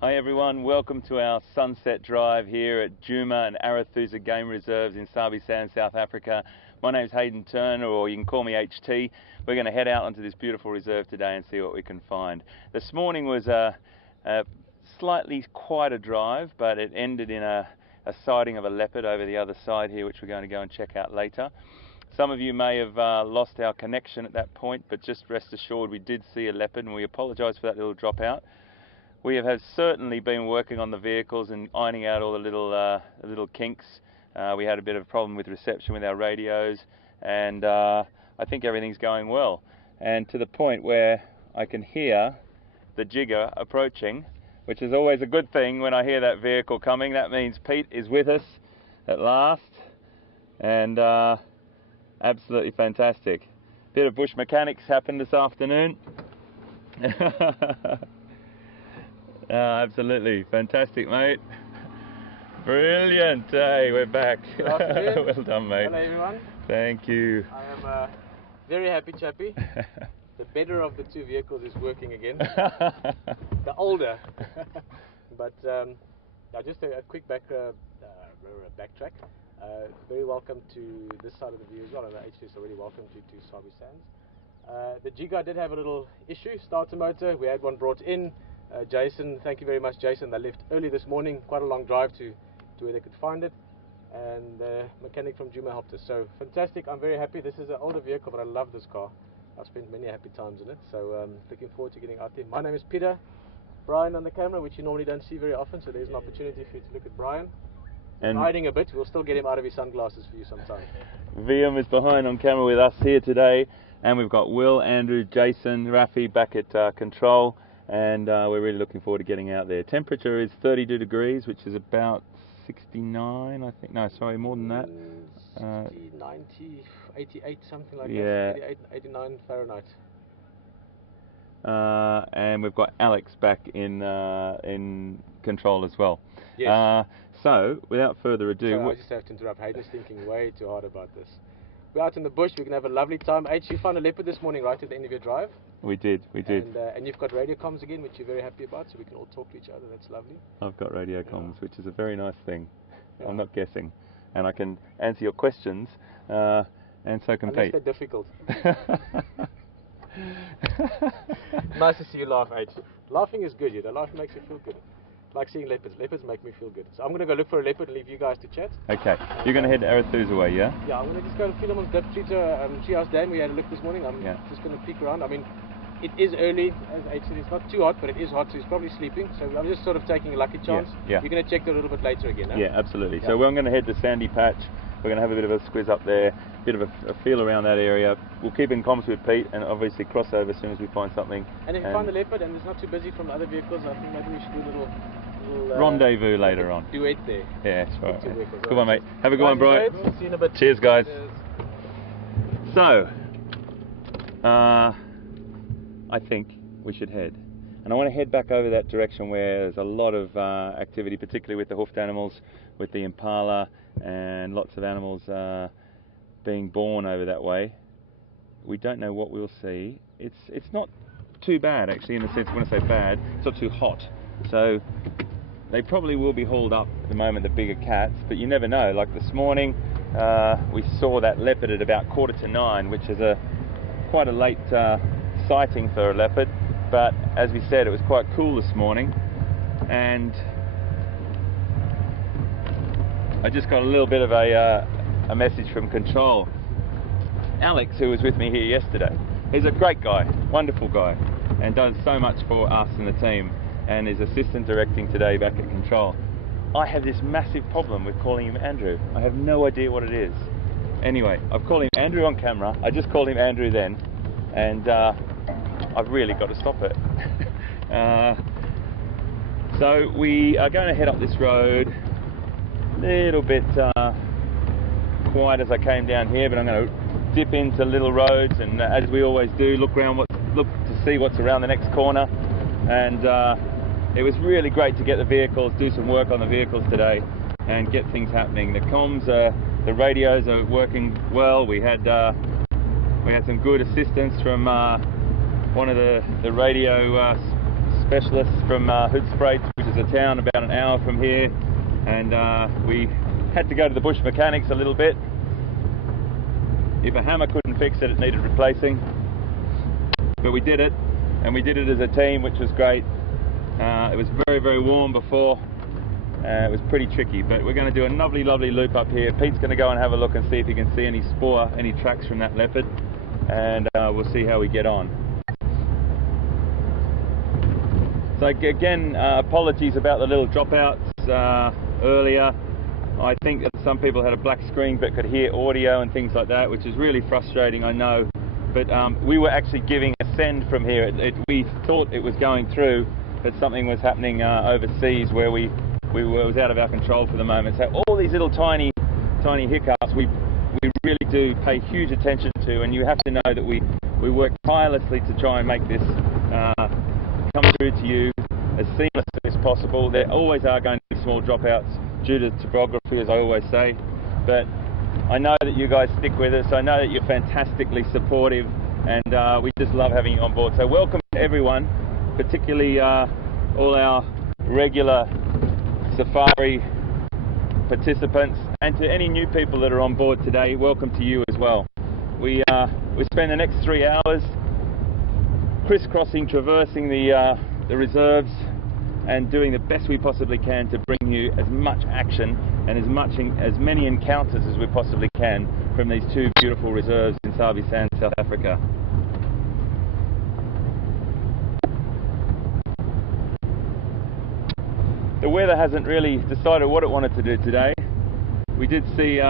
Hi everyone, welcome to our sunset drive here at Nkuhuma and Arathusa Game Reserves in Sabi Sand, South Africa. My name's Hayden Turner, or you can call me HT. We're going to head out onto this beautiful reserve today and see what we can find. This morning was a slightly quieter drive, but it ended in a sighting of a leopard over the other side here, which we're going to go and check out later. Some of you may have lost our connection at that point, but just rest assured we did see a leopard, and we apologise for that little dropout. We have certainly been working on the vehicles and ironing out all the little kinks. We had a bit of a problem with reception with our radios, and I think everything's going well. And to the point where I can hear the jigger approaching, which is always a good thing when I hear that vehicle coming. That means Pete is with us at last, and absolutely fantastic. Bit of bush mechanics happened this afternoon. Absolutely fantastic, mate. Brilliant. Hey, we're back. Well done, mate. Hello everyone. Thank you. I am very happy, chappy. The better of the two vehicles is working again. The older. But now just a quick backtrack. Very welcome to this side of the view as well, and HT is already welcome to Sabi Sands. The Jigga did have a little issue, starter motor. We had one brought in. Jason, thank you very much, Jason. They left early this morning, quite a long drive to where they could find it, and the mechanic from Nkuhuma helped us. So fantastic, I'm very happy. This is an older vehicle, but I love this car. I've spent many happy times in it, so looking forward to getting out there. My name is Peter. Brian on the camera, which you normally don't see very often, so there's an opportunity for you to look at Brian. And hiding a bit, we'll still get him out of his sunglasses for you sometime. VM is behind on camera with us here today, and we've got Will, Andrew, Jason, Rafi back at control. And we're really looking forward to getting out there. Temperature is 32 degrees, which is about 69, I think. No, sorry, more than that. 60, 90, 88, something like yeah. that. 88, 89 Fahrenheit. And we've got Alex back in control as well. Yes. So, without further ado... Sorry, I just have to interrupt. Hayden's thinking way too hard about this. We're out in the bush, we can have a lovely time. H, you found a leopard this morning right at the end of your drive? We did. And you've got radio comms again, which you're very happy about, so we can all talk to each other. That's lovely. I've got radio comms, which is a very nice thing. Yeah. I'm not guessing. And I can answer your questions, and so can Pete. Unless they're difficult. Nice to see you laugh, H. Laughing is good, you know. Laughing makes you feel good. Like seeing leopards. Leopards make me feel good. So I'm going to go look for a leopard and leave you guys to chat. Okay. You're going to head to Arathusa way, yeah? Yeah, I'm going to just go to Philemon's Dip Treehouse Dam. We had a look this morning. I'm just going to peek around. I mean, it is early, as H said. It's not too hot, but it is hot, so he's probably sleeping. So I'm just sort of taking a lucky chance. Yeah. You're going to check that a little bit later again, huh? Yeah, absolutely. Yeah. So we're going to head to Sandy Patch. We're going to have a bit of a squiz up there, a bit of a feel around that area. We'll keep in comms with Pete and obviously cross over as soon as we find something. And if you find the leopard and it's not too busy from the other vehicles, I think maybe we should do a little rendezvous later on. Duet there. Yeah, that's right. Come on, mate. Have a good one, Brian. See you in a bit. Cheers, guys. Cheers. So, I think we should head. And I want to head back over that direction where there's a lot of activity, particularly with the hoofed animals, with the impala, and lots of animals being born over that way. We don't know what we'll see. It's not too bad, actually, in the sense, when I say bad, it's not too hot. So they probably will be hauled up at the moment, the bigger cats, but you never know. Like this morning, we saw that leopard at about 9:45, which is quite a late sighting for a leopard. But as we said, it was quite cool this morning, and I just got a little bit of a message from control. Alex, who was with me here yesterday, he's a great guy, wonderful guy, and does so much for us and the team, and is assistant directing today back at control. I have this massive problem with calling him Andrew. I have no idea what it is. Anyway, I've called him Andrew on camera. I just called him Andrew then, and I've really got to stop it. So we are going to head up this road, a little bit quiet as I came down here, but I'm going to dip into little roads, and as we always do, look to see what's around the next corner. And it was really great to get the vehicles, do some work on the vehicles today, and get things happening. The comms, the radios are working well. We had some good assistance from one of the radio specialists from Hoedspruit, which is a town about an hour from here, and we had to go to the bush mechanics a little bit. If a hammer couldn't fix it, it needed replacing, but we did it, and we did it as a team, which was great. It was very, very warm before. It was pretty tricky, but we're going to do a lovely, lovely loop up here. Pete's going to go and have a look and see if he can see any spoor, any tracks from that leopard, and we'll see how we get on. So again, apologies about the little dropouts earlier. I think that some people had a black screen but could hear audio and things like that, which is really frustrating, I know. But we were actually giving a send from here. We thought it was going through, but something was happening overseas where it was out of our control for the moment. So all these little tiny hiccups we really do pay huge attention to, and you have to know that we work tirelessly to try and make this come through to you as seamlessly as possible. There always are going to be small dropouts due to topography, as I always say, but I know that you guys stick with us. I know that you're fantastically supportive, and we just love having you on board. So welcome to everyone, particularly all our regular safari participants, and to any new people that are on board today, welcome to you as well. We spend the next 3 hours crisscrossing, traversing the reserves, and doing the best we possibly can to bring you as much action and as many encounters as we possibly can from these two beautiful reserves in Sabi Sands, South Africa. The weather hasn't really decided what it wanted to do today. We did see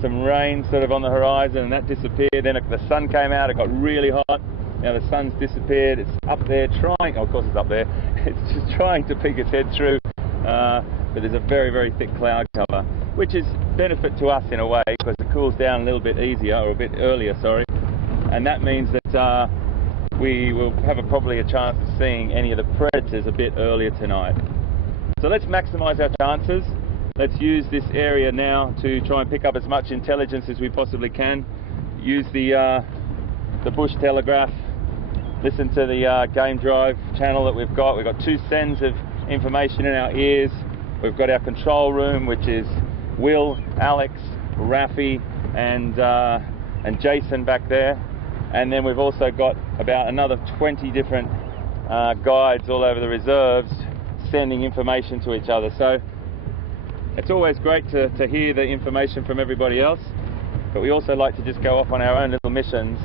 some rain sort of on the horizon, and that disappeared. Then the sun came out, it got really hot. Now the sun's disappeared, it's up there trying, oh, of course it's up there, it's just trying to peek its head through, but there's a very, very thick cloud cover, which is benefit to us in a way, because it cools down a little bit easier, or a bit earlier, sorry, and that means that we will have probably a chance of seeing any of the predators a bit earlier tonight. So let's maximise our chances. Let's use this area now to try and pick up as much intelligence as we possibly can. Use the bush telegraph. Listen to the game drive channel that we've got. We've got 2 sends of information in our ears. We've got our control room, which is Will, Alex, Rafi, and Jason back there. And then we've also got about another 20 different guides all over the reserves sending information to each other. So it's always great to hear the information from everybody else, but we also like to just go off on our own little missions.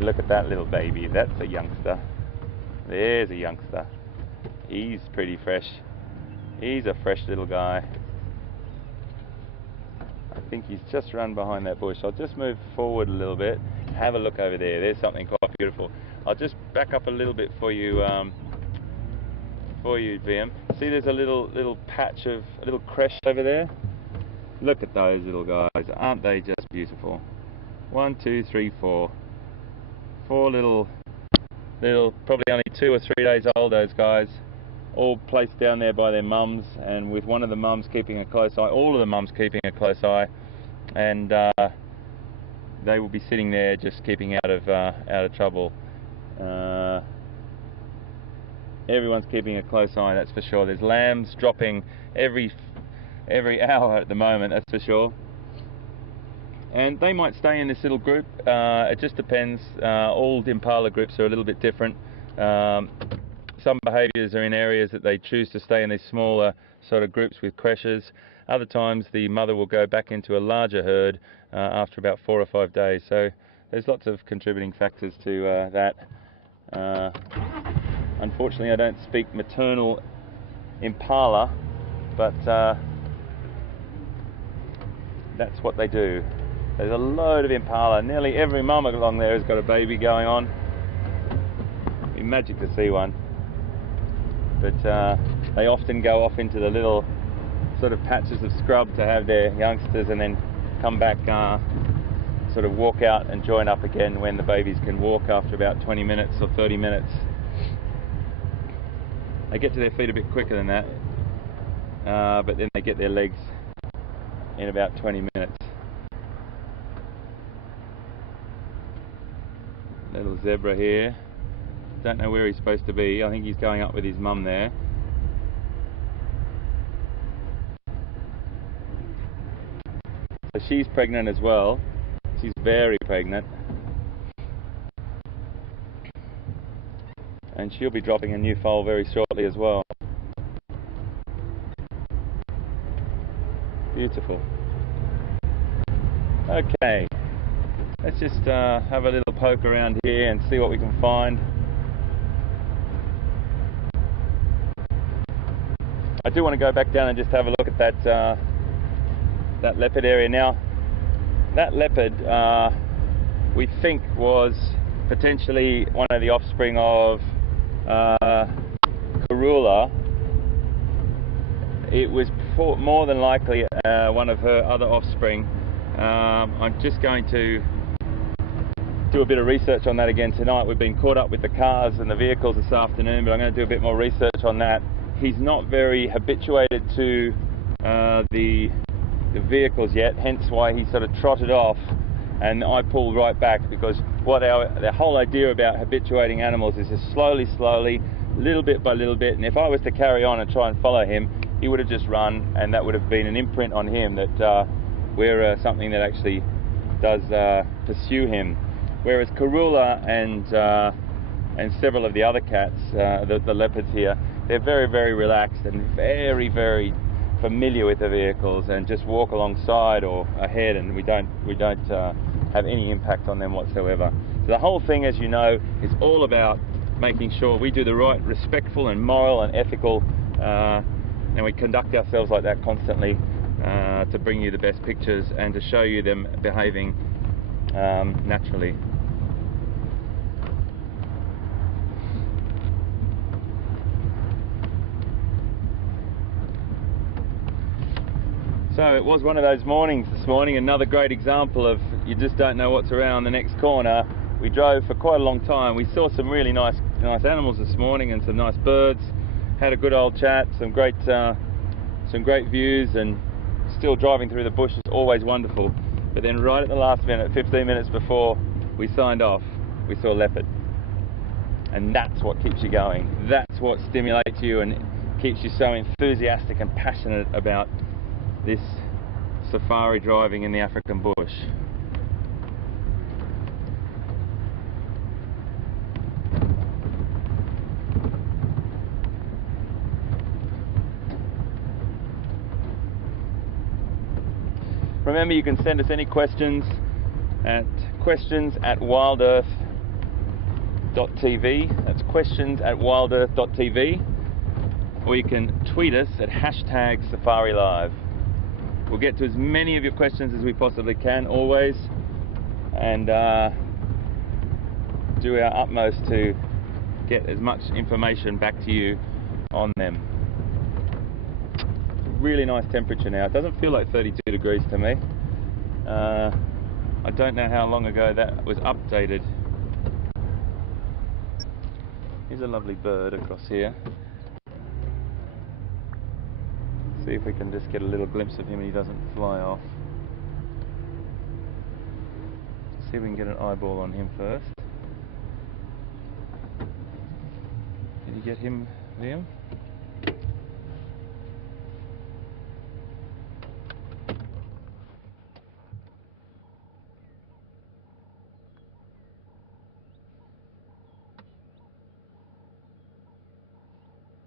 Look at that little baby, that's a youngster. There's a youngster. He's pretty fresh. He's a fresh little guy. I think he's just run behind that bush. I'll just move forward a little bit. Have a look over there. There's something quite beautiful. I'll just back up a little bit for you, VM. See, there's a little patch of a little creche over there. Look at those little guys. Aren't they just beautiful? 1, 2, 3, 4. 4 little, probably only 2 or 3 days old, those guys, all placed down there by their mums, and with one of the mums keeping a close eye, all of the mums keeping a close eye, and they will be sitting there just keeping out of trouble. Everyone's keeping a close eye, that's for sure. There's lambs dropping every hour at the moment, that's for sure. And they might stay in this little group. It just depends. All impala groups are a little bit different. Some behaviours are in areas that they choose to stay in these smaller sort of groups with creches. Other times the mother will go back into a larger herd after about 4 or 5 days. So there's lots of contributing factors to that. Unfortunately, I don't speak maternal impala, but that's what they do. There's a load of impala. Nearly every mum along there has got a baby going on. It'd be magic to see one. But they often go off into the little sort of patches of scrub to have their youngsters, and then come back, sort of walk out and join up again when the babies can walk after about 20 minutes or 30 minutes. They get to their feet a bit quicker than that, but then they get their legs in about 20 minutes. Little zebra here. Don't know where he's supposed to be. I think he's going up with his mum there. So she's pregnant as well. She's very pregnant. And she'll be dropping a new foal very shortly as well. Beautiful. Okay, let's just have a little poke around here and see what we can find. I do want to go back down and just have a look at that leopard area. Now, that leopard we think was potentially one of the offspring of Karula. It was more than likely one of her other offspring. I'm just going to do a bit of research on that again tonight. We've been caught up with the cars and the vehicles this afternoon, but I'm going to do a bit more research on that. He's not very habituated to the vehicles yet, hence why he sort of trotted off, and I pulled right back, because the whole idea about habituating animals is just slowly, little bit by little bit, and if I was to carry on and try and follow him, he would have just run, and that would have been an imprint on him that we're something that actually does pursue him. Whereas Karula and several of the other cats, the leopards here, they're very, very relaxed and very, very familiar with the vehicles, and just walk alongside or ahead, and we don't have any impact on them whatsoever. So the whole thing, as you know, is all about making sure we do the right, respectful and moral and ethical, and we conduct ourselves like that constantly to bring you the best pictures and to show you them behaving naturally. So it was one of those mornings this morning, another great example of you just don't know what's around the next corner. We drove for quite a long time. We saw some really nice animals this morning and some nice birds. Had a good old chat, some great views, and still driving through the bush is always wonderful. But then right at the last minute, 15 minutes before we signed off, we saw leopard. And that's what keeps you going. That's what stimulates you and keeps you so enthusiastic and passionate about this safari driving in the African bush. Remember, you can send us any questions at questions@wildearth.tv. That's questions@wildearth.tv. Or you can tweet us at #SafariLive. We'll get to as many of your questions as we possibly can, always, and do our utmost to get as much information back to you on them. Really nice temperature now. It doesn't feel like 32 degrees to me. I don't know how long ago that was updated. Here's a lovely bird across here. See if we can just get a little glimpse of him and he doesn't fly off. See if we can get an eyeball on him first. Did you get him, Liam?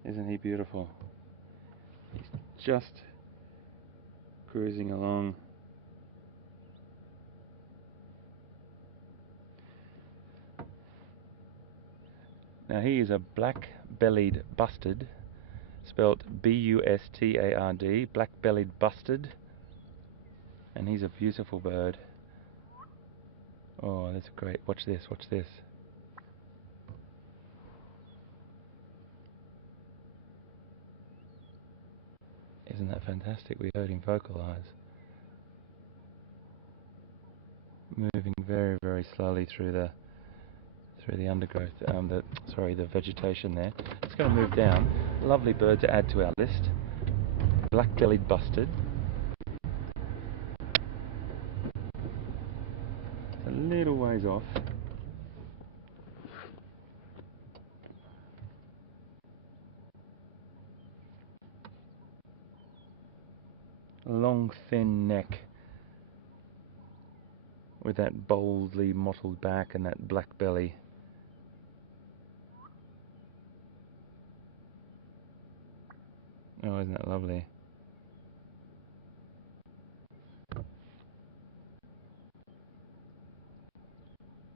Isn't he beautiful? He's just cruising along. Now he is a black-bellied bustard, spelt B-U-S-T-A-R-D, black-bellied bustard, and he's a beautiful bird. Oh, that's great. Watch this, watch this. Isn't that fantastic? We heard him vocalize. Moving very, very slowly through the undergrowth, the vegetation there. It's going to move down. Lovely bird to add to our list. Black-bellied bustard. A little ways off. long thin neck with that boldly mottled back and that black belly. Oh, isn't that lovely?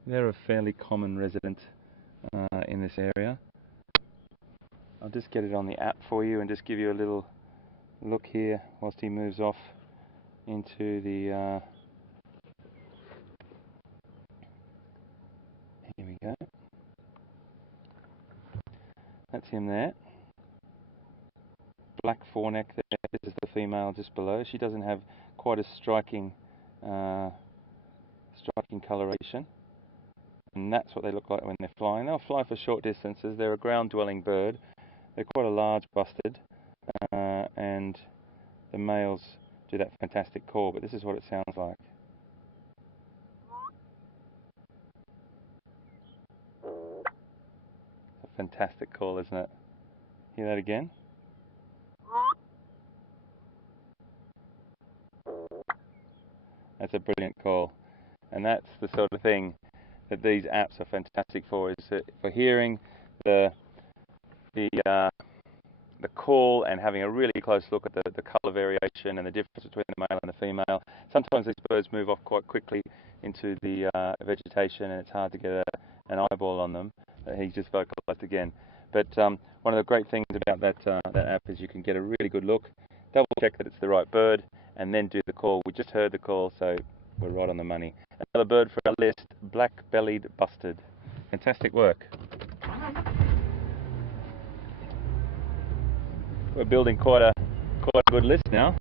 They're a fairly common resident in this area. I'll just get it on the app for you and just give you a little look here whilst he moves off into the here we go. That's him there. Black foreneck there. This is the female just below. She doesn't have quite a striking coloration, and that's what they look like when they're flying. They'll fly for short distances. They're a ground-dwelling bird. They're quite a large bustard, and the males do that fantastic call, but this is what it sounds like. A fantastic call, isn't it? Hear that again? That's a brilliant call, and that's the sort of thing that these apps are fantastic for, is for hearing the call and having a really close look at the colour variation and the difference between the male and the female. Sometimes these birds move off quite quickly into the vegetation, and it's hard to get an eyeball on them. He's just vocalised again. But one of the great things about that app is you can get a really good look, double check that it's the right bird, and then do the call. We just heard the call, so we're right on the money. Another bird for our list, black-bellied bustard. Fantastic work. We're building quite a good list now.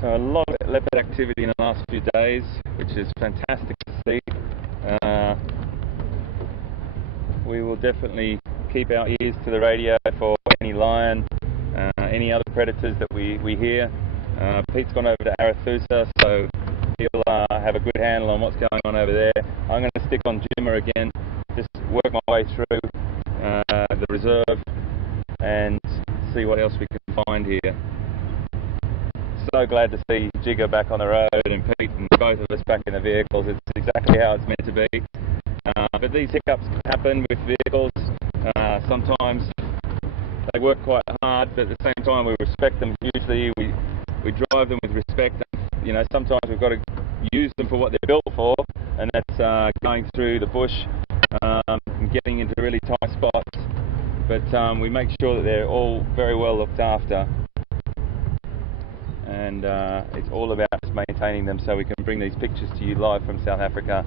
So a lot of leopard activity in the last few days, which is fantastic to see. We will definitely keep our ears to the radio for any lion, any other predators that we hear. Pete's gone over to Arathusa, so he'll have a good handle on what's going on over there. I'm going to stick on Juma again, just work my way through the reserve and see what else we can find here. So glad to see Jigger back on the road and Pete and both of us back in the vehicles. It's exactly how it's meant to be. But these hiccups happen with vehicles. Sometimes they work quite hard, but at the same time we respect them. Usually we drive them with respect. You know, sometimes we've got to use them for what they're built for, and that's going through the bush and getting into really tight spots. But we make sure that they're all very well looked after. And it's all about just maintaining them so we can bring these pictures to you live from South Africa.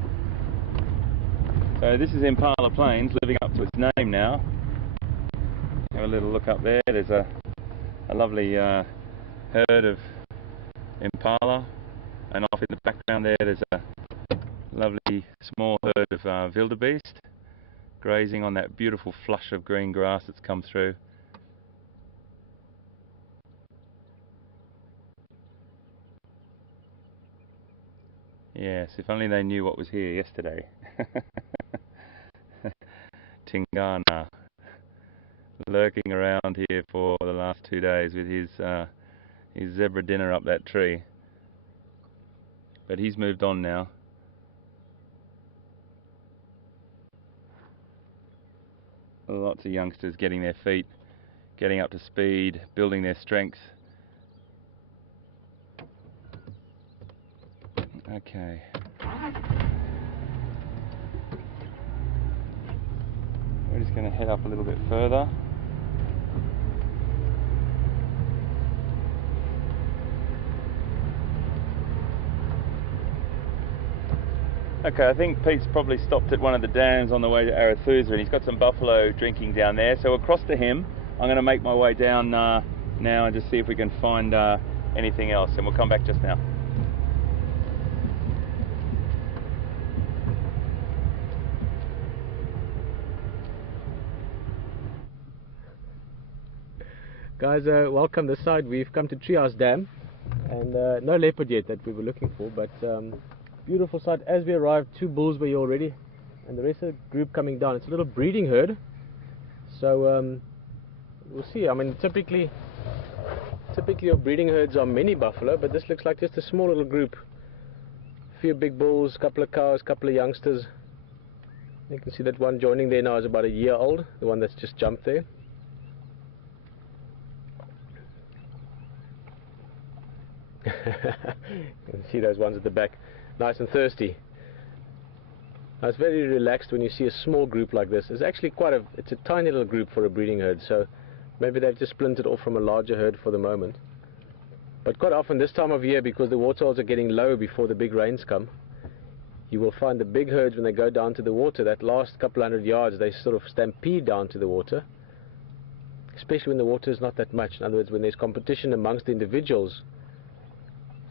So this is Impala Plains, living up to its name now. Have a little look up there. There's a lovely herd of impala, and off in the background there there's a lovely small herd of wildebeest grazing on that beautiful flush of green grass that's come through. Yes, if only they knew what was here yesterday. Tingana, lurking around here for the last 2 days with his zebra dinner up that tree. But he's moved on now. Lots of youngsters getting their feet, getting up to speed, building their strength. Okay. We're just going to head up a little bit further. Okay, I think Pete's probably stopped at one of the dams on the way to Arathusa, and he's got some buffalo drinking down there. So across to him, I'm going to make my way down now and just see if we can find anything else, and we'll come back just now. Guys, welcome this side. We've come to Treehouse Dam, and no leopard yet that we were looking for, but beautiful sight. As we arrived, 2 bulls were here already, and the rest of the group coming down. It's a little breeding herd, so we'll see. I mean, typically your breeding herds are many buffalo, but this looks like just a small little group. A few big bulls, couple of cows, couple of youngsters. You can see that one joining there now is about a year old, the one that's just jumped there. You can see those ones at the back, nice and thirsty. Now it's very relaxed when you see a small group like this. It's actually it's a tiny little group for a breeding herd, so maybe they've just splintered off from a larger herd for the moment. But quite often this time of year, because the waterholes are getting low before the big rains come, you will find the big herds, when they go down to the water, that last couple hundred yards, they sort of stampede down to the water, especially when the water is not that much. In other words, when there's competition amongst the individuals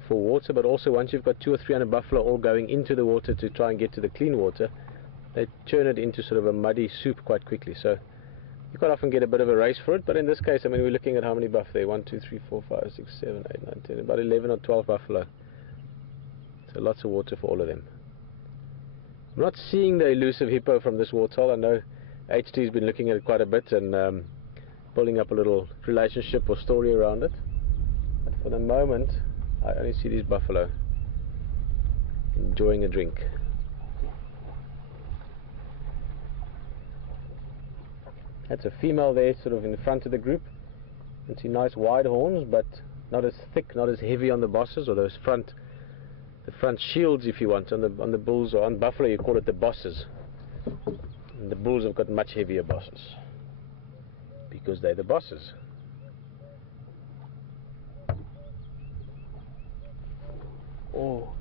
for water, but also once you've got 200 or 300 buffalo all going into the water to try and get to the clean water, they turn it into sort of a muddy soup quite quickly. So you quite often get a bit of a race for it, but in this case, I mean, we're looking at how many buffalo there? 1, 2, 3, 4, 5, 6, 7, 8, 9, 10, about 11 or 12 buffalo. So lots of water for all of them. I'm not seeing the elusive hippo from this waterhole. I know HT's been looking at it quite a bit and building up a little relationship or story around it. But for the moment, I only see these buffalo enjoying a drink. That's a female there, sort of in the front of the group. You can see nice wide horns, but not as thick, not as heavy on the bosses, or those the front shields, if you want, on the bulls, or on buffalo you call it the bosses. And the bulls have got much heavier bosses because they're the bosses. Oh.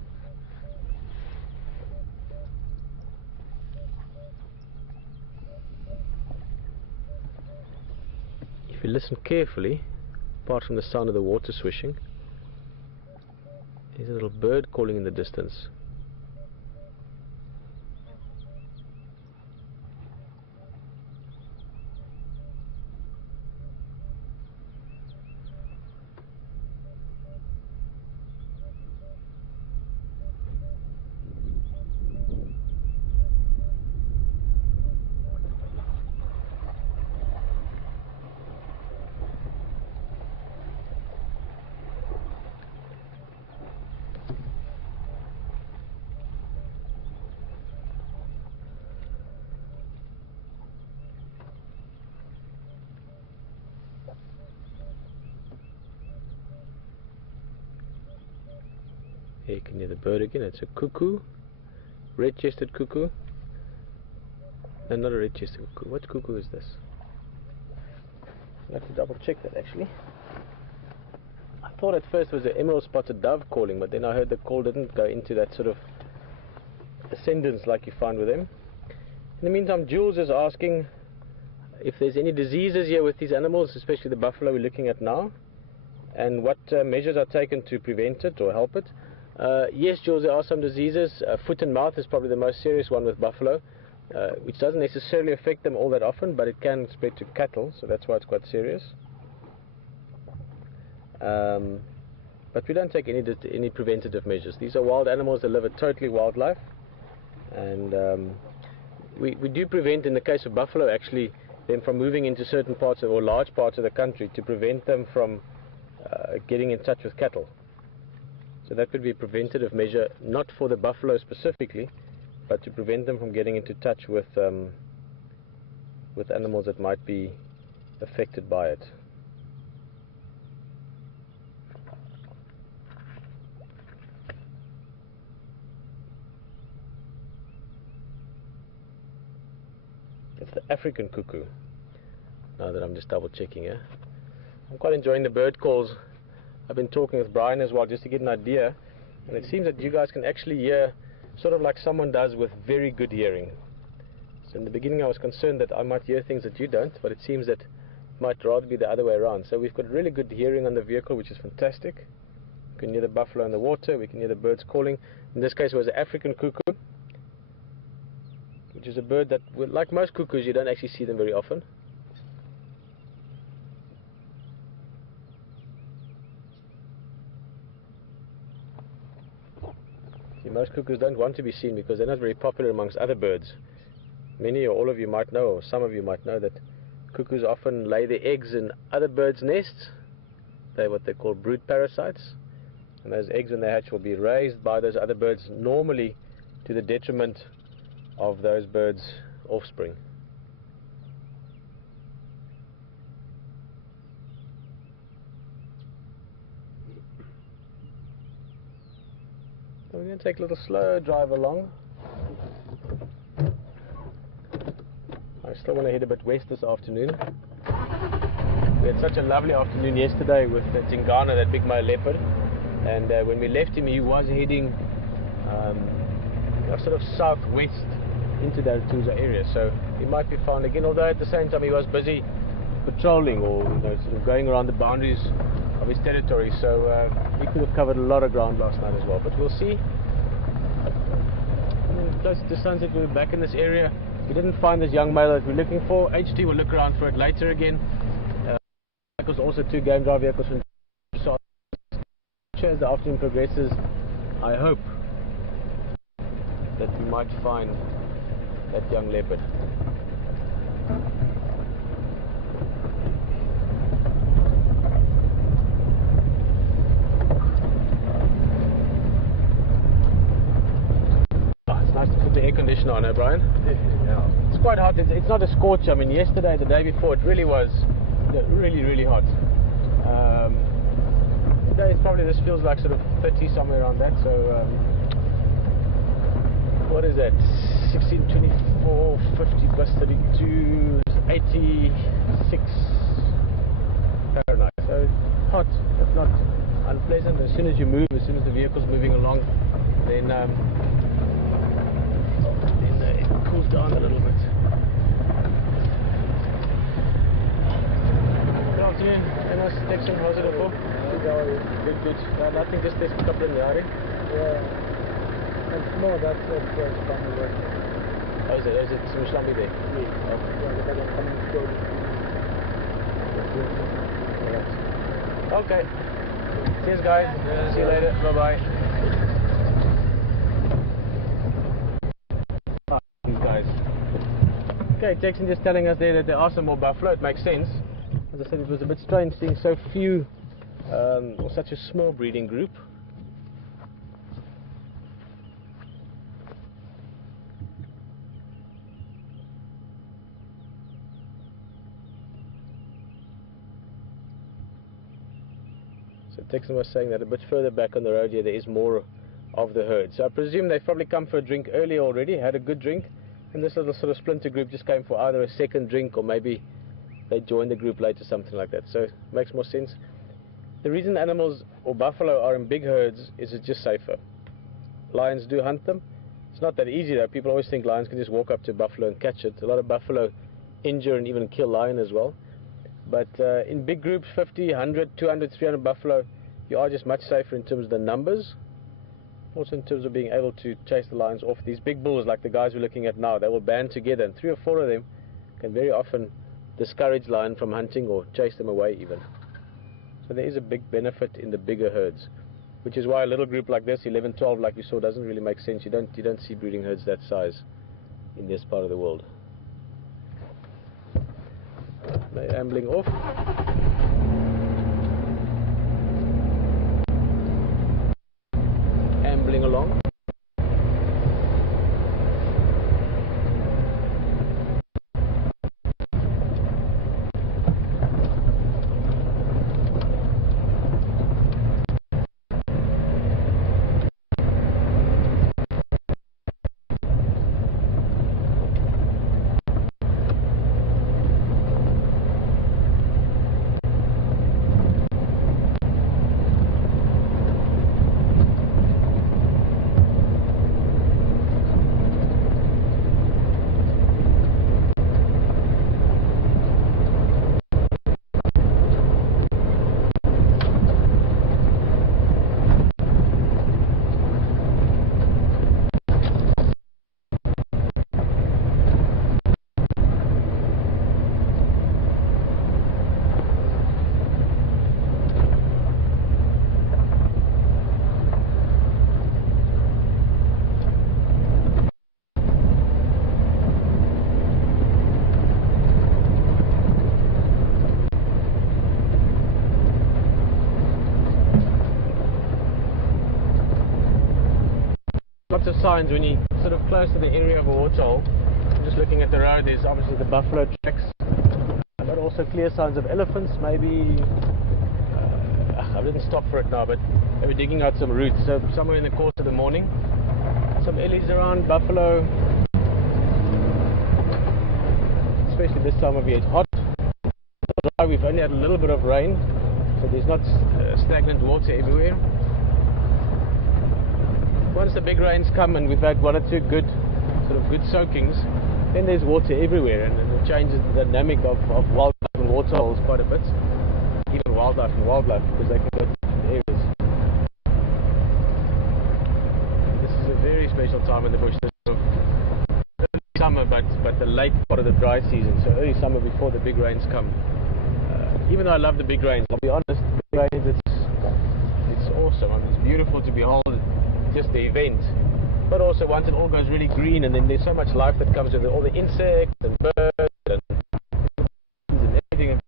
If you listen carefully, apart from the sound of the water swishing, there's a little bird calling in the distance. Here you can hear the bird again. It's a cuckoo, red-chested cuckoo. No, not a red-chested cuckoo. What cuckoo is this? I'll have to double check that actually. I thought at first it was an emerald spotted dove calling, but then I heard the call didn't go into that sort of ascendance like you find with them. In the meantime, Jules is asking if there's any diseases here with these animals, especially the buffalo we're looking at now, and what measures are taken to prevent it or help it. Yes, Jules, there are some diseases. Foot and mouth is probably the most serious one with buffalo, which doesn't necessarily affect them all that often, but it can spread to cattle, so that's why it's quite serious. But we don't take any preventative measures. These are wild animals that live a totally wild life, and we do prevent, in the case of buffalo actually, them from moving into certain parts or large parts of the country to prevent them from getting in touch with cattle. So that could be a preventative measure, not for the buffalo specifically, but to prevent them from getting into touch with animals that might be affected by it. It's the African cuckoo. Now that I'm just double checking here, I'm quite enjoying the bird calls. I've been talking with Brian as well just to get an idea, and it seems that you guys can actually hear sort of like someone does with very good hearing. So in the beginning I was concerned that I might hear things that you don't, but it seems that it might rather be the other way around. So we've got really good hearing on the vehicle, which is fantastic. We can hear the buffalo in the water, we can hear the birds calling. In this case it was an African cuckoo, which is a bird that, like most cuckoos, you don't actually see them very often. See, most cuckoos don't want to be seen because they're not very popular amongst other birds. Many or all of you might know, or some of you might know, that cuckoos often lay their eggs in other birds' nests. They're what they call brood parasites. And those eggs, when they hatch, will be raised by those other birds, normally to the detriment of those birds' offspring. So we're going to take a little slow drive along. I still want to head a bit west this afternoon. We had such a lovely afternoon yesterday with Tingana, that big male leopard, and when we left him he was heading sort of southwest into the Tuza area, so he might be found again, although at the same time he was busy patrolling, or sort of going around the boundaries of his territory, so he could have covered a lot of ground last night as well, but we'll see. And then close to sunset we're back in this area. We didn't find this young male that we're looking for. HT will look around for it later again. Vehicles, also 2 game drive vehicles from, so as the afternoon progresses, I hope that we might find that young leopard. The air conditioner on, Brian? Yeah. It's quite hot. It's not a scorch. I mean, yesterday, the day before, it really was really hot. Today, it's probably, this feels like sort of 30, somewhere around that. So, what is that? 16, 24, 50 plus 32, 86 Fahrenheit. So, hot, but not unpleasant. As soon as you move, as soon as the vehicle's moving along, then it cools down a little bit. Good afternoon. Enos, Texan, how's it all? Good. Nothing, just this couple in the area. Yeah. No, that's from the west. How is it? Is it some Islambi there? Yeah, because I'm coming slowly. Okay. Cheers, guys. See you later. Bye-bye. Okay, Jackson just telling us there that there are some more buffalo. It makes sense. As I said, it was a bit strange seeing so few, or such a small breeding group. So Texan was saying that a bit further back on the road here there is more of the herd. So I presume they've probably come for a drink earlier already, had a good drink, and this little sort of splinter group just came for either a second drink or maybe they joined the group later, something like that. So it makes more sense. The reason animals or buffalo are in big herds is it's just safer. Lions do hunt them. It's not that easy though. People always think lions can just walk up to a buffalo and catch it. A lot of buffalo injure and even kill lion as well. But in big groups, 50, 100, 200, 300 buffalo, you are just much safer in terms of the numbers. Also in terms of being able to chase the lions off. These big bulls, like the guys we're looking at now, they will band together, and 3 or 4 of them can very often discourage lion from hunting or chase them away even. So there is a big benefit in the bigger herds, which is why a little group like this, 11, 12, like we saw, doesn't really make sense. You don't see breeding herds that size in this part of the world. They're ambling off. Ambling along. lots of signs when you sort of close to the area of a waterhole. Just looking at the road, there's obviously the buffalo tracks, but also clear signs of elephants. Maybe I didn't stop for it now, but they were digging out some roots. So somewhere in the course of the morning, some ellies around, buffalo, especially this time of year. It's hot. We've only had a little bit of rain, so there's not stagnant water everywhere. Once the big rains come and we've had one or two good soakings, then there's water everywhere, and it changes the dynamic of wildlife and waterholes quite a bit. Even wildlife and wildlife, because they can go to different areas. This is a very special time in the bush. This sort of early summer, but the late part of the dry season. So early summer before the big rains come. Even though I love the big rains, I'll be honest, the big rains, it's awesome. I mean, it's beautiful to behold, just the event. But also once it all goes really green, and then there's so much life that comes with it, all the insects and birds and everything.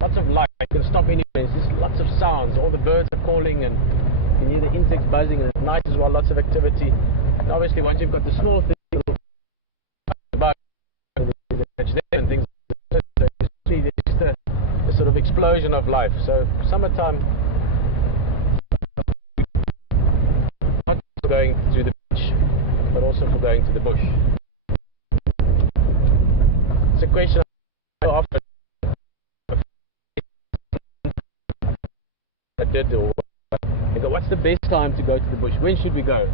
Lots of life. You can stop anywhere. There's just lots of sounds. All the birds are calling, and you can hear the insects buzzing, and at night as well, lots of activity. And obviously once you've got the small things, and things, there's just a sort of explosion of life. So summertime, not for going to the beach, but also for going to the bush. It's a question I often did, or I go, what's the best time to go to the bush? When should we go?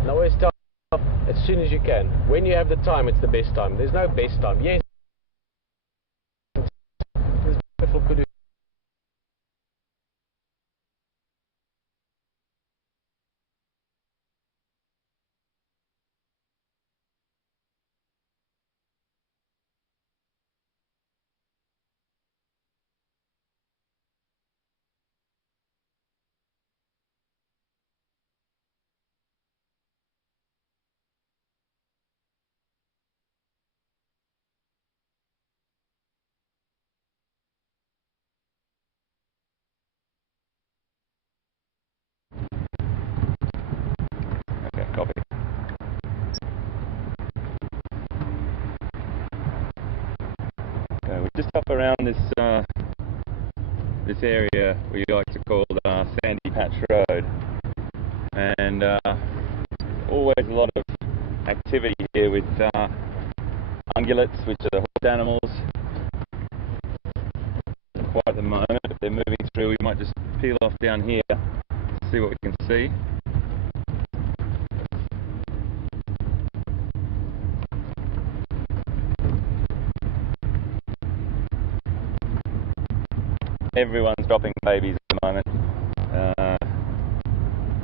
And I always tell them, as soon as you can. When you have the time, it's the best time. There's no best time. Yes, there's beautiful kudu. Okay, copy. Okay, we just up around this area we like to call Sandy Patch Road, and always a lot of activity here with ungulates, which are the horse animals. Quite at the moment, if they're moving through, we might just peel off down here to see what we can see. Everyone's dropping babies at the moment.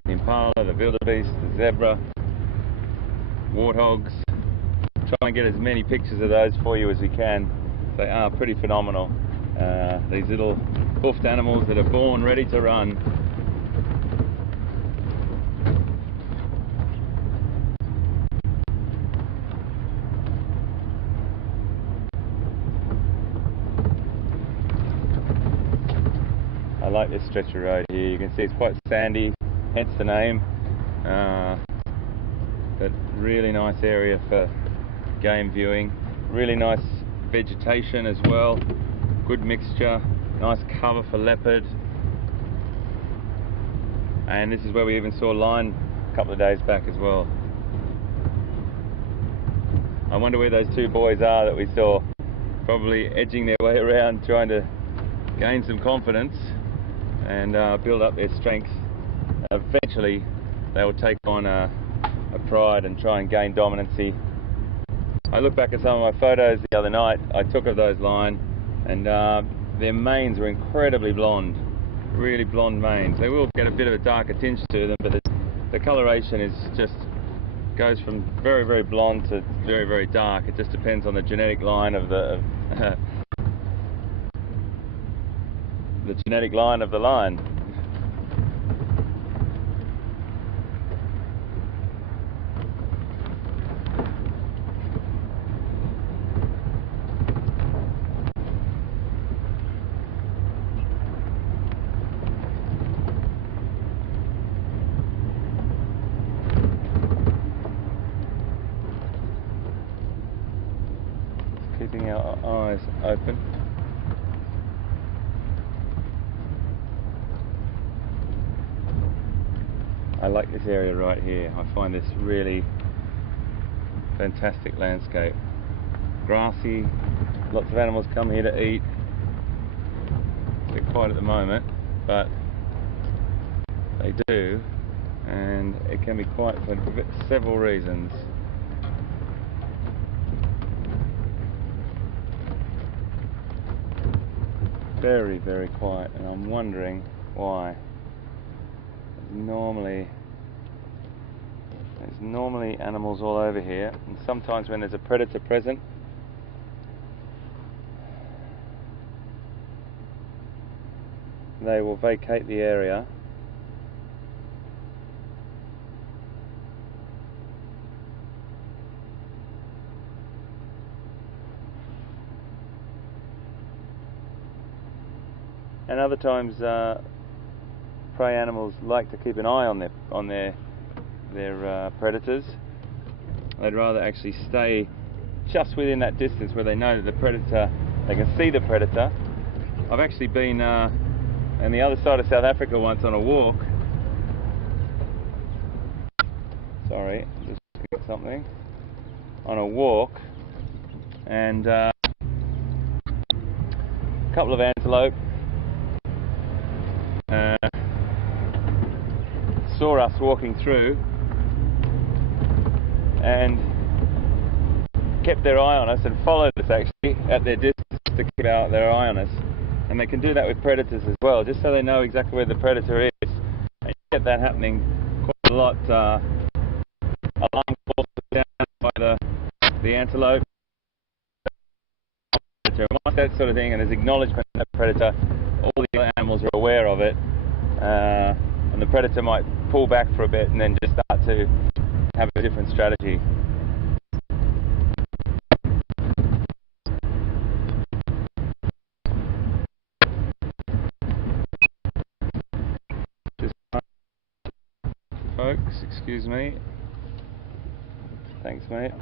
The impala, the wildebeest, the zebra, warthogs. Try and get as many pictures of those for you as we can. They are pretty phenomenal. These little hoofed animals that are born ready to run. I like this stretch of road here. You can see it's quite sandy, hence the name. But really nice area for game viewing. Really nice vegetation as well. Good mixture. Nice cover for leopard. And this is where we even saw line a couple of days back as well. I wonder where those two boys are that we saw, probably edging their way around, trying to gain some confidence and build up their strength. Eventually they will take on a pride and try and gain dominancy. I looked back at some of my photos the other night I took of those line, and their manes were incredibly blonde, really blonde manes. They will get a bit of a darker tinge to them, but the coloration is just goes from very, very blonde to very, very dark. It just depends on the genetic line of the genetic line of the line. keeping our eyes open. I like this area right here. I find this really fantastic landscape. Grassy, lots of animals come here to eat. It's a bit quiet at the moment, but they do, and it can be quiet for several reasons. Very, very quiet, and I'm wondering why. There's normally animals all over here, and sometimes when there's a predator present, they will vacate the area. And other times prey animals like to keep an eye on their predators. They'd rather actually stay just within that distance where they know that the predator, they can see the predator. I've actually been on the other side of South Africa once on a walk. Sorry, just looking at something. On a walk, and a couple of antelope saw us walking through and kept their eye on us and followed us actually at their distance to keep their eye on us. And they can do that with predators as well, just so they know exactly where the predator is. And you get that happening quite a lot. Alarm calls down by the antelope, that sort of thing, and there's acknowledgement of that predator. All the other animals are aware of it, and the predator might pull back for a bit and then just start to have a different strategy. Folks, excuse me. Thanks, mate.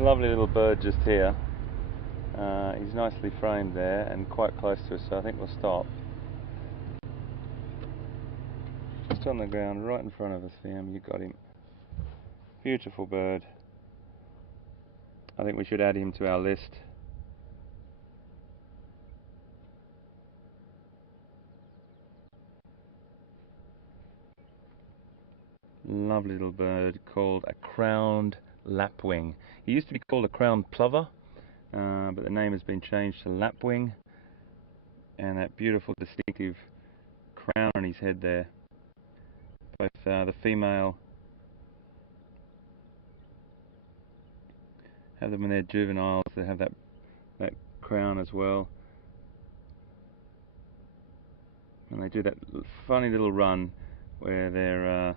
Lovely little bird just here. He's nicely framed there and quite close to us, so I think we'll stop. Just on the ground right in front of us, Liam, you got him. Beautiful bird. I think we should add him to our list. Lovely little bird called a crowned lapwing. He used to be called a crowned plover, but the name has been changed to lapwing, and that beautiful distinctive crown on his head there. Both the female have them when they're juveniles, they have that crown as well, and they do that funny little run where they're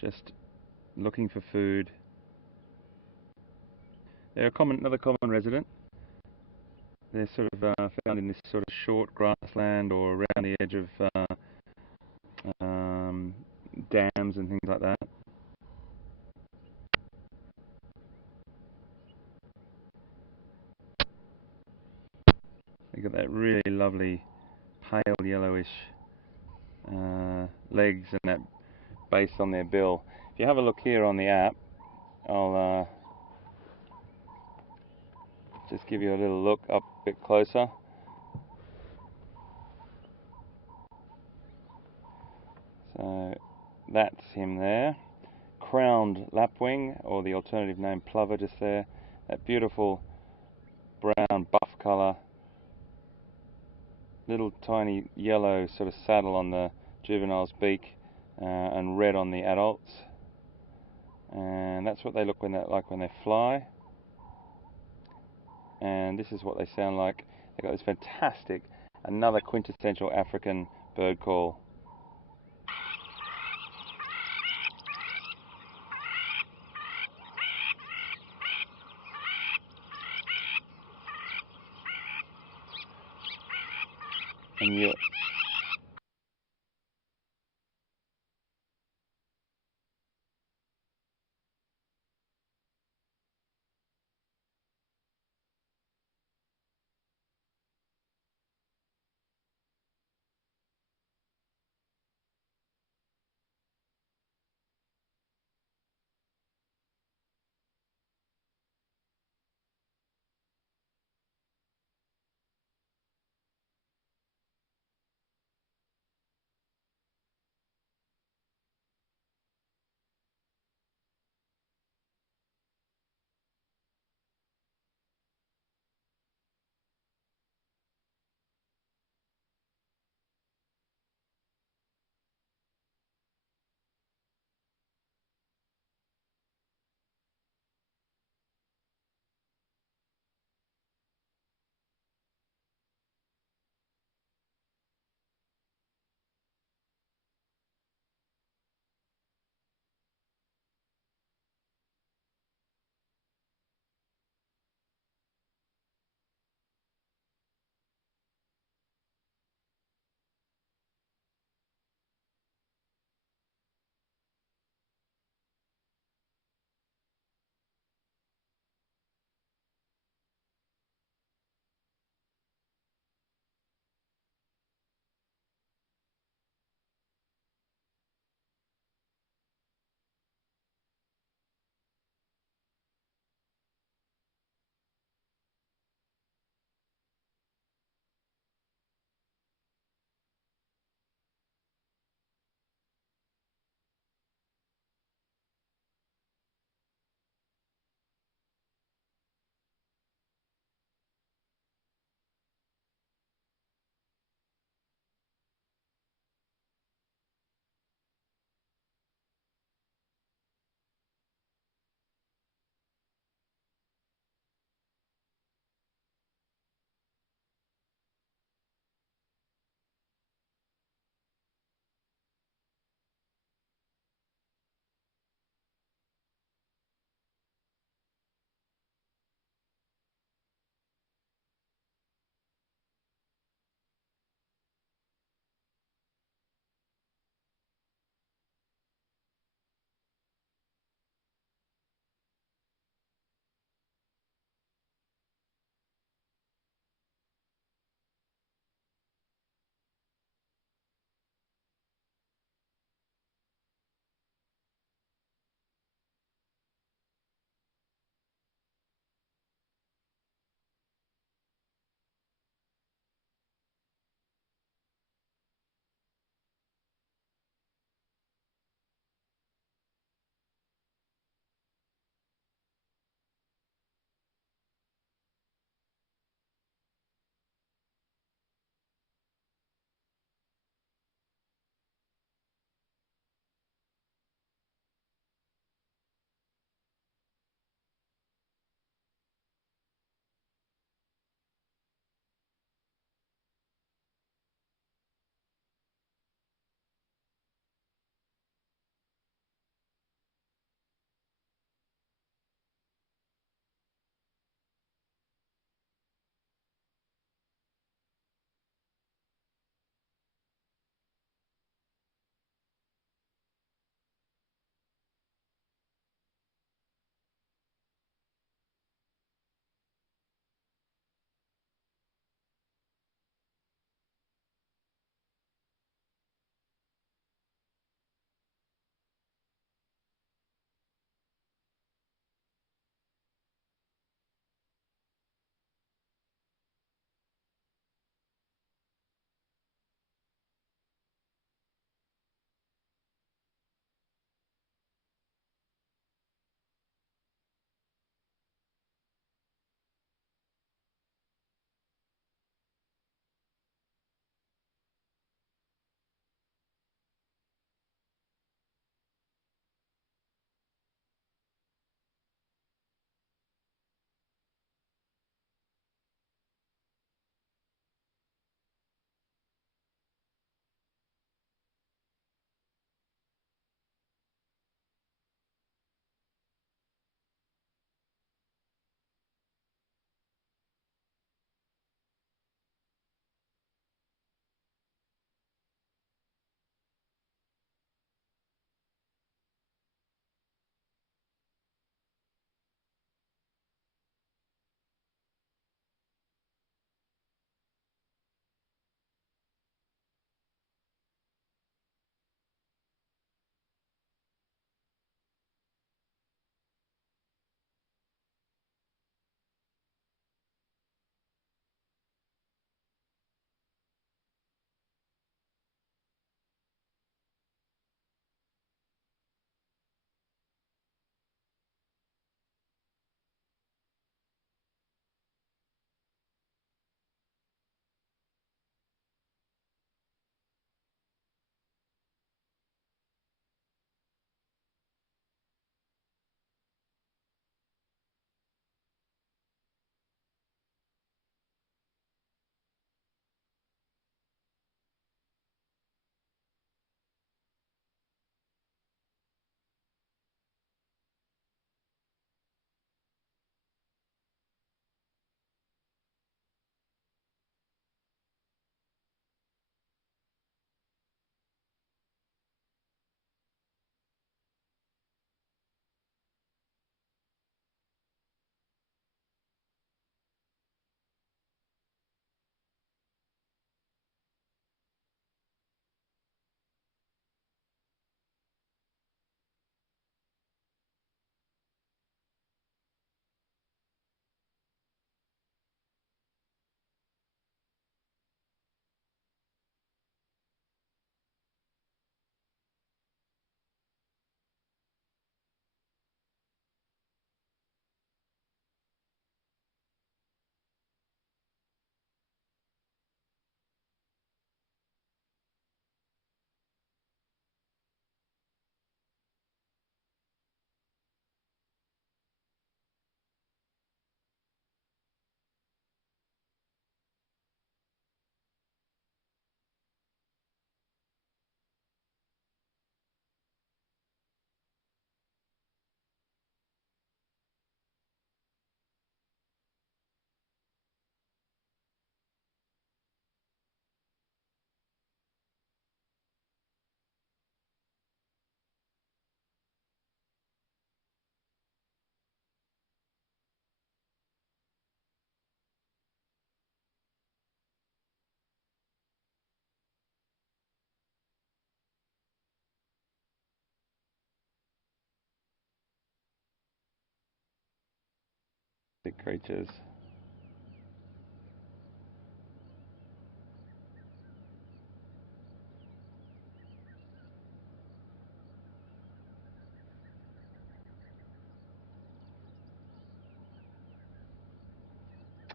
just looking for food. They're another common resident. They're sort of found in this sort of short grassland or around the edge of dams and things like that. They've got that really lovely pale yellowish legs and that base on their bill. If you have a look here on the app, I'll just give you a little look up a bit closer. So that's him there. Crowned lapwing, or the alternative name plover, just there. That beautiful brown buff colour. little tiny yellow sort of saddle on the juvenile's beak and red on the adults, and that's what they look like when they fly. And this is what they sound like. They've got this fantastic, another quintessential African bird call. And you fantastic creatures.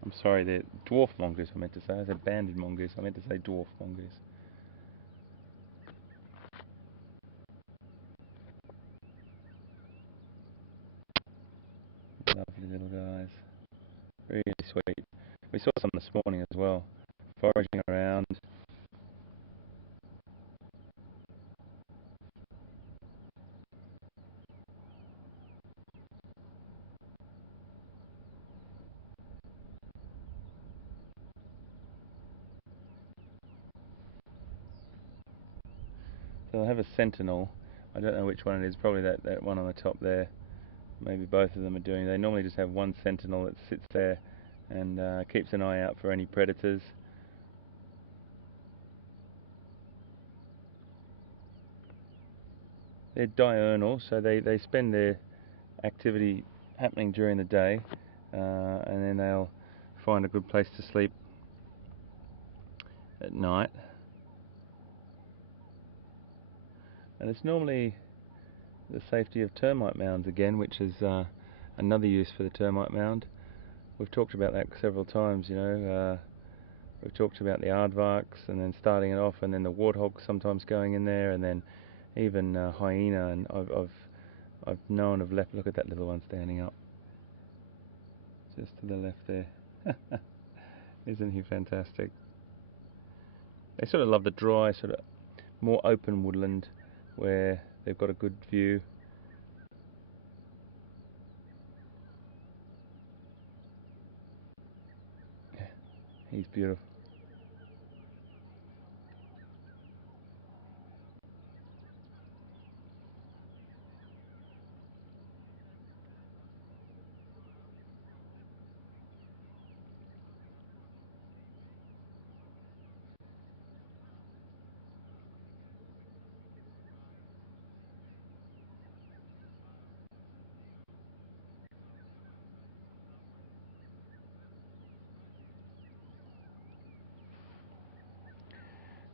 I'm sorry, they're dwarf mongoose I meant to say. I said banded mongoose, I meant to say dwarf mongoose. Lovely little guys. Really sweet. We saw some this morning as well, foraging around. So they'll have a sentinel. I don't know which one it is, probably that one on the top there. Maybe both of them are doing. They normally just have one sentinel that sits there and keeps an eye out for any predators. They're diurnal, so they spend their activity happening during the day, and then they'll find a good place to sleep at night. And it's normally the safety of termite mounds again, which is another use for the termite mound. We've talked about that several times, you know. We've talked about the aardvarks and then starting it off, and then the warthog sometimes going in there, and then even hyena. And I've known of look at that little one standing up, just to the left there. Isn't he fantastic? They sort of love the dry, sort of more open woodland where they've got a good view. Yeah, he's beautiful.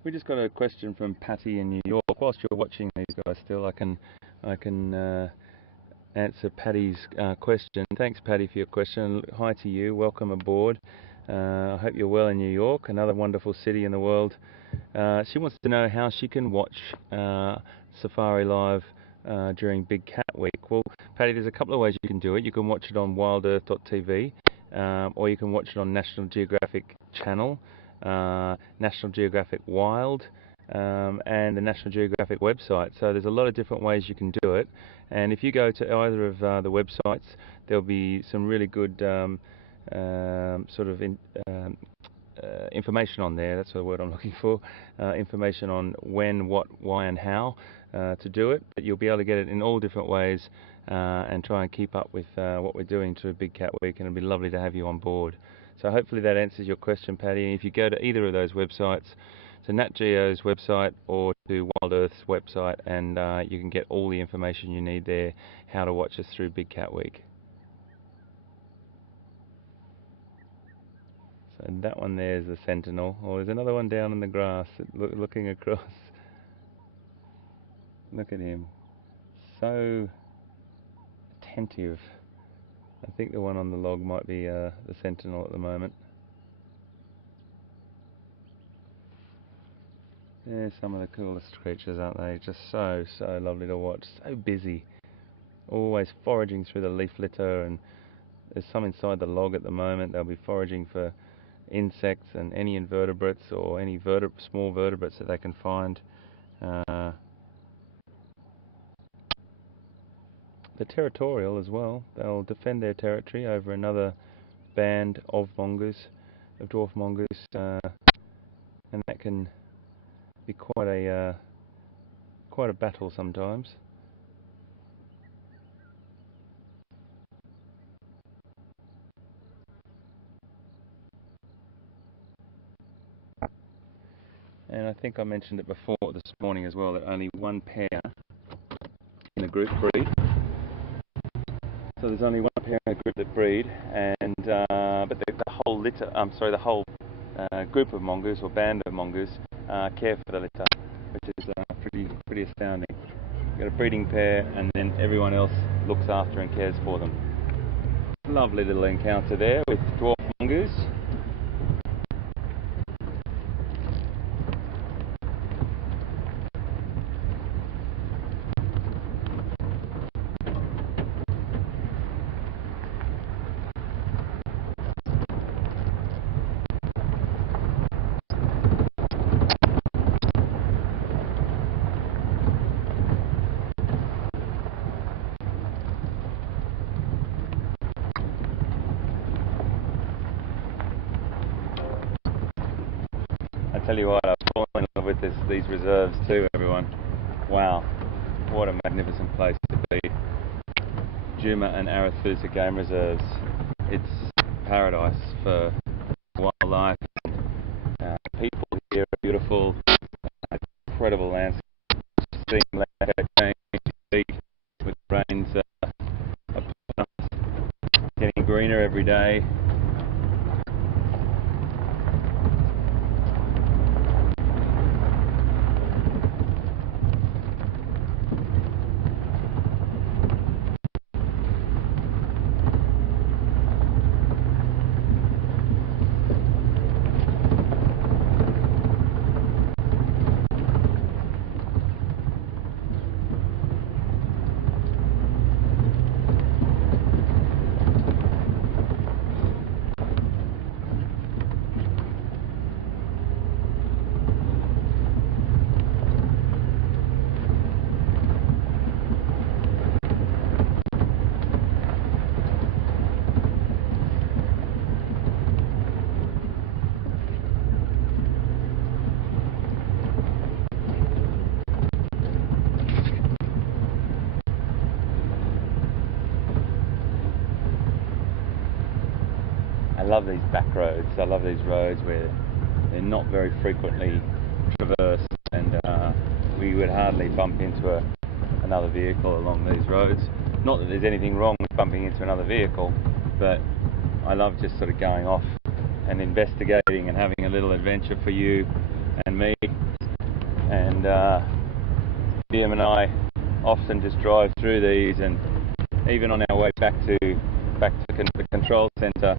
We just got a question from Patty in New York. Whilst you're watching these guys still, I can answer Patty's question. Thanks, Patty, for your question. Hi to you. Welcome aboard. I hope you're well in New York, another wonderful city in the world. She wants to know how she can watch Safari Live during Big Cat Week. Well, Patty, there's a couple of ways you can do it. You can watch it on WildEarth.tv, or you can watch it on National Geographic Channel, National Geographic Wild, and the National Geographic website. So there's a lot of different ways you can do it. And if you go to either of the websites, there'll be some really good information on there. That's the word I'm looking for. Information on when, what, why and how to do it. But you'll be able to get it in all different ways and try and keep up with what we're doing through Big Cat Week, and it'll be lovely to have you on board. So hopefully that answers your question, Patty. And if you go to either of those websites, to Nat Geo's website or to WildEarth's website, and you can get all the information you need there, how to watch us through Big Cat Week. So that one there is the sentinel. Oh, there's another one down in the grass looking across. Look at him. So attentive. I think the one on the log might be the sentinel at the moment. Yeah, some of the coolest creatures, aren't they? Just so lovely to watch. So busy. Always foraging through the leaf litter, and there's some inside the log at the moment. They'll be foraging for insects and any invertebrates or any small vertebrates that they can find. They're territorial as well. They'll defend their territory over another band of mongoose, of dwarf mongoose, and that can be quite a battle sometimes. And I think I mentioned it before this morning as well, that only one pair in the group breed. So there's only one parent group that breed, and but the whole litter, the whole group of mongoose or band of mongoose care for the litter, which is pretty astounding. You've got a breeding pair, and then everyone else looks after and cares for them. Lovely little encounter there with dwarf mongoose. I tell you what, I've fallen in love with these reserves too, everyone. Wow, what a magnificent place to be. Nkuhuma and Arathusa Game Reserves. It's paradise for wildlife. People here are beautiful, incredible landscape. Seeing landscape change with rains upon us, getting greener every day. I love these back roads. I love these roads where they're not very frequently traversed, and we would hardly bump into another vehicle along these roads. Not that there's anything wrong with bumping into another vehicle, but I love just sort of going off and investigating and having a little adventure for you and me. And Liam and I often just drive through these, and even on our way back to the control centre,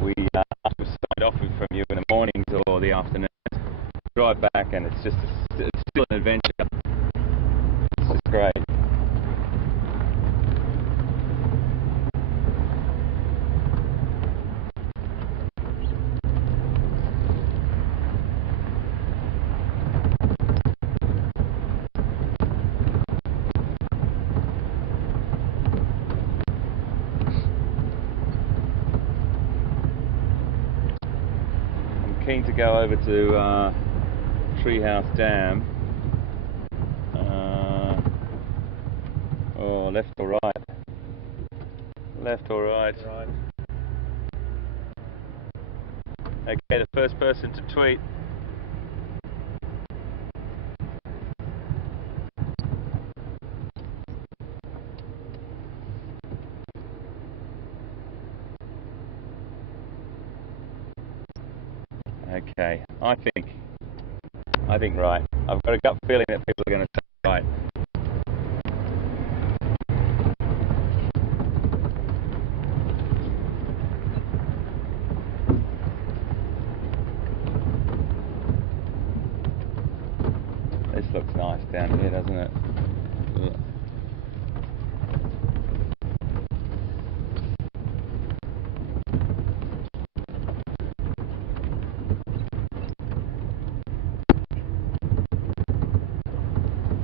we sign off from you in the mornings or the afternoons, drive back, and it's still an adventure. It's just great. Keen to go over to Treehouse Dam. Oh, left or right? Left or right? Right. Okay, the first person to tweet. Okay, I think right. I've got a gut feeling that people are going to say right. This looks nice down here, doesn't it?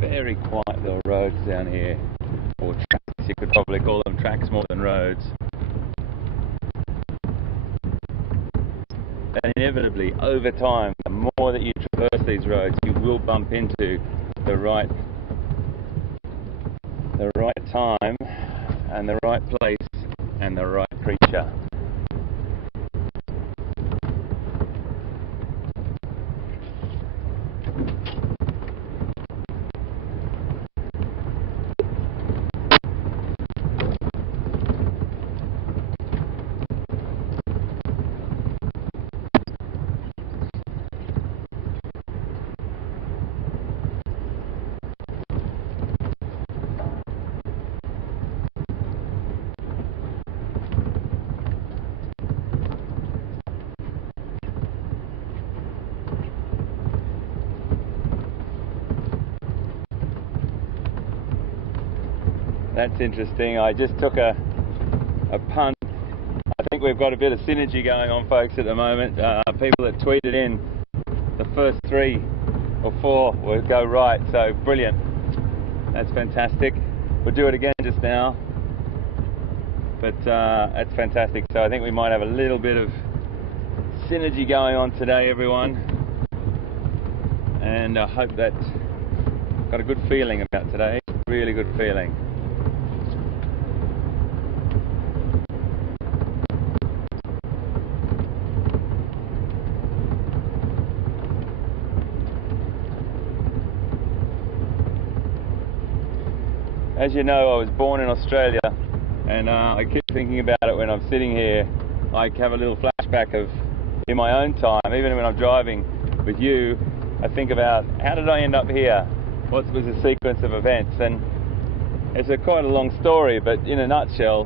Very quiet little roads down here, or tracks. You could probably call them tracks more than roads. And inevitably, over time, the more that you traverse these roads, you will bump into the right time, and the right place, and the right creature. That's interesting. I just took a punt. I think we've got a bit of synergy going on, folks, at the moment. People that tweeted in the first 3 or 4 will go right, so brilliant. That's fantastic. We'll do it again just now, but that's fantastic. So I think we might have a little bit of synergy going on today, everyone, and I hope that got a good feeling about today. Really good feeling. As you know, I was born in Australia, and I keep thinking about it when I'm sitting here. I have a little flashback of, in my own time, even when I'm driving with you, I think about, how did I end up here? What was the sequence of events? And it's quite a long story, but in a nutshell,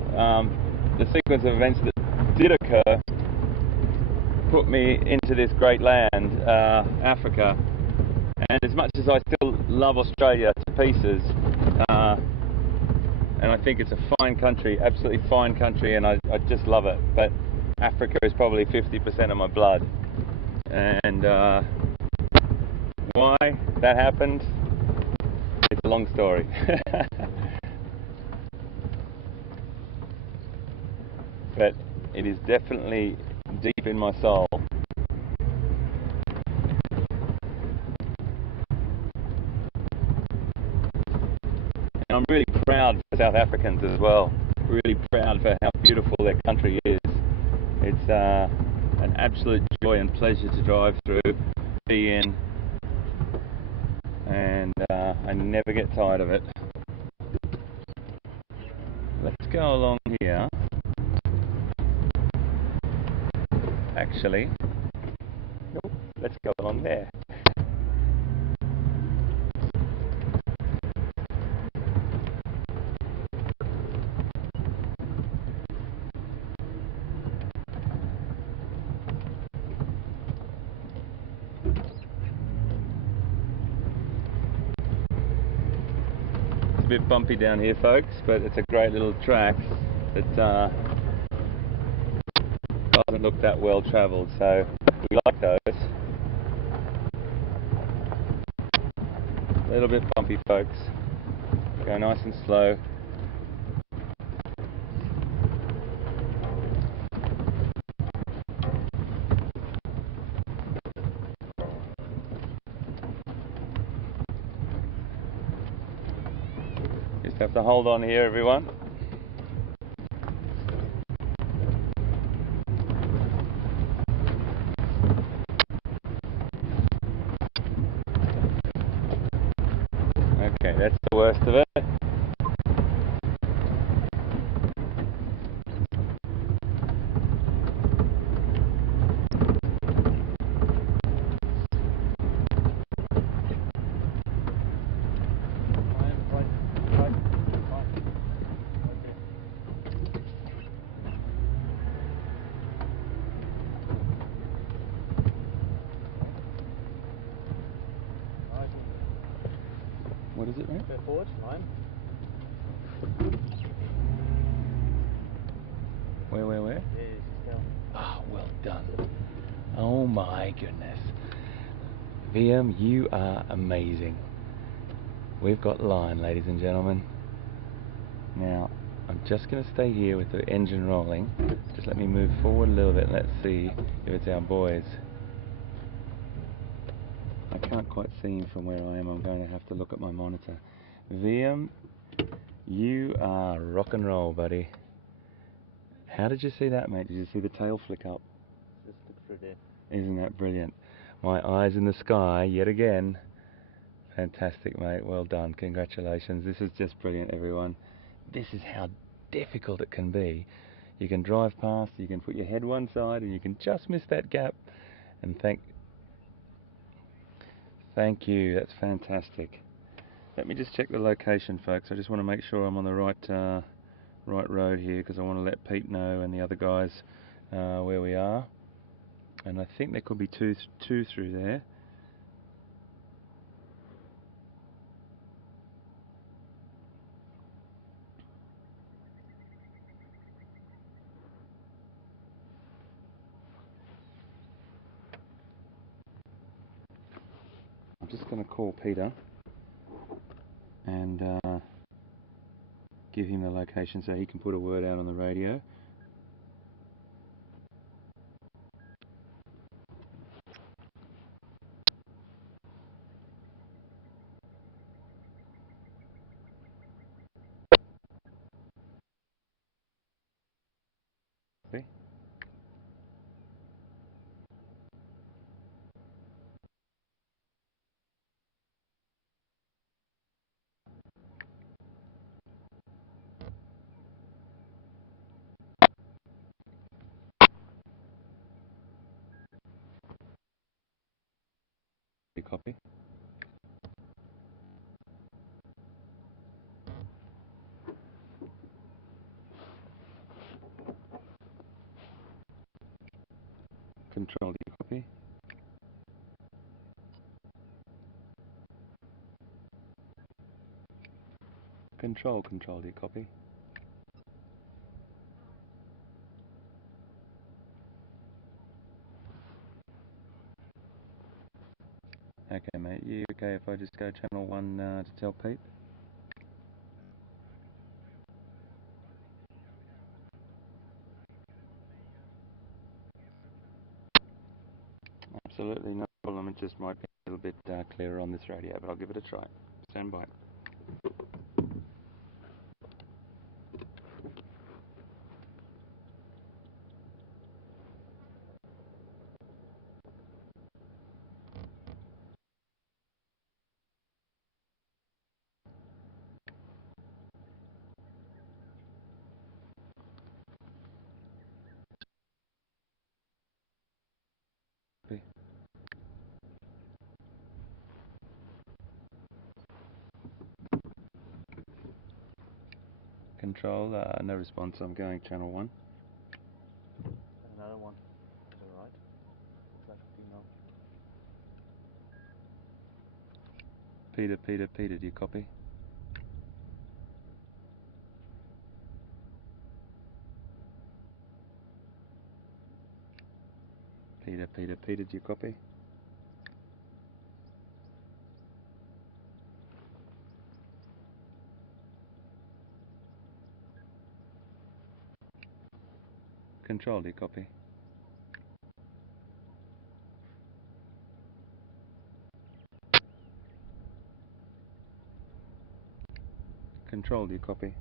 the sequence of events that did occur put me into this great land, Africa. And as much as I still love Australia to pieces, and I think it's a fine country, absolutely fine country, and I just love it. But Africa is probably 50% of my blood. And why that happened, it's a long story. But it is definitely deep in my soul. And I'm really proud for South Africans as well. Really proud for how beautiful their country is. It's an absolute joy and pleasure to drive through, be in, and I never get tired of it. Let's go along here. Actually, nope, let's go along there. It's a bit bumpy down here, folks, but it's a great little track that doesn't look that well travelled, so we like those. A little bit bumpy, folks. Go nice and slow. Just have to hold on here, everyone. Okay, that's the worst of it. What is it, mate? Go forward, 9. Where? Yes, go. Ah, well done. Oh my goodness. VM, you are amazing. We've got line, ladies and gentlemen. Now, I'm just going to stay here with the engine rolling. Just let me move forward a little bit and let's see if it's our boys. I can't quite see him from where I am. I'm going to have to look at my monitor. VM, you are rock and roll, buddy. How did you see that, mate? Did you see the tail flick up? Just look through there. Isn't that brilliant? My eyes in the sky yet again. Fantastic, mate. Well done. Congratulations. This is just brilliant, everyone. This is how difficult it can be. You can drive past, you can put your head one side, and you can just miss that gap. And thank you. That's fantastic. Let me just check the location, folks. I just want to make sure I'm on the right road here, because I want to let Pete know and the other guys where we are. And I think there could be two through there. I'm just going to call Peter and give him the location so he can put a word out on the radio. Copy. Copy. Control D, copy. Control D, copy. Okay, mate. You okay if I just go channel 1 to tell Pete? Absolutely no problem. It just might be a little bit clearer on this radio, but I'll give it a try. Stand by. Copy. Control, no response. I'm going channel 1. Another one. To the right. Looks like a female. Peter, do you copy? Peter, do you copy? Control, do you copy? Control, do you copy?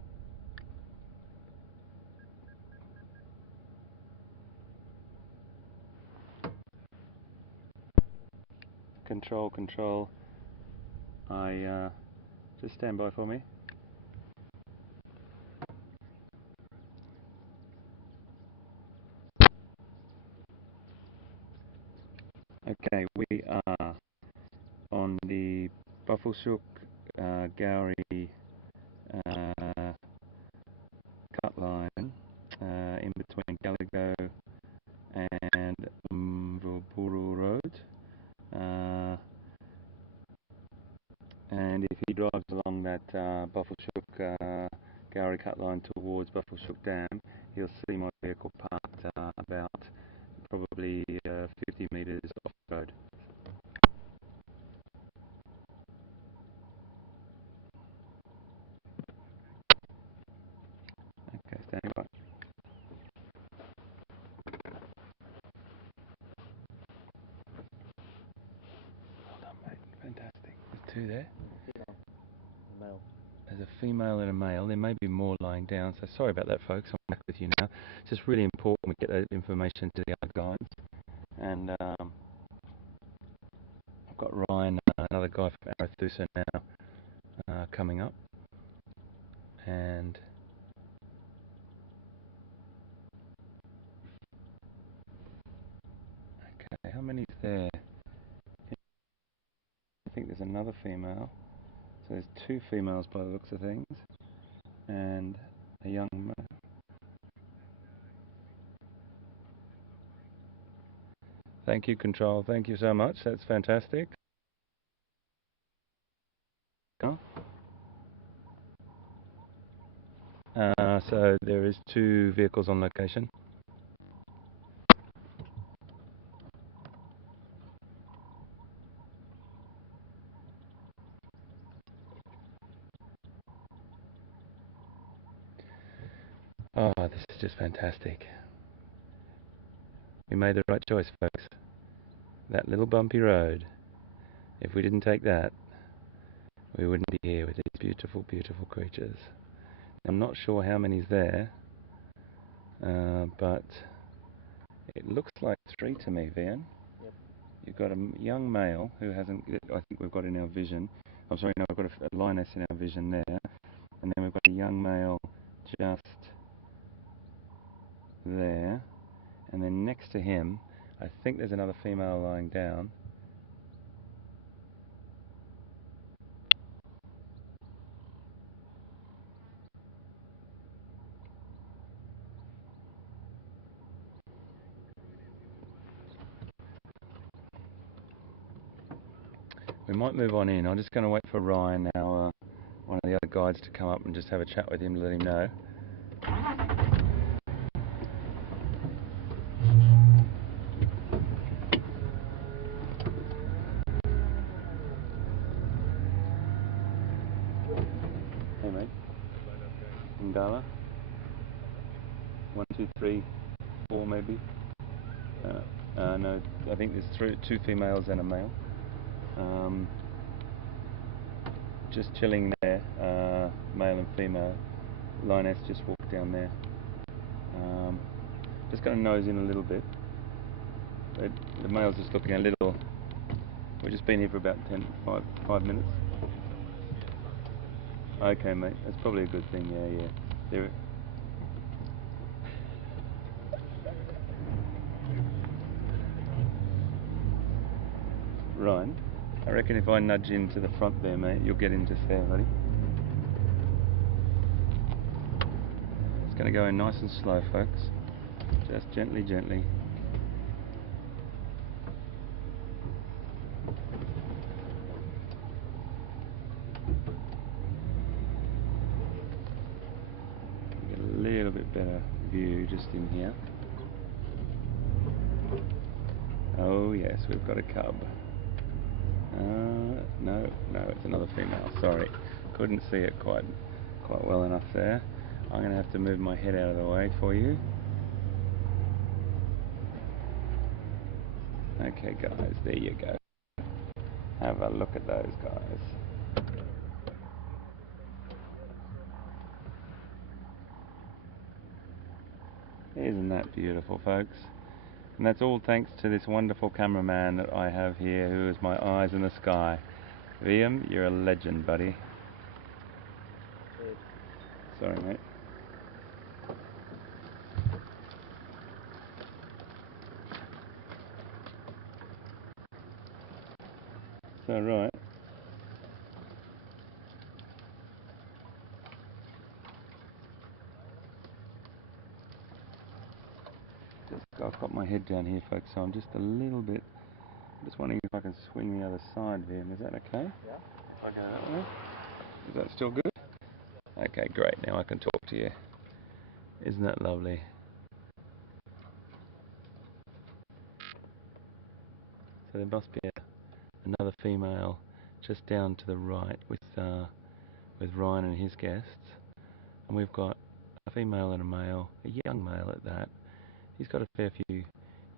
Control. Just stand by for me. Okay, we are on the Buffelshoek Gowrie cut line in between Gallego and Mvuburu Road. And if he drives along that Buffelshoek Gowrie cut line towards Buffelshoek Dam, he'll see my vehicle parked about probably 50 metres off the road. Okay, standing by. Well done, mate. Fantastic. There's 2 there. Female. Male. There's a female and a male. There may be more lying down, so sorry about that, folks. I'm back with you now. It's just really important we get that information to the other guys. And I've got Ryan, another guy from Arathusa now, coming up. And okay, how many's there? I think there's another female. So there's 2 females by the looks of things, and a young male. Thank you, Control. Thank you so much. That's fantastic. So there is 2 vehicles on location. Oh, this is just fantastic. We made the right choice, folks. That little bumpy road. If we didn't take that, we wouldn't be here with these beautiful, beautiful creatures. I'm not sure how many's there, but it looks like 3 to me, Vian. Yep. You've got a young male who hasn't, I think we've got in our vision. I'm sorry, no, we've got a lioness in our vision there. And then we've got a young male just there. And then next to him, I think there's another female lying down. We might move on in. I'm just going to wait for Ryan, our one of the other guides, to come up and just have a chat with him to let him know. Hey mate. Ngala. 1, 2, 3, 4 maybe. No, I think there's 2 females and a male. Just chilling there, male and female. Lioness just walked down there. Just going to nose in a little bit. The male's just looking a little. We've just been here for about 5 minutes. Okay, mate, that's probably a good thing. Yeah. There. Ryan, I reckon if I nudge into the front there, mate, you'll get in just there, buddy. It's going to go in nice and slow, folks. Just gently, gently. Get a little bit better view just in here. Oh yes, we've got a cub. No, it's another female. Sorry, couldn't see it quite well enough there. I'm going to have to move my head out of the way for you. Okay, guys, there you go. Have a look at those guys. Isn't that beautiful, folks? And that's all thanks to this wonderful cameraman that I have here, who is my eyes in the sky. Liam, you're a legend, buddy. Sorry, mate. So, right. I've got my head down here, folks, so I'm just a little bit. Just wondering if I can swing the other side, Liam. Is that okay? Yeah. I'll go that way. Is that still good? Okay, great. Now I can talk to you. Isn't that lovely? So there must be another female just down to the right with Ryan and his guests, and we've got a female and a male, a young male at that. He's got a fair few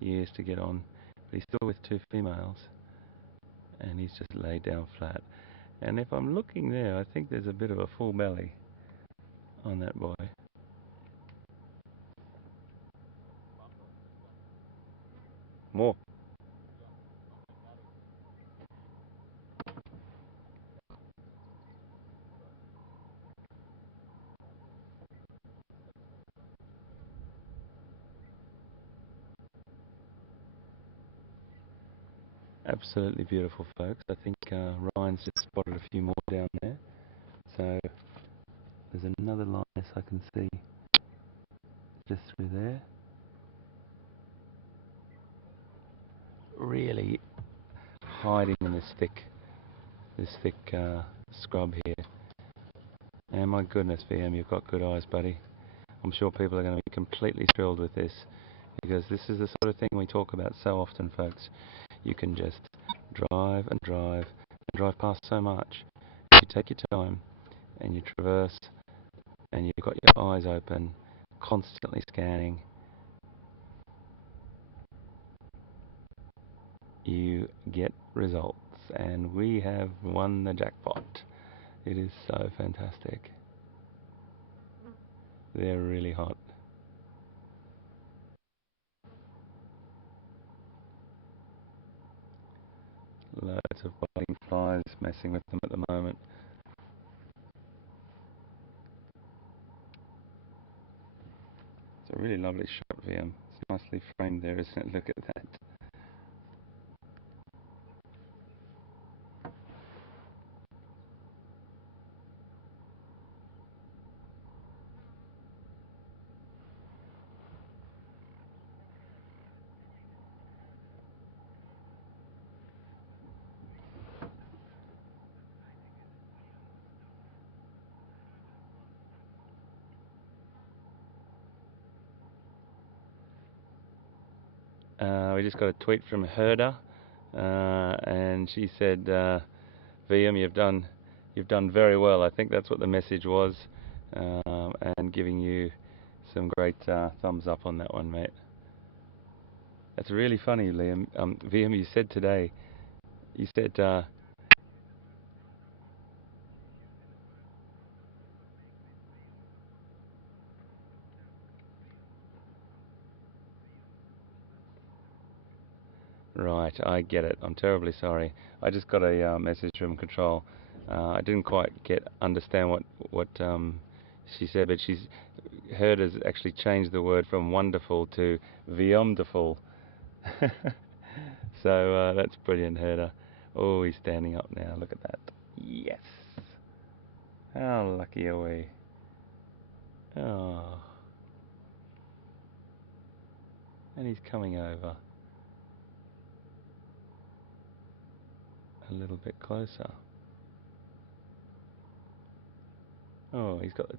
years to get on, but he's still with 2 females, and he's just laid down flat. And if I'm looking there, I think there's a bit of a full belly on that boy. More. Absolutely beautiful, folks. I think Ryan's just spotted a few more down there. So there's another lioness I can see just through there. Really hiding in this thick scrub here. And my goodness, VM, you've got good eyes, buddy. I'm sure people are going to be completely thrilled with this, because this is the sort of thing we talk about so often, folks. You can just drive and drive and drive past so much. You take your time and you traverse and you've got your eyes open constantly scanning, you get results, and we have won the jackpot. It is so fantastic. They're really hot. Loads of biting flies messing with them at the moment. It's a really lovely shot, VM. It's nicely framed there, isn't it? Look at that. We just got a tweet from Herda, and she said, "VM, you've done very well." I think that's what the message was, and giving you some great thumbs up on that one, mate. That's really funny, Liam. VM, you said today, you said. Right, I get it. I'm terribly sorry. I just got a message from Control. I didn't quite understand what she said, but she's heard has actually changed the word from wonderful to beyondful. So that's brilliant, Herder. Oh, he's standing up now. Look at that. Yes. How lucky are we? Oh. And he's coming over a little bit closer. Oh, he's got the...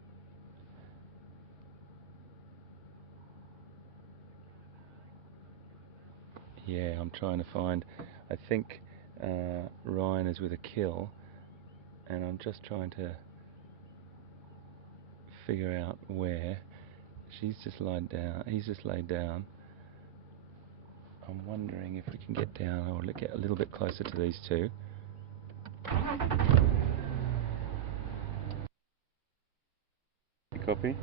Yeah, I'm trying to find... I think Ryan is with a kill, and I'm just trying to figure out where. She's just laid down. He's just laid down. I'm wondering if we can get down or get a little bit closer to these two. Copy.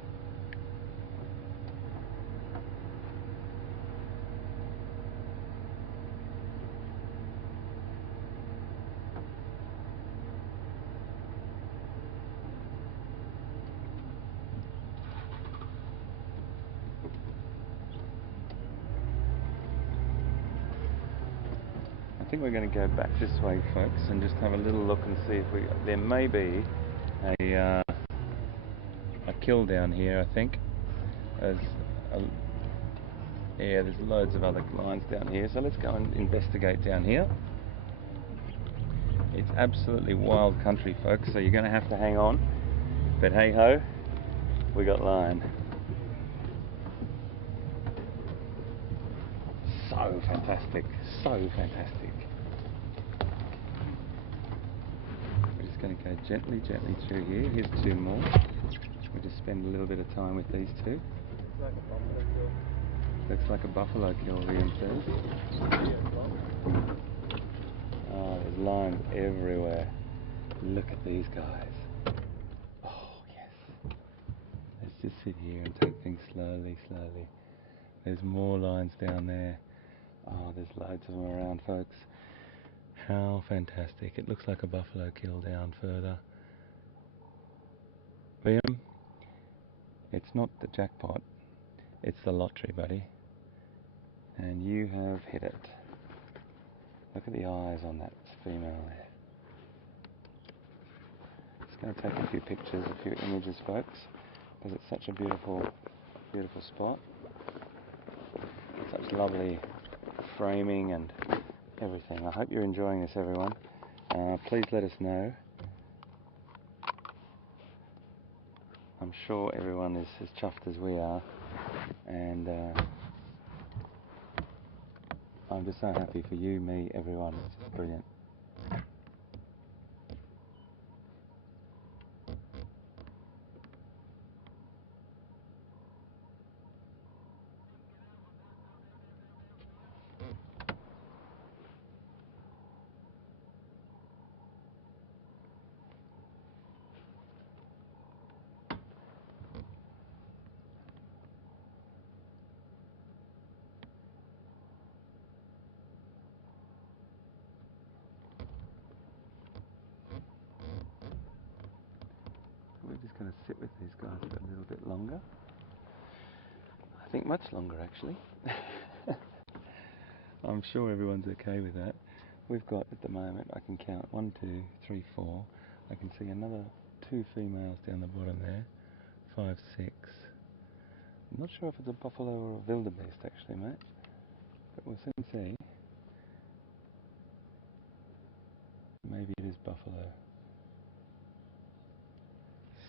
I think we're going to go back this way, folks, and just have a little look and see if there may be a kill down here. I think there's loads of other lines down here, so let's go and investigate down here. It's absolutely wild country, folks, so you're going to have to hang on, but hey ho, we got line. So fantastic, so fantastic. We're just going to go gently through here. Here's two more. We'll just spend a little bit of time with these two. Looks like a buffalo kill, Liam says. Oh, there's lines everywhere. Look at these guys. Oh, yes. Let's just sit here and take things slowly. There's more lines down there. Oh, there's loads of them around, folks. How fantastic. It looks like a buffalo kill down further. Liam, it's not the jackpot, it's the lottery, buddy. And you have hit it. Look at the eyes on that female there. Just going to take a few pictures, a few images, folks, because it's such a beautiful spot. Such lovely framing and everything. I hope you're enjoying this, everyone. Please let us know. I'm sure everyone is as chuffed as we are, and I'm just so happy for you, me, everyone. It's just brilliant. think much longer actually. I'm sure everyone's okay with that. We've got at the moment, I can count 1, 2, 3, 4. I can see another 2 females down the bottom there. 5, 6. I'm not sure if it's a buffalo or a wildebeest actually, mate, but we'll soon see. Maybe it is buffalo.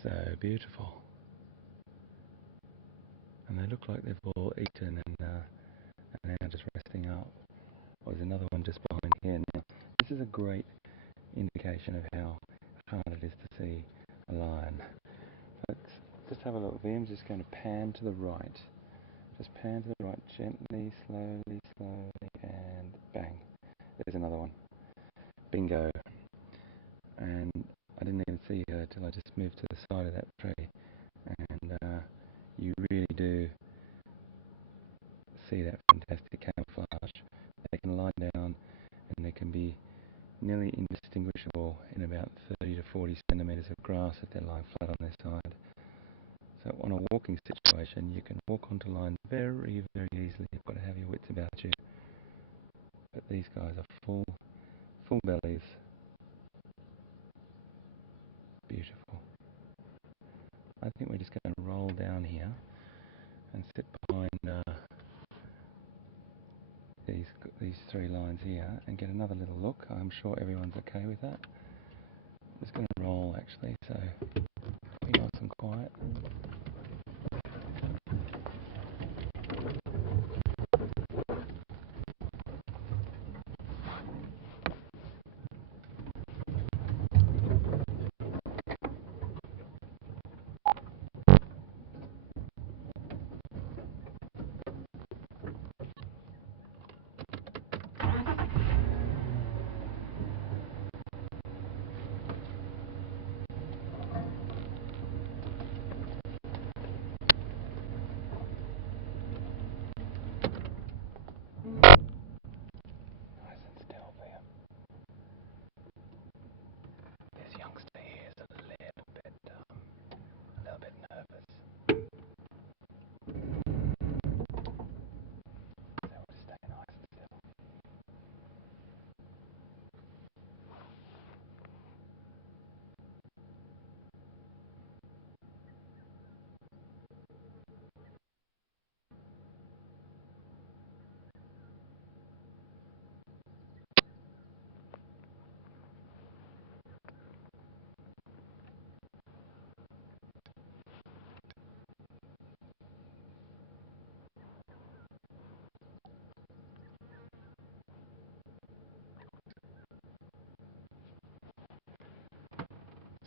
So beautiful. And they look like they've all eaten and now just resting up. There's another one just behind here now. This is a great indication of how hard it is to see a lion. Let's just have a look. VM's just going to pan to the right. Just pan to the right, gently, slowly, slowly, and bang. There's another one. Bingo. And I didn't even see her till I just moved to the side of that tree. And you really do see that fantastic camouflage. They can lie down and they can be nearly indistinguishable in about 30 to 40 centimetres of grass if they're lying flat on their side. So on a walking situation, you can walk onto line very, very easily. You've got to have your wits about you. But these guys are full bellies. Beautiful. I think we're just going to roll down here and sit behind these 3 lines here and get another little look. I'm sure everyone's okay with that. I'm just going to roll actually, so be nice and quiet.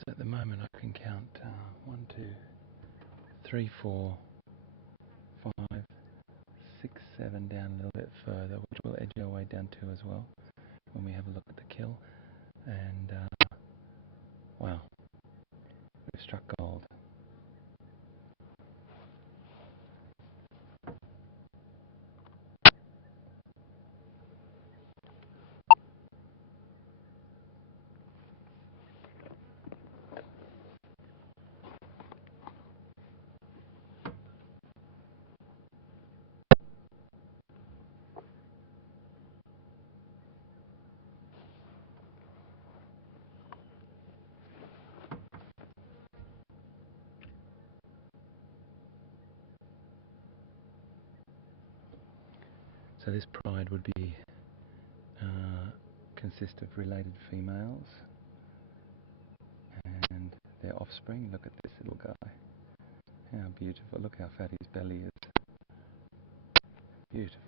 So at the moment I can count 1, 2, 3, 4, 5, 6, 7 down a little bit further, which will edge our way down to as well when we have a look at the kill. And wow, we've struck gold. So this pride would be consist of related females and their offspring. Look at this little guy. How beautiful. Look how fat his belly is. Beautiful.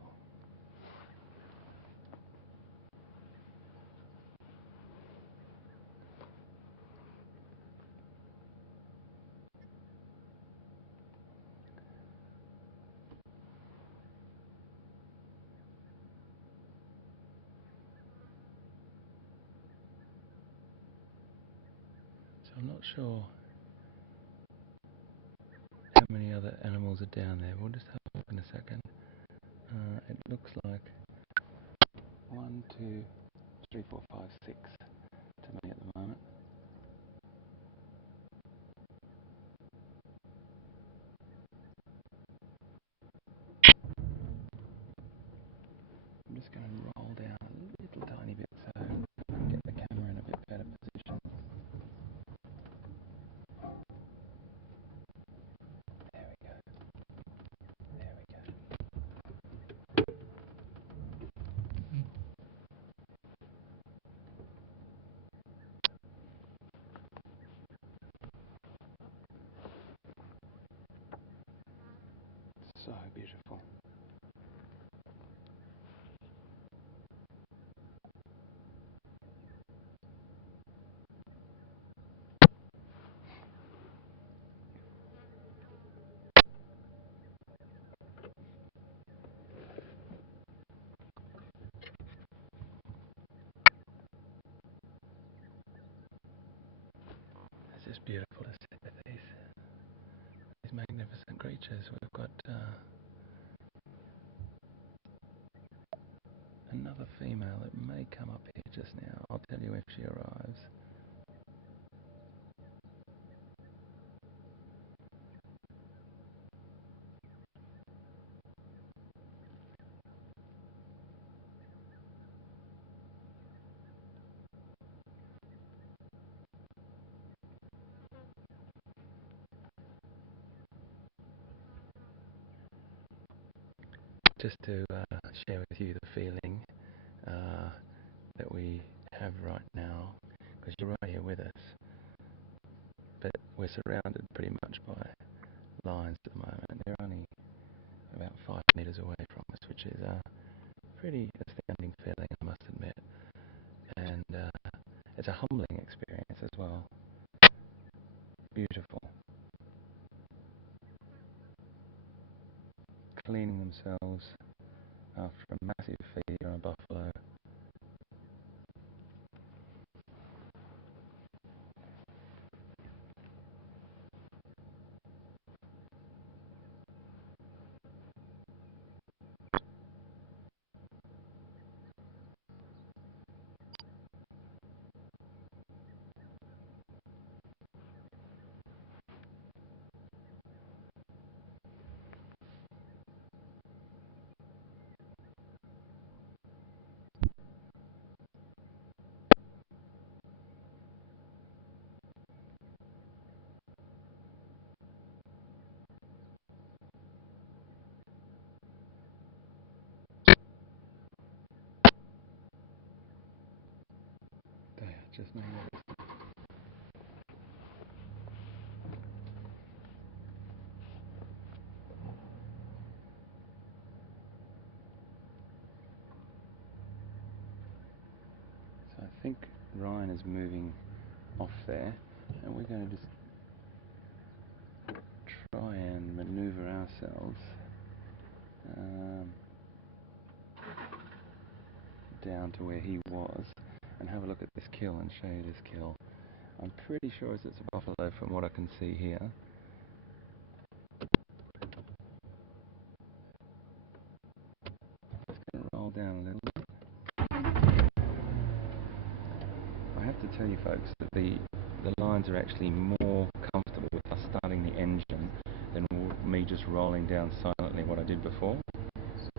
So I'm not sure how many other animals are down there. We'll just have a look in a second. It looks like 1, 2, 3, 4, 5, 6 to me at the moment. going to roll down a little tiny bit so I can get the camera in a bit better position. There we go. There we go. So beautiful. It's just beautiful to sit with these magnificent creatures. We've got another female that may come up here just now. I'll tell you if she arrives. Just to share with you the feeling that we have right now, because you're right here with us, but we're surrounded pretty much by lions at the moment. They're only about 5 meters away from us, which is a pretty astounding feeling, I must admit, and it's a humbling experience as well. Beautiful. Cleaning themselves after a massive feed on a buffalo. They are just magnificent. So I think Ryan is moving off there, and we're going to just try and maneuver ourselves down to where he was and have a look at this kill and show you this kill. I'm pretty sure it's a buffalo from what I can see here. Just going to roll down a little bit. I have to tell you folks that the lions are actually more comfortable with us starting the engine than me just rolling down silently what I did before.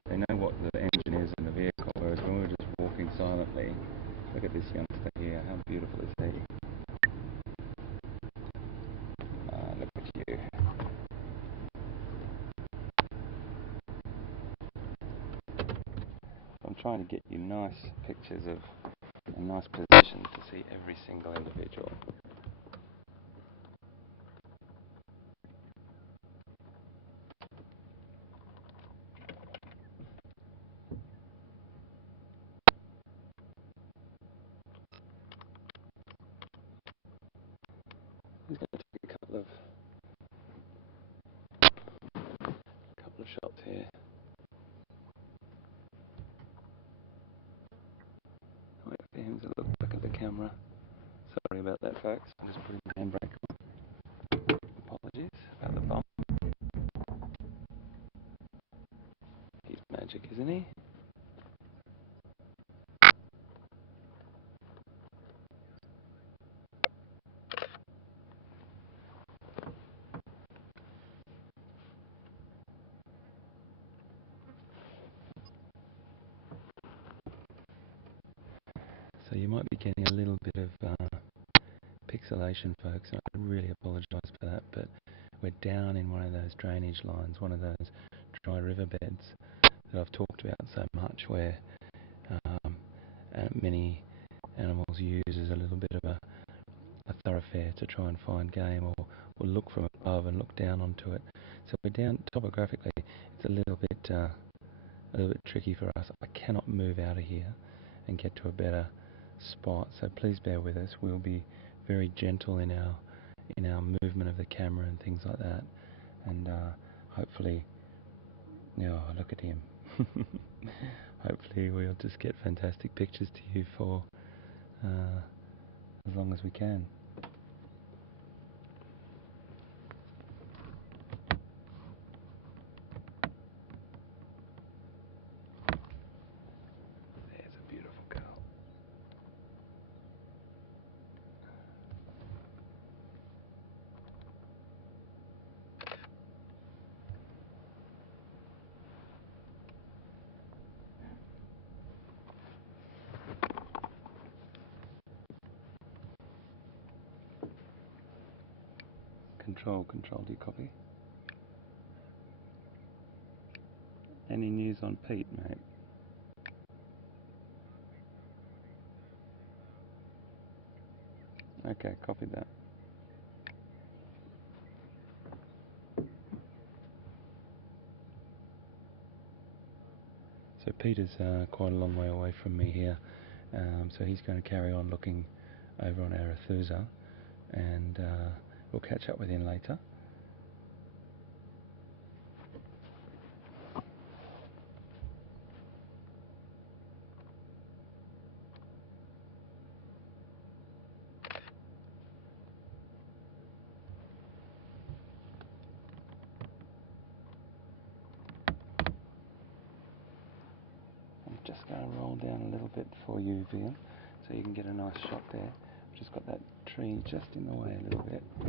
They know what the engine is in the vehicle, whereas when we were just walking silently, look at this youngster here, how beautiful is he? Look at you. I'm trying to get you nice pictures of a nice position to see every single individual. I'm just going to take a couple of shots here. Wait for him to look back at the camera. Sorry about that, folks. I'm just putting the handbrake on. Apologies about the bump. He's magic, isn't he? So you might be getting a little bit of pixelation, folks, and I really apologise for that, but we're down in one of those drainage lines, one of those dry riverbeds that I've talked about so much, where many animals use as a little bit of a thoroughfare to try and find game, or look from above and look down onto it. So we're down topographically. It's a little bit tricky for us. I cannot move out of here and get to a better spot. So please bear with us. We'll be very gentle in our movement of the camera and things like that. And hopefully, look at him. Hopefully we'll just get fantastic pictures to you for as long as we can. There's a beautiful cow. Control, do you copy? Any news on Pete, mate? Okay, copy that. So Peter's quite a long way away from me here, so he's going to carry on looking over on Arethusa, and we'll catch up with him later. I'm just going to roll down a little bit for you, Vian, so you can get a nice shot there. I've just got that tree just in the way a little bit, so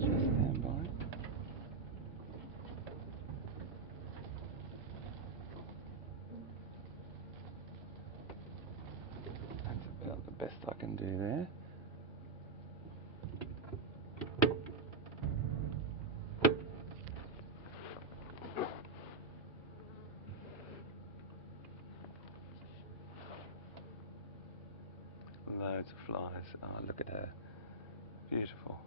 just stand by. That's about the best I can do there. Loads of flies. Oh, look at her. Beautiful.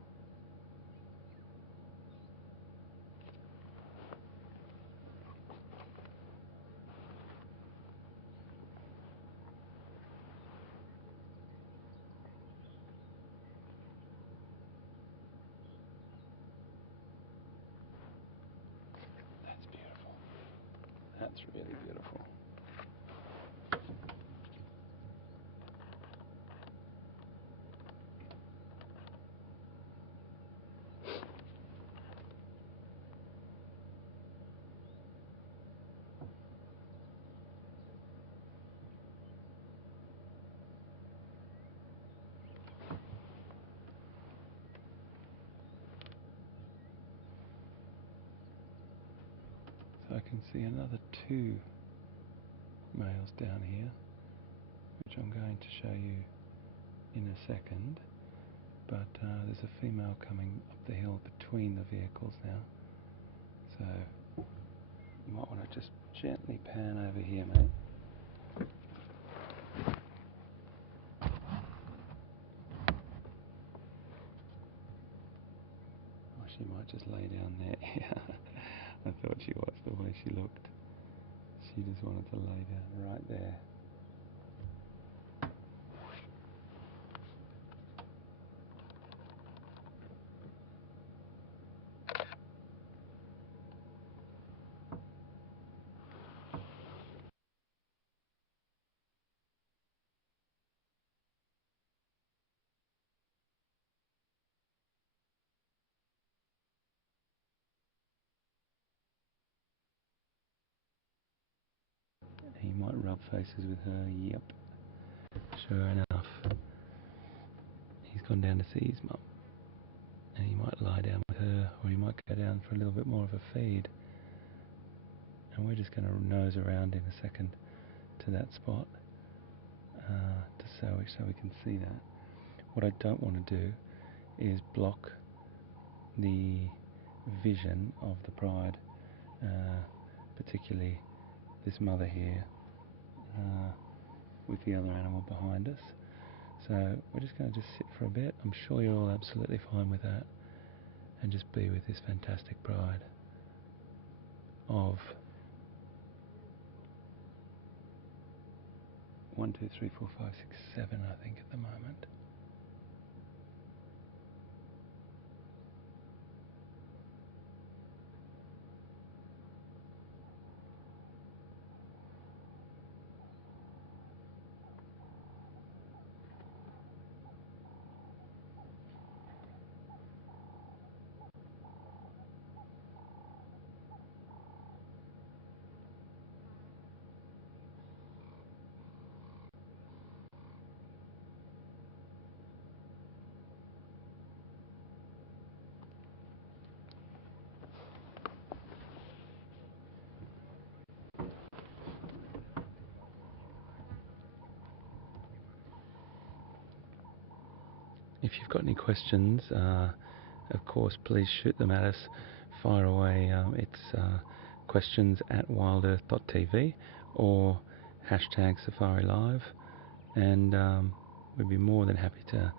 That's beautiful. That's really beautiful. So I can see another 2 males down here, which I'm going to show you in a second, but there's a female coming up the hill between the vehicles now, so you might want to just gently pan over here, mate. Oh, she might just lay down there. Yeah, I thought she was, the way she looked. She just wanted to lay down right there. He might rub faces with her. Yep, sure enough. He's gone down to see his mum, and he might lie down with her, or he might go down for a little bit more of a feed. And we're just going to nose around in a second to that spot to so we can see that. What I don't want to do is block the vision of the pride, particularly this mother here with the other animal behind us. So we're just going to just sit for a bit. I'm sure you're all absolutely fine with that, and just be with this fantastic pride of 1, 2, 3, 4, 5, 6, 7, I think at the moment. If you've got any questions, of course, please shoot them at us. Fire away. It's questions@wildearth.tv or #SafariLive, and we'd be more than happy to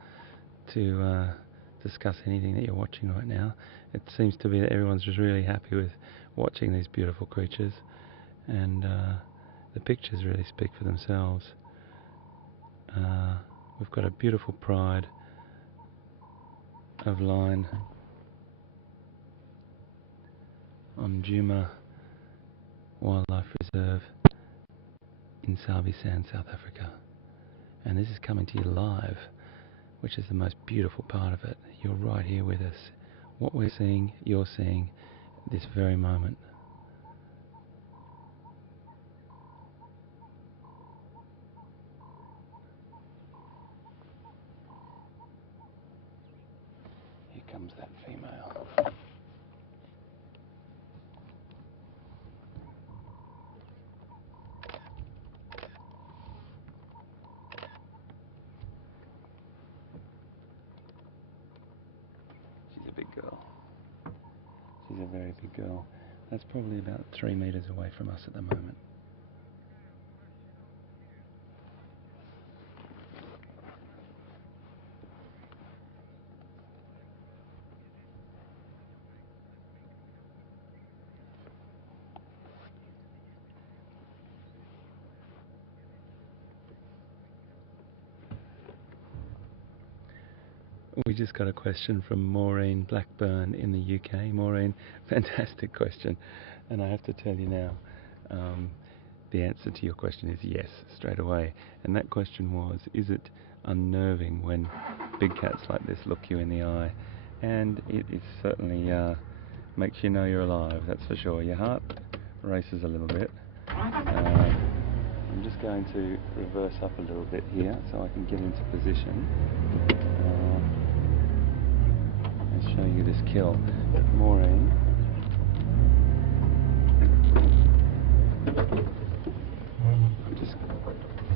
discuss anything that you're watching right now. It seems to be that everyone's just really happy with watching these beautiful creatures, and the pictures really speak for themselves. We've got a beautiful pride of line on Nkuhuma Wildlife Reserve in Sabi Sand, South Africa, and this is coming to you live, which is the most beautiful part of it. You're right here with us. What we're seeing, you're seeing this very moment. Here comes that female. She's a big girl. She's a very big girl. That's probably about 3 meters away from us at the moment. We just got a question from Maureen Blackburn in the UK. Maureen, fantastic question. And I have to tell you now, the answer to your question is yes, straight away. And that question was, is it unnerving when big cats like this look you in the eye? And it certainly makes you know you're alive, that's for sure. Your heart races a little bit. I'm just going to reverse up a little bit here so I can get into position. I'll show you this kill. Maureen.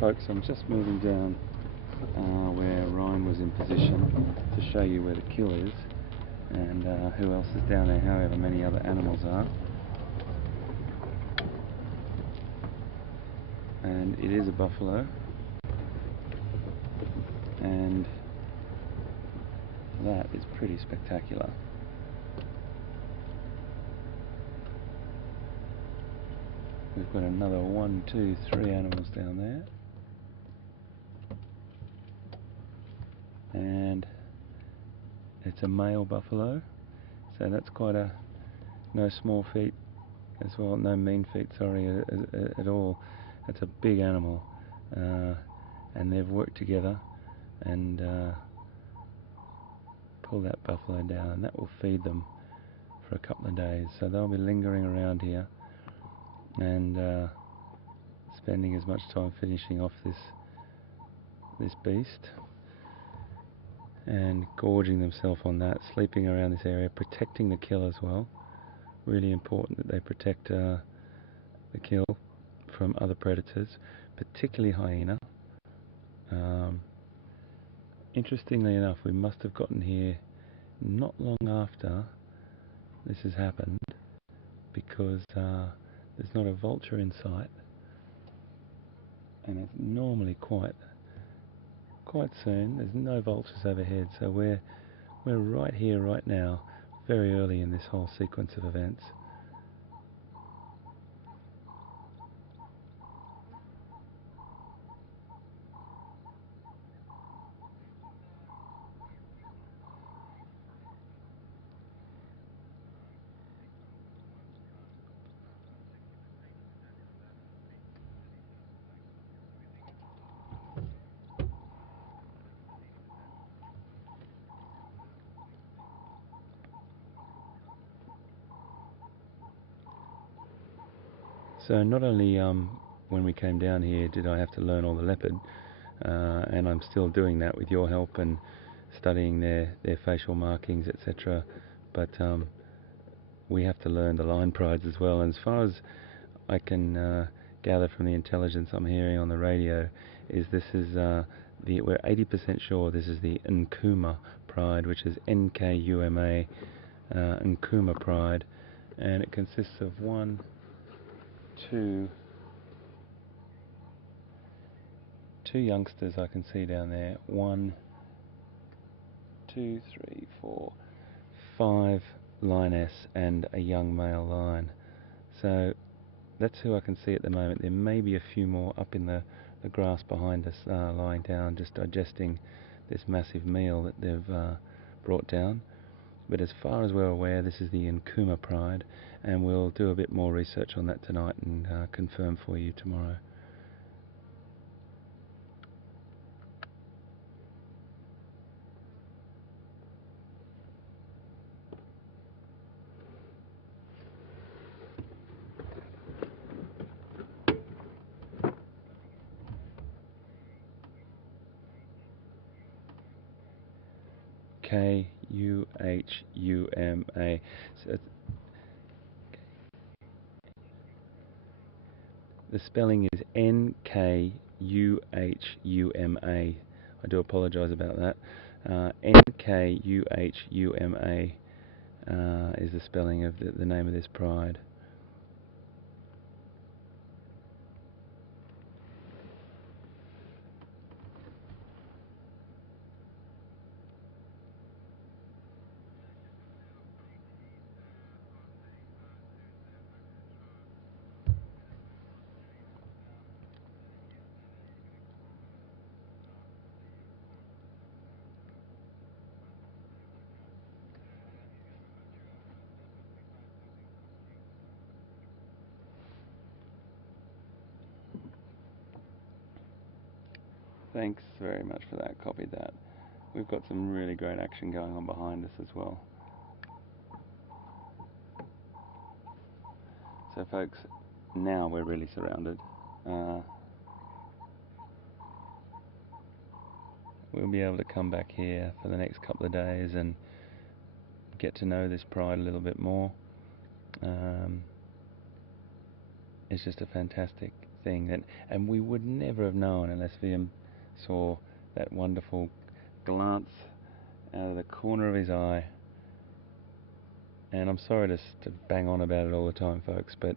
Folks, I'm just moving down where Ryan was in position to show you where the kill is and who else is down there, however many other animals are. And it is a buffalo, and that is pretty spectacular. We've got another 1, 2, 3 animals down there, and it's a male buffalo, so that's quite a no small feat as well, no mean feat, sorry, at all. It's a big animal, and they've worked together and pull that buffalo down, and that will feed them for a couple of days. So they'll be lingering around here and spending as much time finishing off this beast and gorging themselves on that, sleeping around this area, protecting the kill as well. Really important that they protect the kill from other predators, particularly hyena. Interestingly enough, we must have gotten here not long after this has happened, because there's not a vulture in sight, and it's normally quite soon. There's no vultures overhead, so we're right here, right now, very early in this whole sequence of events. So not only when we came down here did I have to learn all the leopard, and I'm still doing that with your help and studying their facial markings, etc. But we have to learn the line prides as well. And as far as I can gather from the intelligence I'm hearing on the radio, is this is we're 80% sure this is the Nkuhuma pride, which is Nkuma, Nkuhuma pride, and it consists of two youngsters I can see down there. 1, 2, 3, 4, 5 lioness and a young male lion. So that's who I can see at the moment. There may be a few more up in the grass behind us, lying down, just digesting this massive meal that they've brought down. But as far as we're aware, this is the Nkuhuma pride, and we'll do a bit more research on that tonight and confirm for you tomorrow. Kuhuma. So the spelling is Nkuhuma. I do apologise about that. Nkuhuma is the spelling of the name of this pride. Thanks very much for that. Copied that. We've got some really great action going on behind us as well. So folks, now we're really surrounded. We'll be able to come back here for the next couple of days and get to know this pride a little bit more. It's just a fantastic thing, and we would never have known unless Liam saw that wonderful glance out of the corner of his eye. And I'm sorry to bang on about it all the time, folks, but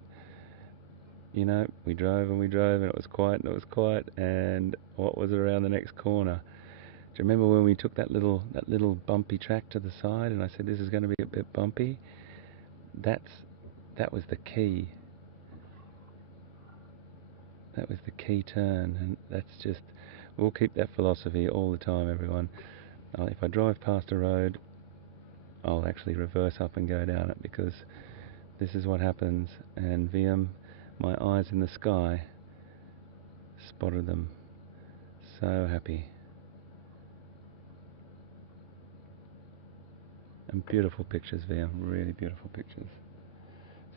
you know, we drove and it was quiet and it was quiet, and what was around the next corner? Do you remember when we took that little bumpy track to the side, and I said this is going to be a bit bumpy? That was the key. That was the key turn, and that's just, we'll keep that philosophy all the time, everyone. If I drive past a road, I'll actually reverse up and go down it, because this is what happens. And VM, my eyes in the sky, spotted them. So happy. And beautiful pictures, VM, really beautiful pictures.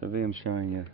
So VM's showing you.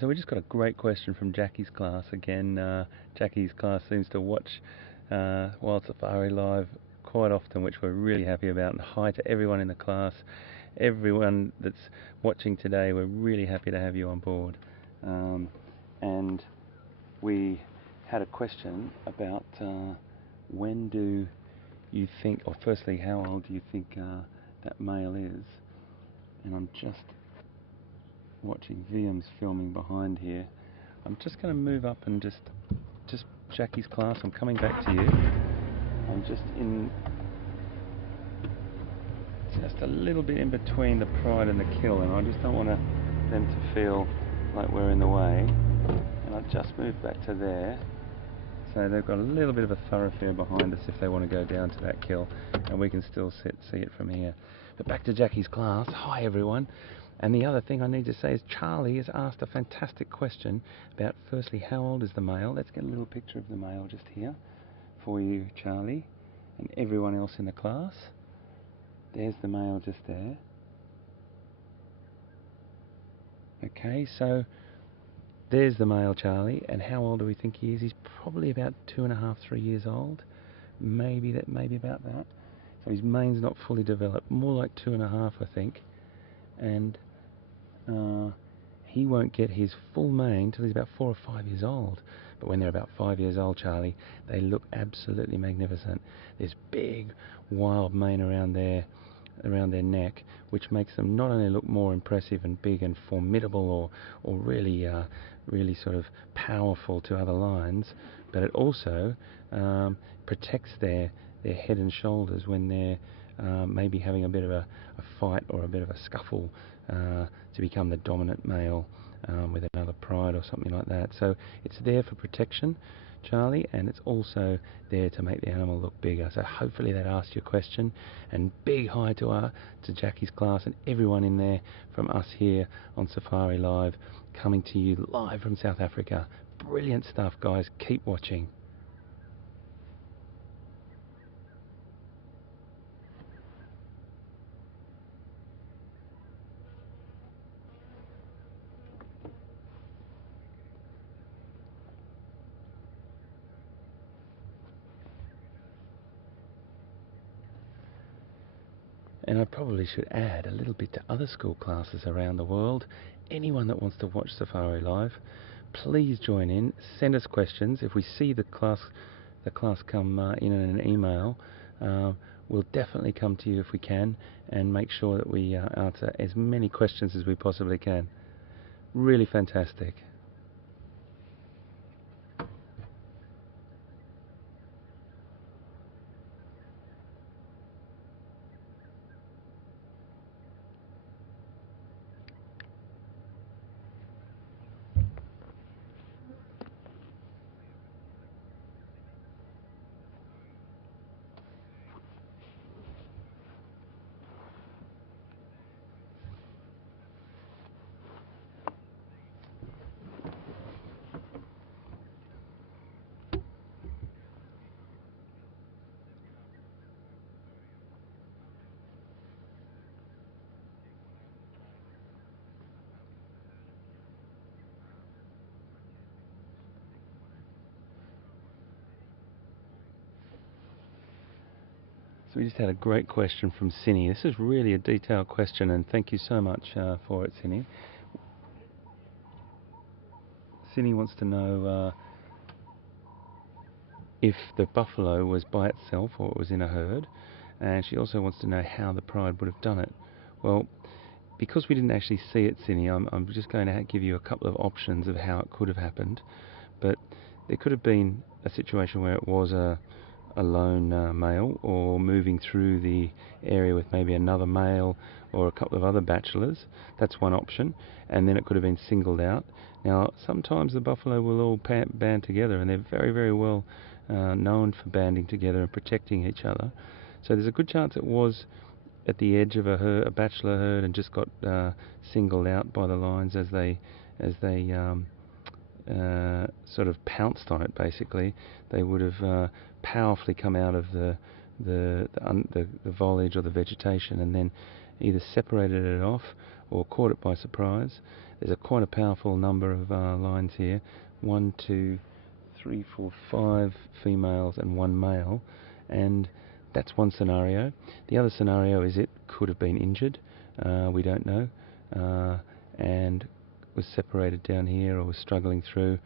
So we just got a great question from Jackie's class again. Jackie's class seems to watch WildSafari Live quite often, which we're really happy about, and hi to everyone in the class, everyone that's watching today. We're really happy to have you on board. And we had a question about when do you think, or firstly, how old do you think that male is? And I'm just watching Viam's filming behind here. I'm just going to move up and just Jackie's class, I'm coming back to you. I'm just a little bit in between the pride and the kill, and I just don't want them to feel like we're in the way. And I just moved back to there. So they've got a little bit of a thoroughfare behind us if they want to go down to that kill, and we can still see it from here. But back to Jackie's class. Hi everyone. And the other thing I need to say is Charlie has asked a fantastic question about, firstly, how old is the male? Let's get a little picture of the male just here for you, Charlie, and everyone else in the class. There's the male just there. Okay, so there's the male, Charlie, and how old do we think he is? He's probably about 2.5, 3 years old, maybe about that. So his mane's not fully developed, more like 2.5, I think, and he won't get his full mane till he's about 4 or 5 years old. But when they're about 5 years old, Charlie, they look absolutely magnificent. There's big, wild mane around their neck, which makes them not only look more impressive and big and formidable, or really sort of powerful to other lions, but it also protects their head and shoulders when they're maybe having a bit of a fight or a bit of a scuffle to become the dominant male with another pride or something like that. So it's there for protection, Charlie, and it's also there to make the animal look bigger. So hopefully that asked your question, and big hi to Jackie's class and everyone in there from us here on Safari Live, coming to you live from South Africa. Brilliant stuff, guys. Keep watching. And I probably should add a little bit to other school classes around the world. Anyone that wants to watch Safari Live, please join in. Send us questions. If we see the class come in an email, we'll definitely come to you if we can, and make sure that we answer as many questions as we possibly can. Really fantastic. So we just had a great question from Cindy. This is really a detailed question, and thank you so much for it, Cindy. Cindy wants to know if the buffalo was by itself or it was in a herd, and she also wants to know how the pride would have done it. Well, because we didn't actually see it, Cindy, I'm just going to give you a couple of options of how it could have happened. But there could have been a situation where it was a lone male, or moving through the area with maybe another male or a couple of other bachelors. That's one option. And then it could have been singled out. Now, sometimes the buffalo will all band together, and they're very, very well known for banding together and protecting each other. So there's a good chance it was at the edge of a bachelor herd and just got singled out by the lions as they sort of pounced on it. Basically, they would have powerfully come out of the foliage or the vegetation, and then either separated it off or caught it by surprise. There's quite a powerful number of lines here. 1, 2, 3, 4, 5 females and 1 male, and that's one scenario. The other scenario is it could have been injured. We don't know, and was separated down here or was struggling through,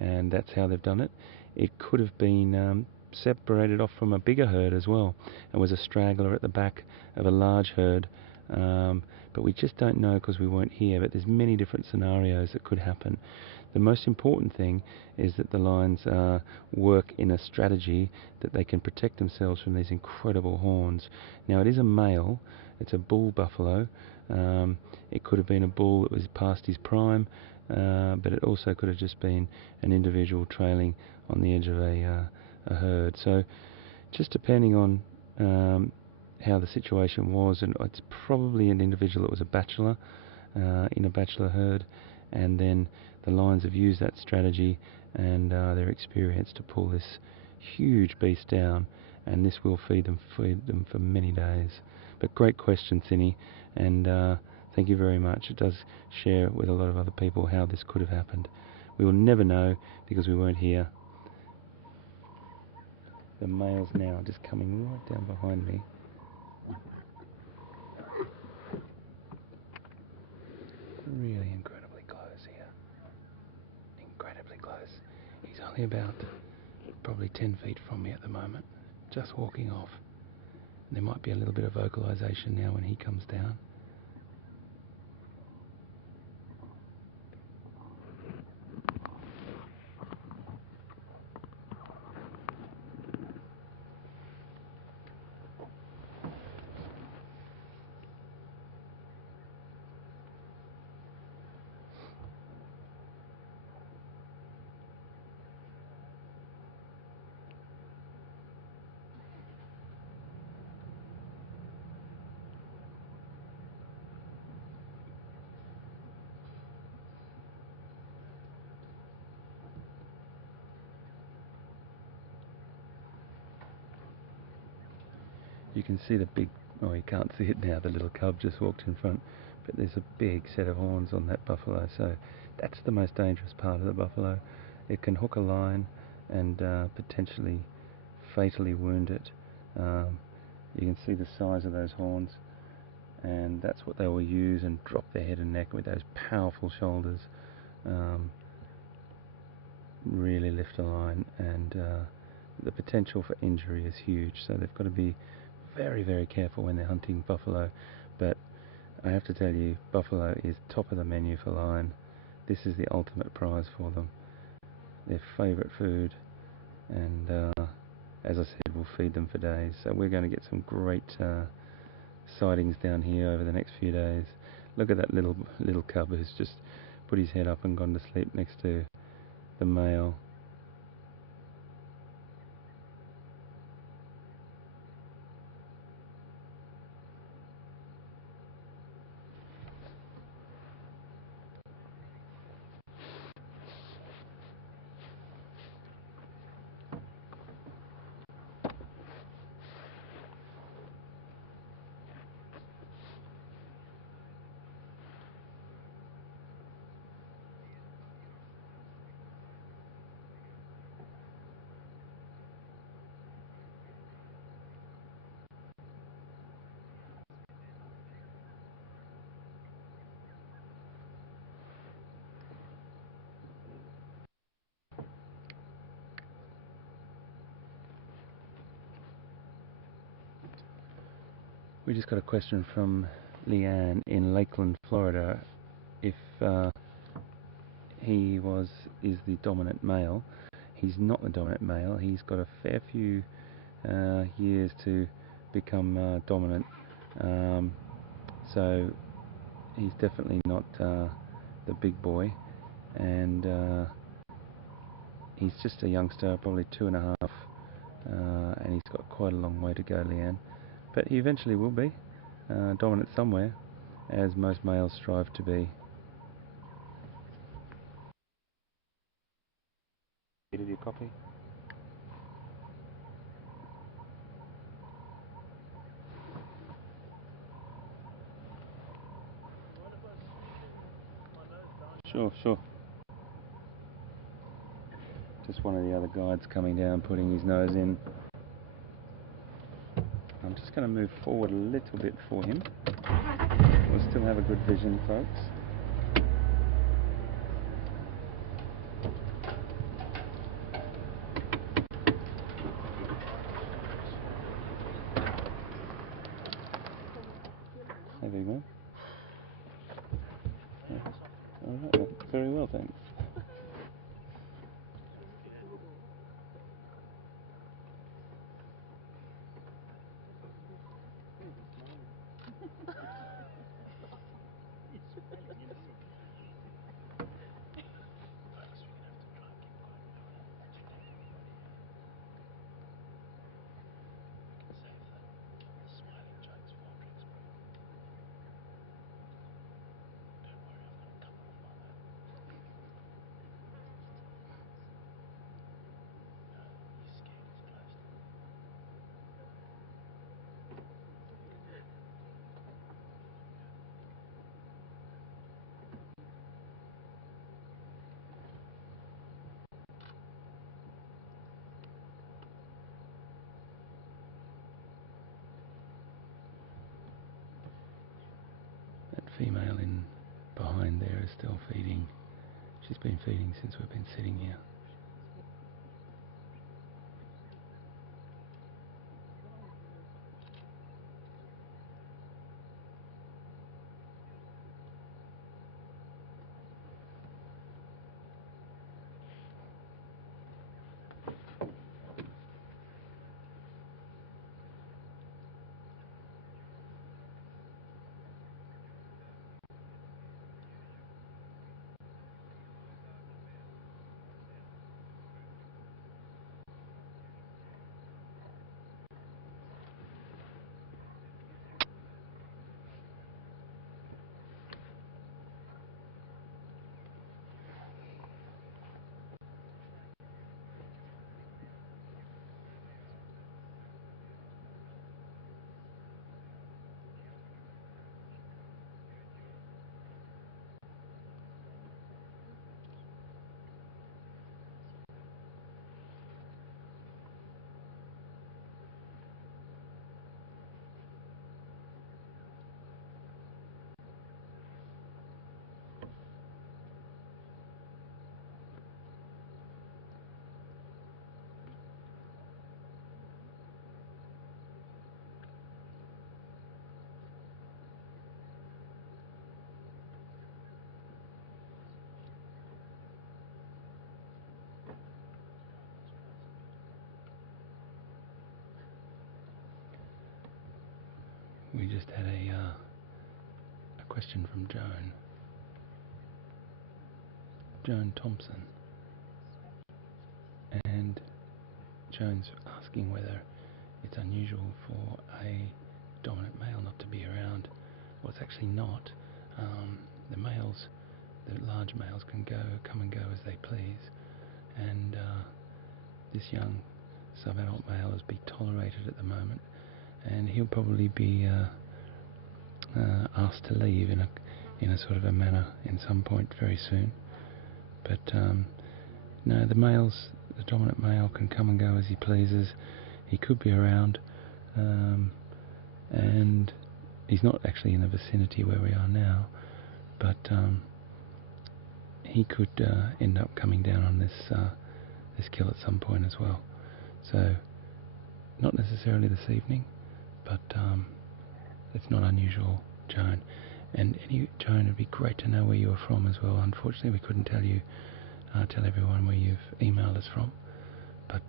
and that's how they've done it. It could have been separated off from a bigger herd as well and was a straggler at the back of a large herd, but we just don't know because we weren't here. But there's many different scenarios that could happen. The most important thing is that the lions work in a strategy that they can protect themselves from these incredible horns. Now, it is a male, it's a bull buffalo. It could have been a bull that was past his prime, but it also could have just been an individual trailing on the edge of a herd. So just depending on how the situation was, and it's probably an individual that was a bachelor in a bachelor herd, and then the lions have used that strategy and their experience to pull this huge beast down, and this will feed them for many days. But great question, Cindy, and thank you very much. It does share with a lot of other people how this could have happened. We will never know because we weren't here. The male's now just coming right down behind me. Really incredibly close here. Incredibly close. He's only about probably 10 feet from me at the moment, just walking off. There might be a little bit of vocalization now when he comes down. You can see the big, oh, you can't see it now, the little cub just walked in front, but there's a big set of horns on that buffalo, so that's the most dangerous part of the buffalo. It can hook a lion and potentially fatally wound it. You can see the size of those horns, and that's what they will use and drop their head and neck with those powerful shoulders. Really lift a lion, and the potential for injury is huge, so they've got to be very, very careful when they're hunting buffalo. But I have to tell you, buffalo is top of the menu for lion. This is the ultimate prize for them. Their favourite food, and as I said, we'll feed them for days. So we're going to get some great sightings down here over the next few days. Look at that little cub who's just put his head up and gone to sleep next to the male. We just got a question from Leanne in Lakeland, Florida. If he is the dominant male. He's not the dominant male. He's got a fair few years to become dominant. So he's definitely not the big boy, and he's just a youngster, probably 2.5, and he's got quite a long way to go, Leanne. But he eventually will be dominant somewhere, as most males strive to be. Did you copy? Sure. Just one of the other guides coming down, putting his nose in. I'm just going to move forward a little bit for him. We'll still have a good vision, folks. Hey, big man. Yeah. All right, very well, thanks. That female in behind there is still feeding. She's been feeding since we've been sitting here. We just had a question from Joan Thompson, and Joan's asking whether it's unusual for a dominant male not to be around. Well, it's actually not. The males, the large males, can come and go as they please, and this young sub-adult male is being tolerated at the moment, and he'll probably be asked to leave in a sort of a manner in some point very soon. But no, the dominant male can come and go as he pleases. He could be around, and he's not actually in the vicinity where we are now, but he could end up coming down on this kill at some point as well. So not necessarily this evening, but it's not unusual, Joan. And Joan, it'd be great to know where you were from as well. Unfortunately, we couldn't tell everyone where you've emailed us from, but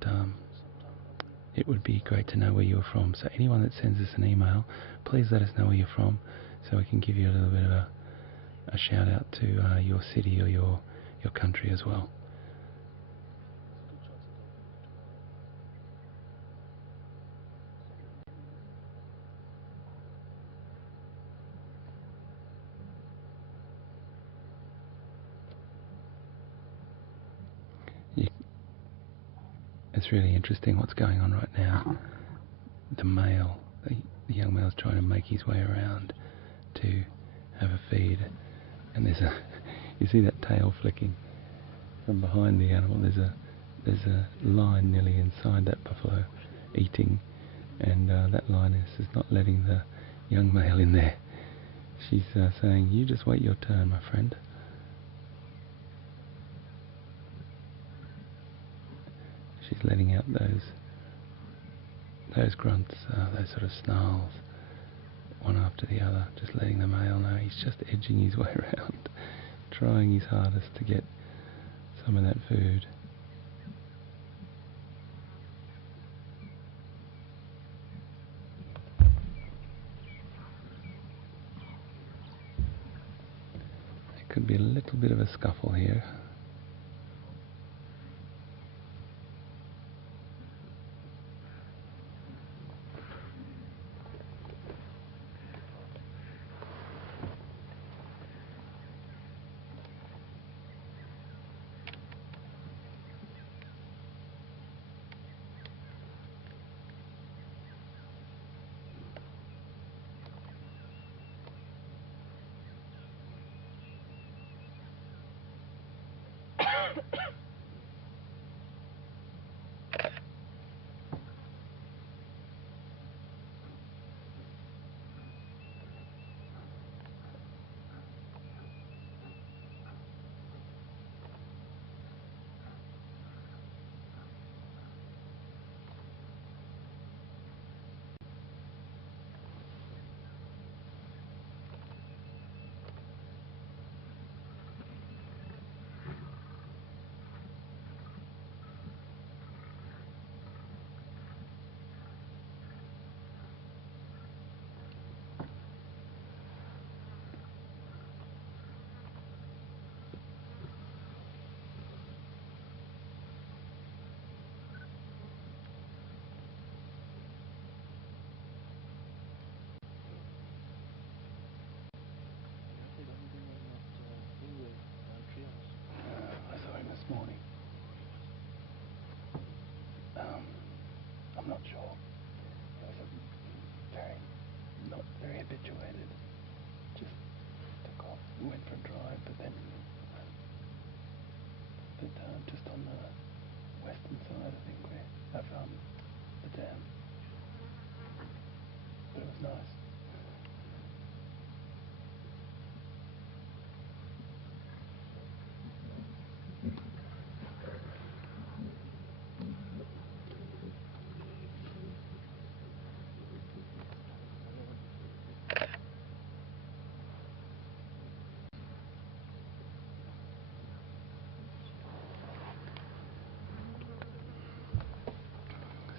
it would be great to know where you're from. So anyone that sends us an email, please let us know where you're from, so we can give you a little bit of a shout out to your city or your country as well. It's really interesting what's going on right now. The young male's trying to make his way around to have a feed, and you see that tail flicking from behind the animal. There's a line nearly inside that buffalo eating, and that lioness is not letting the young male in there. She's saying, "You just wait your turn, my friend." She's letting out those grunts, those sort of snarls, one after the other, just letting the male know he's just edging his way around, trying his hardest to get some of that food. There could be a little bit of a scuffle here. I saw him this morning. I'm not sure. He was not very habituated. Just took off, went for a drive, but then just on the western side, I think, of the dam. But it was nice.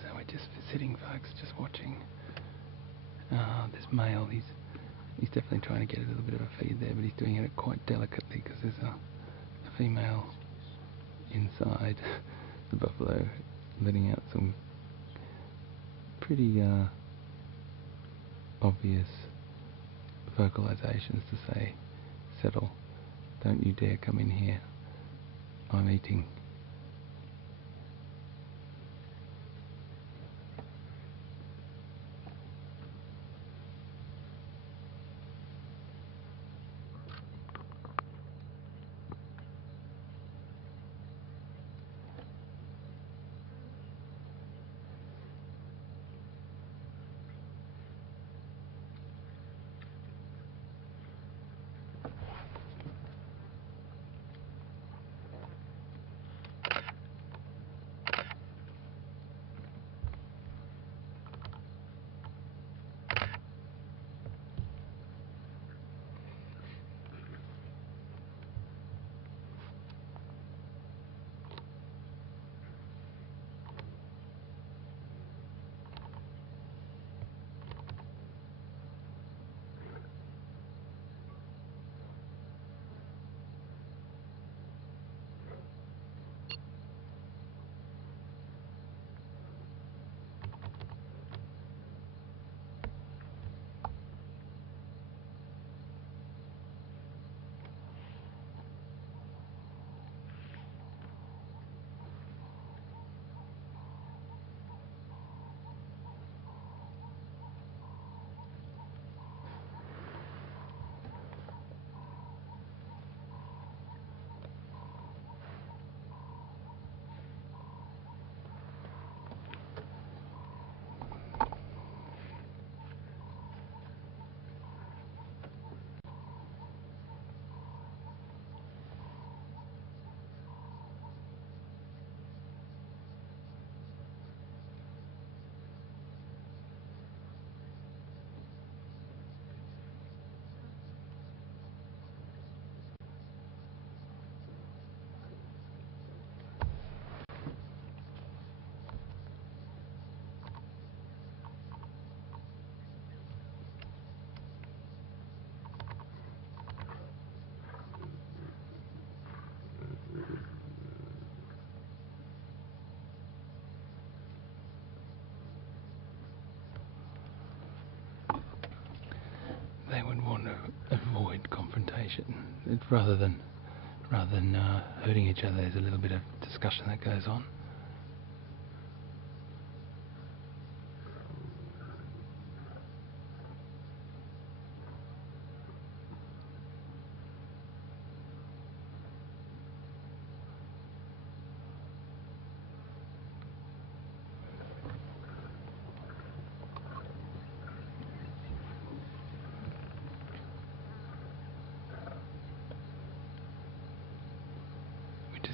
So we're just sitting, folks, just watching this male. He's definitely trying to get a little bit of a feed there, but he's doing it quite delicately because there's a female inside the buffalo letting out some pretty obvious vocalizations to say, "Settle, don't you dare come in here, I'm eating." communication. Rather than hurting each other, there's a little bit of discussion that goes on.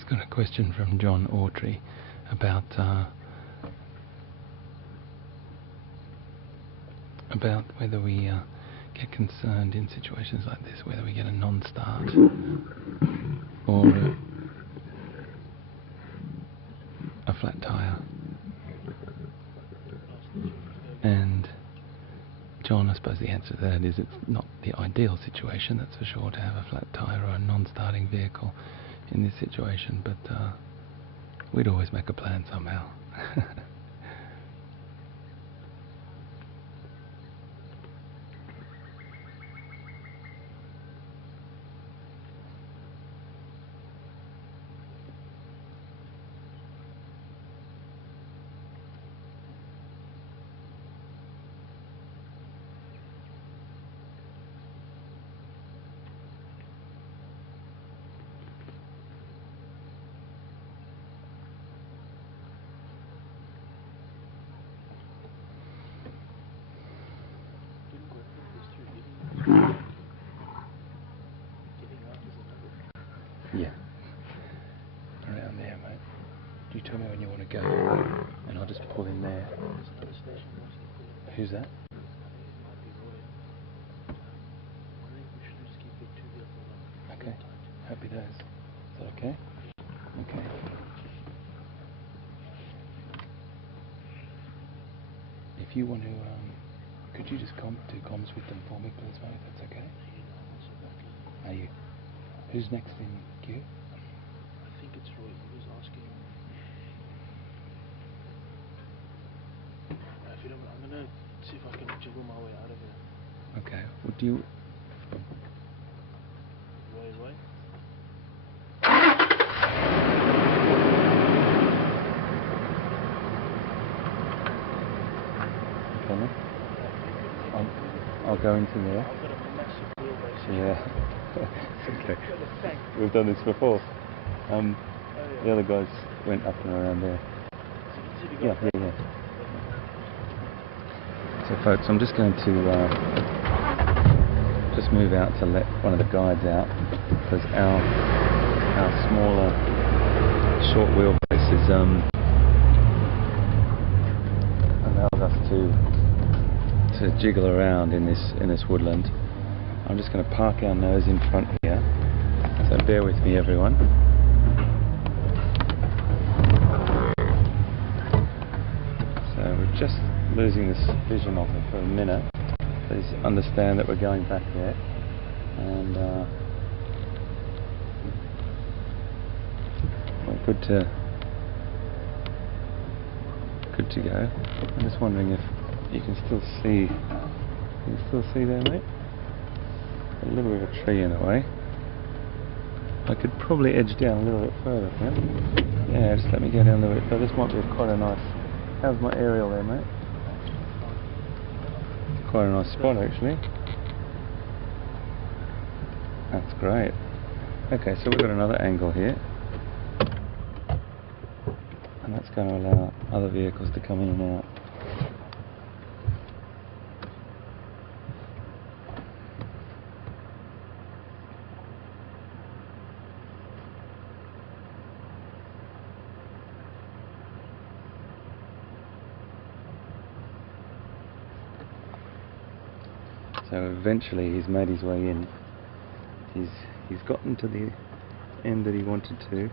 Got a question from John Autry about whether we get concerned in situations like this, whether we get a non-start or a flat tyre. And John, I suppose the answer to that is it's not the ideal situation, that's for sure, to have a flat tyre or a non-starting vehicle in this situation, but we'd always make a plan somehow. Yeah. Around there, mate. You tell me when you want to go, and I'll just pull in there. Who's that? Okay. Happy days. Is that okay? Okay. If you want to, could you just do comms with them for me, please, mate, if that's okay? Are you? Who's next in queue? I think it's Roy. He was asking. If you don't, I'm gonna see if I can jiggle my way out of here. Okay. Well, do you? Roy. Okay. I'll go into there. I've got a massive wheelbase. Yeah. Okay. We've done this before. The other guys went up and around there. Yeah. So folks, I'm just going to just move out to let one of the guides out, because our smaller short wheelbase is allows us to jiggle around in this woodland. I'm just going to park our nose in front here, so bear with me, everyone. So we're just losing this vision of them for a minute. Please understand that we're going back there, and we're good to go. I'm just wondering if you can still see. Can you still see there, mate? A little bit of a tree in the way. I could probably edge down a little bit further, yeah, just let me go down a little bit further. This might be quite a nice... How's my aerial there, mate? Quite a nice spot, actually. That's great. Okay, so we've got another angle here, and that's going to allow other vehicles to come in and out. So eventually he's made his way in. He's gotten to the end that he wanted to.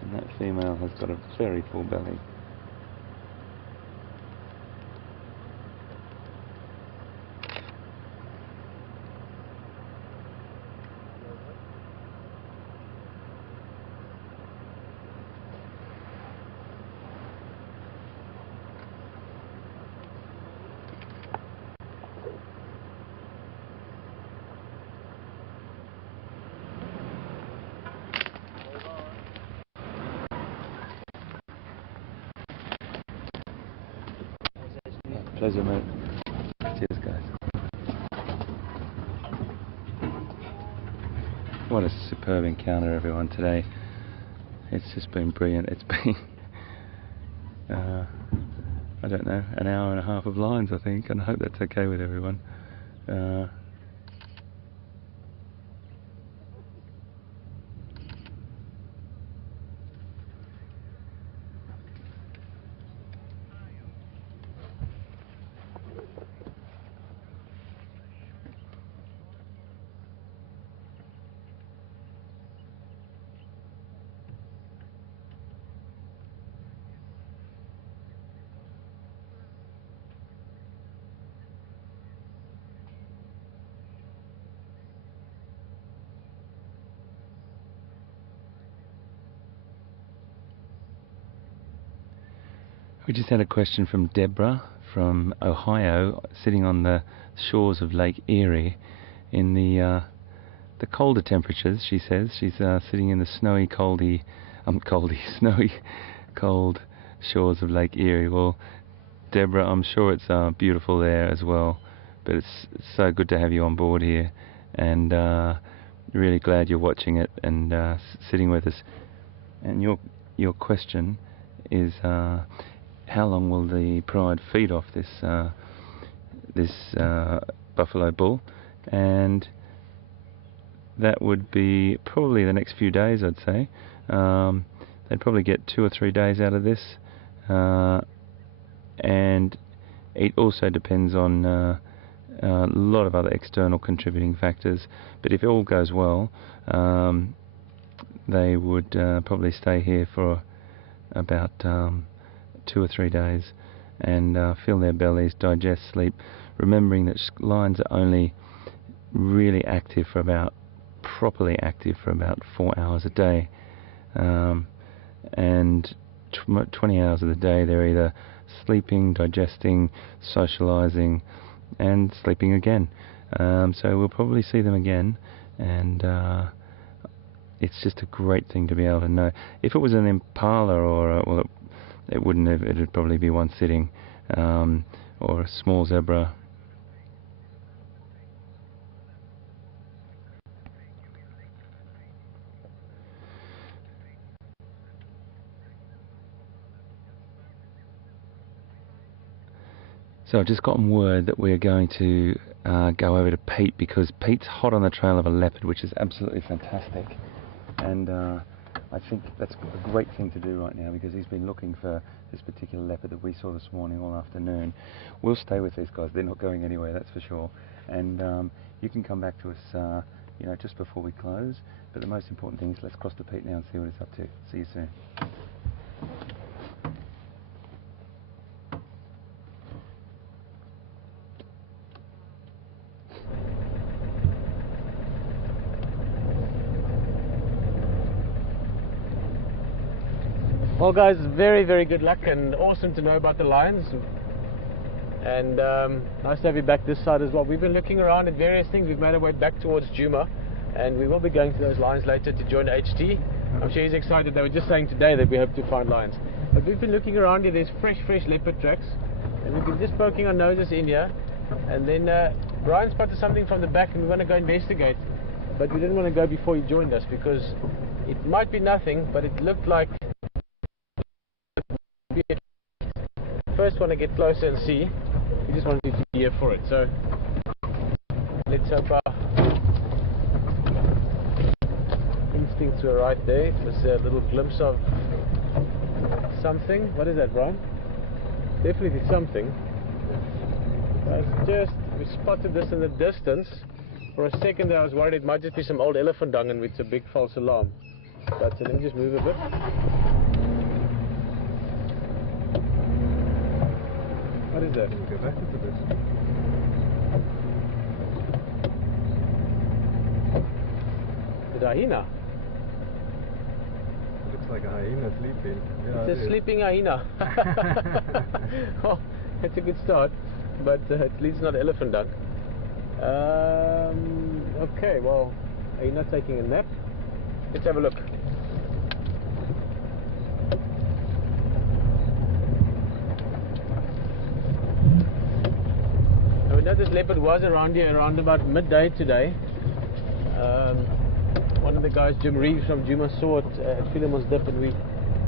And that female has got a very full belly. Pleasure, mate. Cheers, guys. What a superb encounter, everyone, today. It's just been brilliant. It's been, I don't know, an hour and a half of lines, I think, and I hope that's okay with everyone. We just had a question from Deborah from Ohio, sitting on the shores of Lake Erie in the colder temperatures. She says she's sitting in the snowy, snowy, cold shores of Lake Erie. Well, Deborah, I'm sure it's beautiful there as well, but it's so good to have you on board here, and really glad you're watching it and sitting with us. And your question is, how long will the Pride feed off this buffalo bull? And that would be probably the next few days, I'd say. They'd probably get 2 or 3 days out of this, and it also depends on a lot of other external contributing factors. But if it all goes well, they would probably stay here for about 2 or 3 days and fill their bellies, digest, sleep, remembering that lions are only really active for about, properly active for about 4 hours a day, and 20 hours of the day they're either sleeping, digesting, socializing and sleeping again. So we'll probably see them again, and it's just a great thing to be able to know. If it was an impala or well, it wouldn't have, it would probably be one sitting, or a small zebra. So I've just gotten word that we're going to go over to Pete, because Pete's hot on the trail of a leopard, which is absolutely fantastic, and I think that's a great thing to do right now, because he's been looking for this particular leopard that we saw this morning all afternoon. We'll stay with these guys, they're not going anywhere, that's for sure, and you can come back to us you know, just before we close, but the most important thing is let's cross to Pete now and see what he's up to. See you soon. Well guys, very very good luck and awesome to know about the lions, and nice to have you back this side as well. We've been looking around at various things. We've made our way back towards Nkuhuma, and we will be going to those lions later to join HT. I'm sure he's excited. They were just saying today that we hope to find lions, but we've been looking around here. There's fresh leopard tracks, and we've been just poking our noses in here, and then Brian spotted something from the back and we want to go investigate, but we didn't want to go before he joined us because it might be nothing, but it looked like first want to get closer and see. We just wanted to be here for it, so let's hope our instincts were right there. It was a little glimpse of something. What is that, Brian? Definitely something. We spotted this in the distance. For a second there I was worried it might just be some old elephant dung and it's a big false alarm. But let me just move a bit. What is that? Go back into this. The hyena. Looks like a hyena sleeping. Yeah, it's a sleeping hyena. Oh, that's a good start, but at least not elephant dung. Okay, well, hyena taking a nap. Let's have a look. know this leopard was around here around about midday today. One of the guys, Jim Reeves from Juma, saw it at Philemon's Dip, and we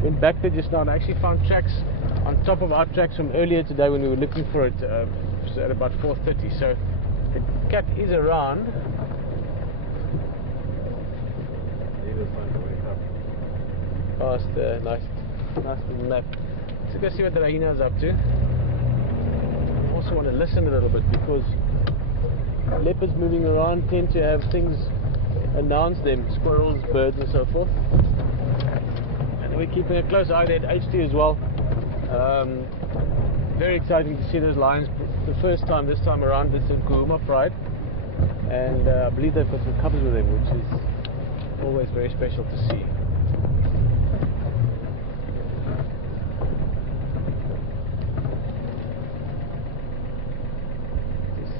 went back there just now and actually found tracks on top of our tracks from earlier today when we were looking for it at about 4:30. So the cat is around. Past nice little nap. Let's go see what the hyena is up to. I also want to listen a little bit because leopards moving around tend to have things announce them, squirrels, birds and so forth. And we're keeping a close eye there at HT as well. Very exciting to see those lions the first time this time around. This is Nkuhuma Pride, and I believe they've got some cubs with them, which is always very special to see.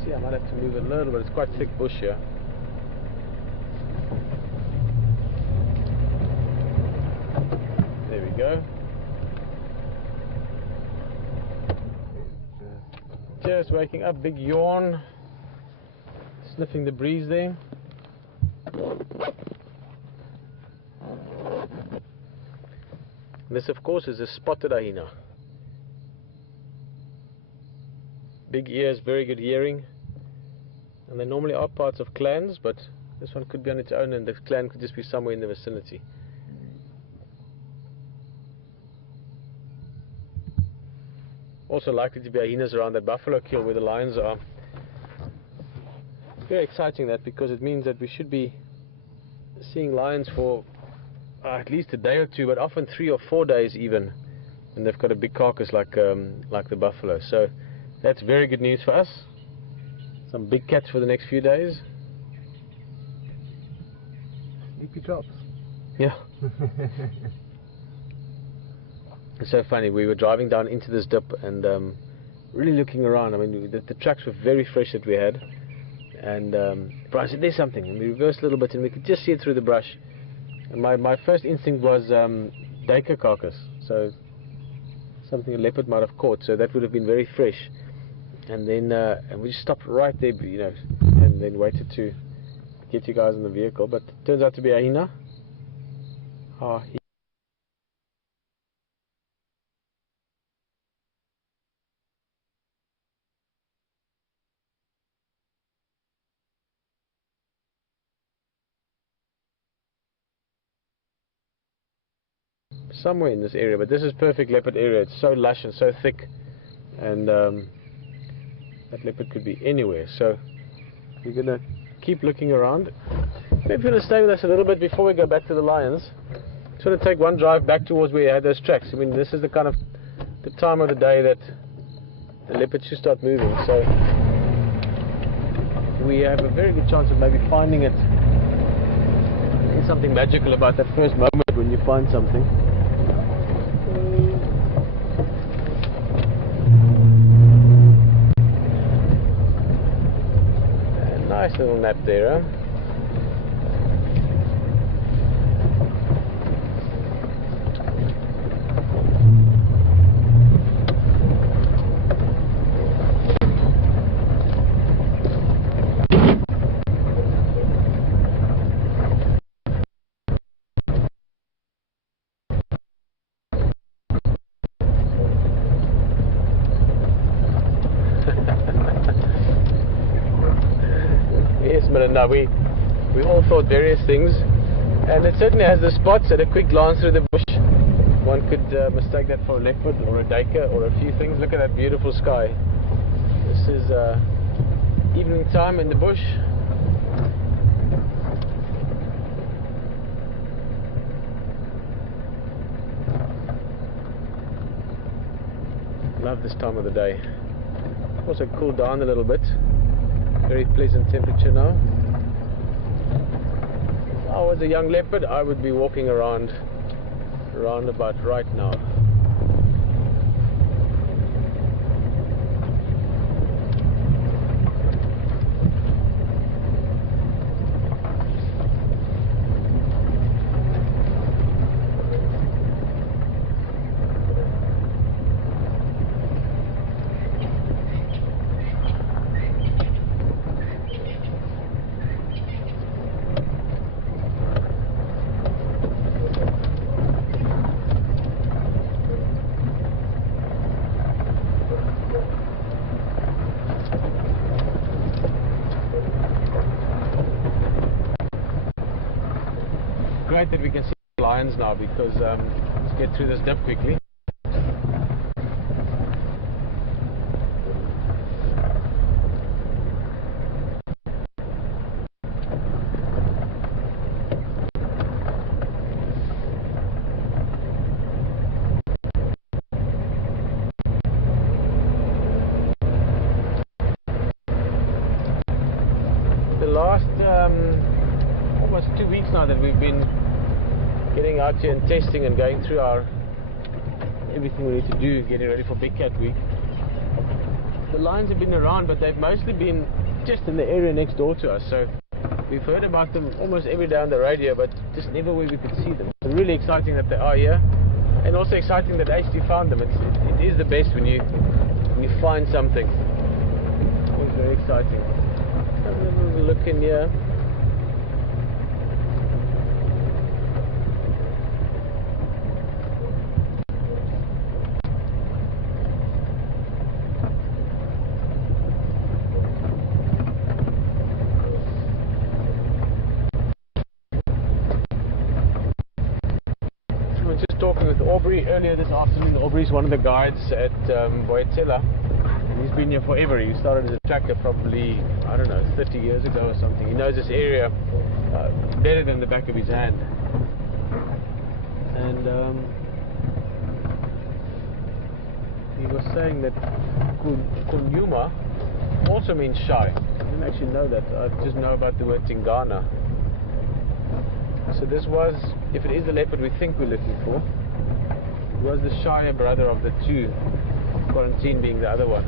I might have to move a little bit, it's quite thick bush here. There we go. Just waking up, big yawn, sniffing the breeze there. This of course is a spotted hyena. Big ears, very good hearing. And they normally are parts of clans, but this one could be on its own and the clan could just be somewhere in the vicinity. Also likely to be hyenas around that buffalo kill where the lions are. Very exciting that, because it means that we should be seeing lions for at least a day or two, but often 3 or 4 days even, and they've got a big carcass like the buffalo. So that's very good news for us. Some big cats for the next few days. Sleepy drops. Yeah. It's so funny, we were driving down into this dip and really looking around. I mean, the tracks were very fresh that we had, and Brian said there's something, and we reversed a little bit and we could just see it through the brush, and my first instinct was duiker carcass, so something a leopard might have caught, so that would have been very fresh. And then and we just stopped right there, you know, and then waited to get you guys in the vehicle, but it turns out to be a hyena. Somewhere in this area, but this is perfect leopard area. It's so lush and so thick, and that leopard could be anywhere. So we're gonna keep looking around. Maybe we're gonna stay with us a little bit before we go back to the lions. Just want to take one drive back towards where you had those tracks. I mean, this is the kind of the time of the day that the leopards should start moving. So we have a very good chance of maybe finding it. There's something magical about that first moment when you find something. Nice little nap there, huh? No, we all thought various things, and it certainly has the spots. At a quick glance through the bush, one could mistake that for a leopard or a duiker or a few things. Look at that beautiful sky. This is evening time in the bush. Love this time of the day. Also cooled down a little bit. Very pleasant temperature now. If I was a young leopard, I would be walking around about right now. great that we can see lions now because let's get through this dip quickly. The last almost 2 weeks now that we've been getting out here and testing and going through our everything we need to do, getting ready for Big Cat Week. The lions have been around, but they've mostly been just in the area next door to us. So we've heard about them almost every day on the radio, but just never where we could see them. It's really exciting that they are here, and also exciting that HT found them. It is the best when you find something. It's very exciting. Have a little look in here. I was just talking with Aubrey earlier this afternoon. Aubrey's one of the guides at Boetela. He's been here forever. He started as a tracker probably, I don't know, 30 years ago or something. He knows this area better than the back of his hand. And he was saying that Nkuhuma also means shy. I didn't actually know that. I just know about the word Tingana. So this was, if it is the leopard we think we're looking for, it was the shyer brother of the two, Quarantine being the other one.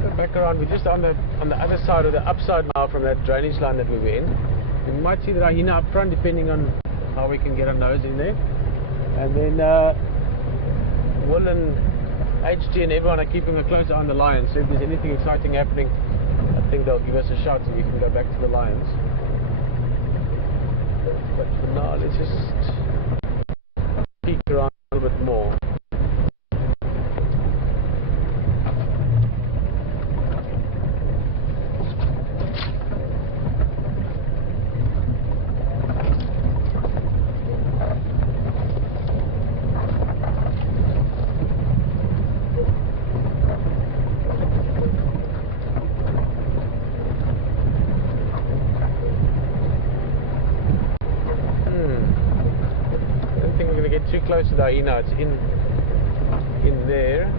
Go back around, we're just on the other side, or the upside now from that drainage line that we were in. You might see the hyena up front depending on how we can get our nose in there. And then Will and HT and everyone are keeping a close eye on the lions, so if there's anything exciting happening, I think they'll give us a shout and we can go back to the lions. But for now, let's just peek around a little bit more. Too close to the hyena, it's in there.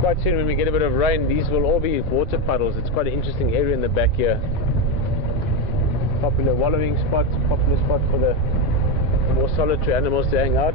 Quite soon when we get a bit of rain, these will all be water puddles. It's quite an interesting area in the back here. Popular wallowing spot, popular spot for the more solitary animals to hang out.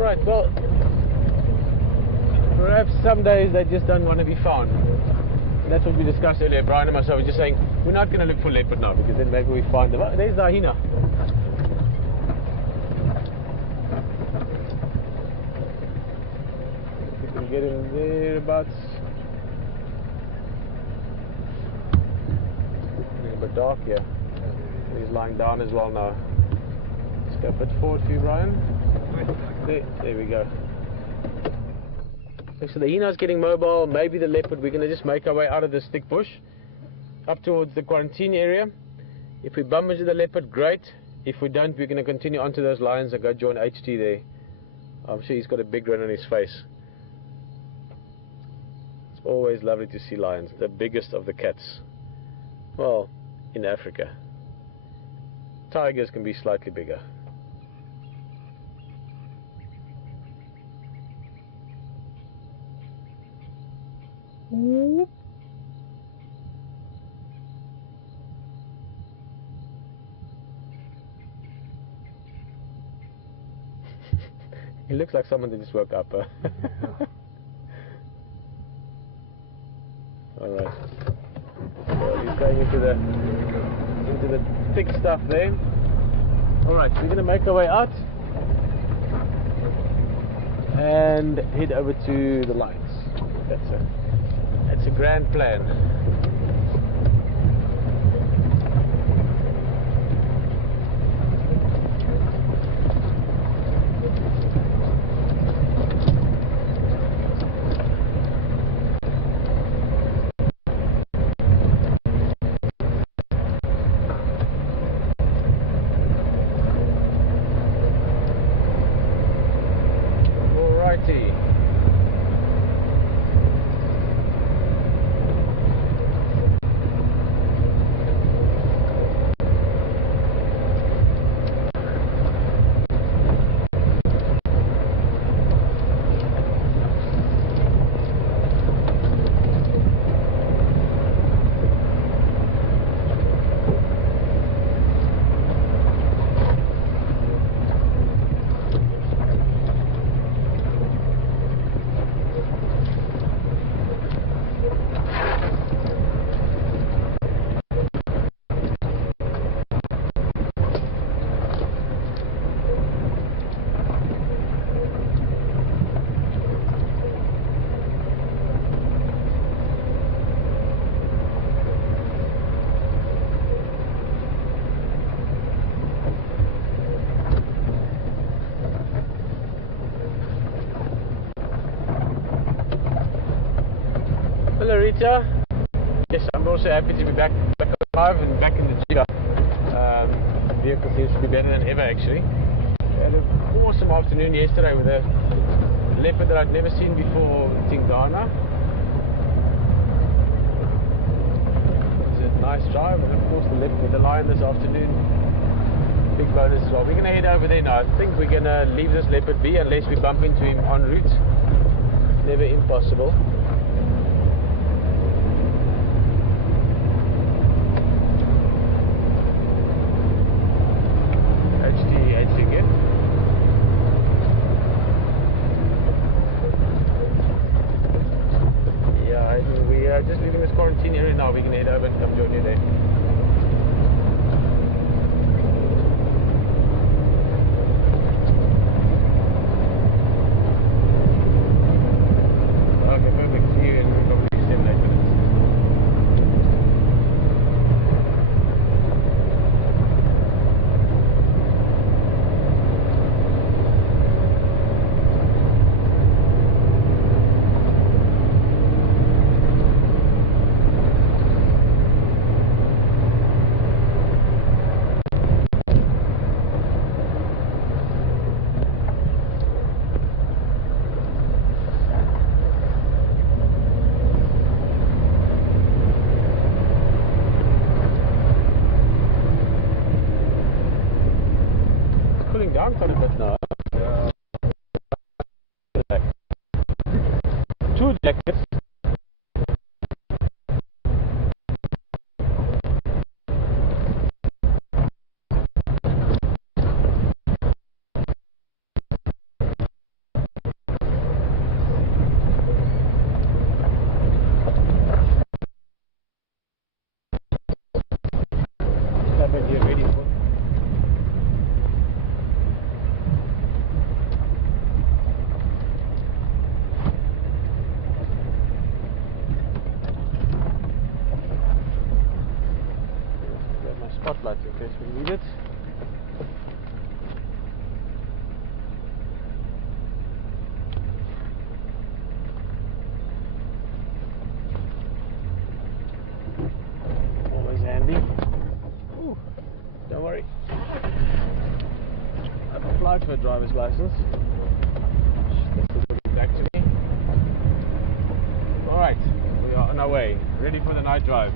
Right, well, perhaps some days they just don't want to be found. And that's what we discussed earlier. Brian and myself were just saying, we're not going to look for leopard now, because then maybe we find them. Oh, there's the hyena. We can get him thereabouts. It's a bit dark here. He's lying down as well now. Let's go a bit forward for you, Brian. There we go. So the hyena's getting mobile, maybe the leopard. We're going to just make our way out of this thick bush up towards the quarantine area. If we bump into the leopard, great. If we don't, we're going to continue onto those lions and go join HT there. I'm sure he's got a big grin on his face. It's always lovely to see lions, the biggest of the cats. Well, in Africa. Tigers can be slightly bigger. He looks like someone that just woke up. Alright. So he's going into the thick stuff there. Alright, so we're gonna make our way out and head over to the lights. That's a grand plan. Hello Rita. Yes, I'm also happy to be back alive and back in the Giga. The vehicle seems to be better than ever actually. We had an awesome afternoon yesterday with a leopard that I'd never seen before, Tingana. It was a nice drive, and of course the leopard with the lion this afternoon. Big bonus as well. We're going to head over there now. I think we're going to leave this leopard be unless we bump into him en route. Never impossible. Again. Yeah, we are just leaving this quarantine area now. We can head over and come join you there. Okay, perfect. See you in probably 7-8 minutes. Down quite a bit now. Two jackets. You're ready for. Spotlight in case we need it. Always handy. Ooh, don't worry. I've applied for a driver's license. This is looking back to me. Alright, we are on our way. Ready for the night drive.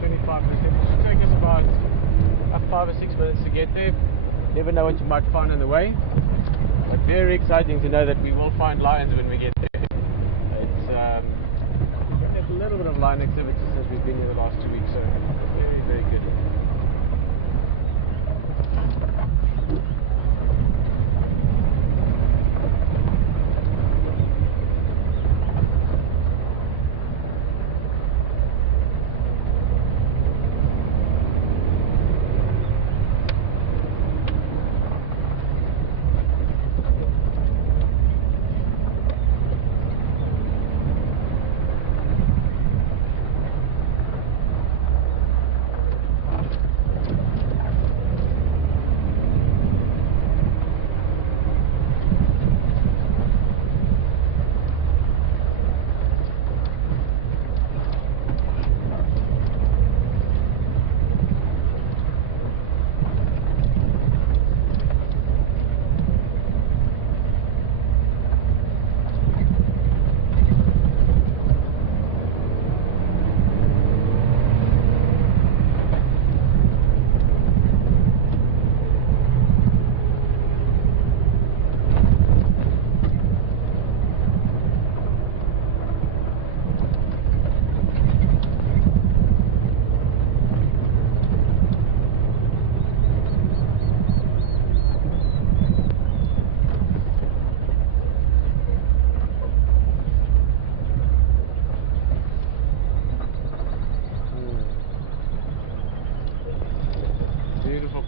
25 minutes. It should take us about 5 or 6 minutes to get there. Never know what you might find on the way. But very exciting to know that we will find lions when we get there. It's we've had a little bit of lion activity since we've been here the last 2 weeks, so very, very good.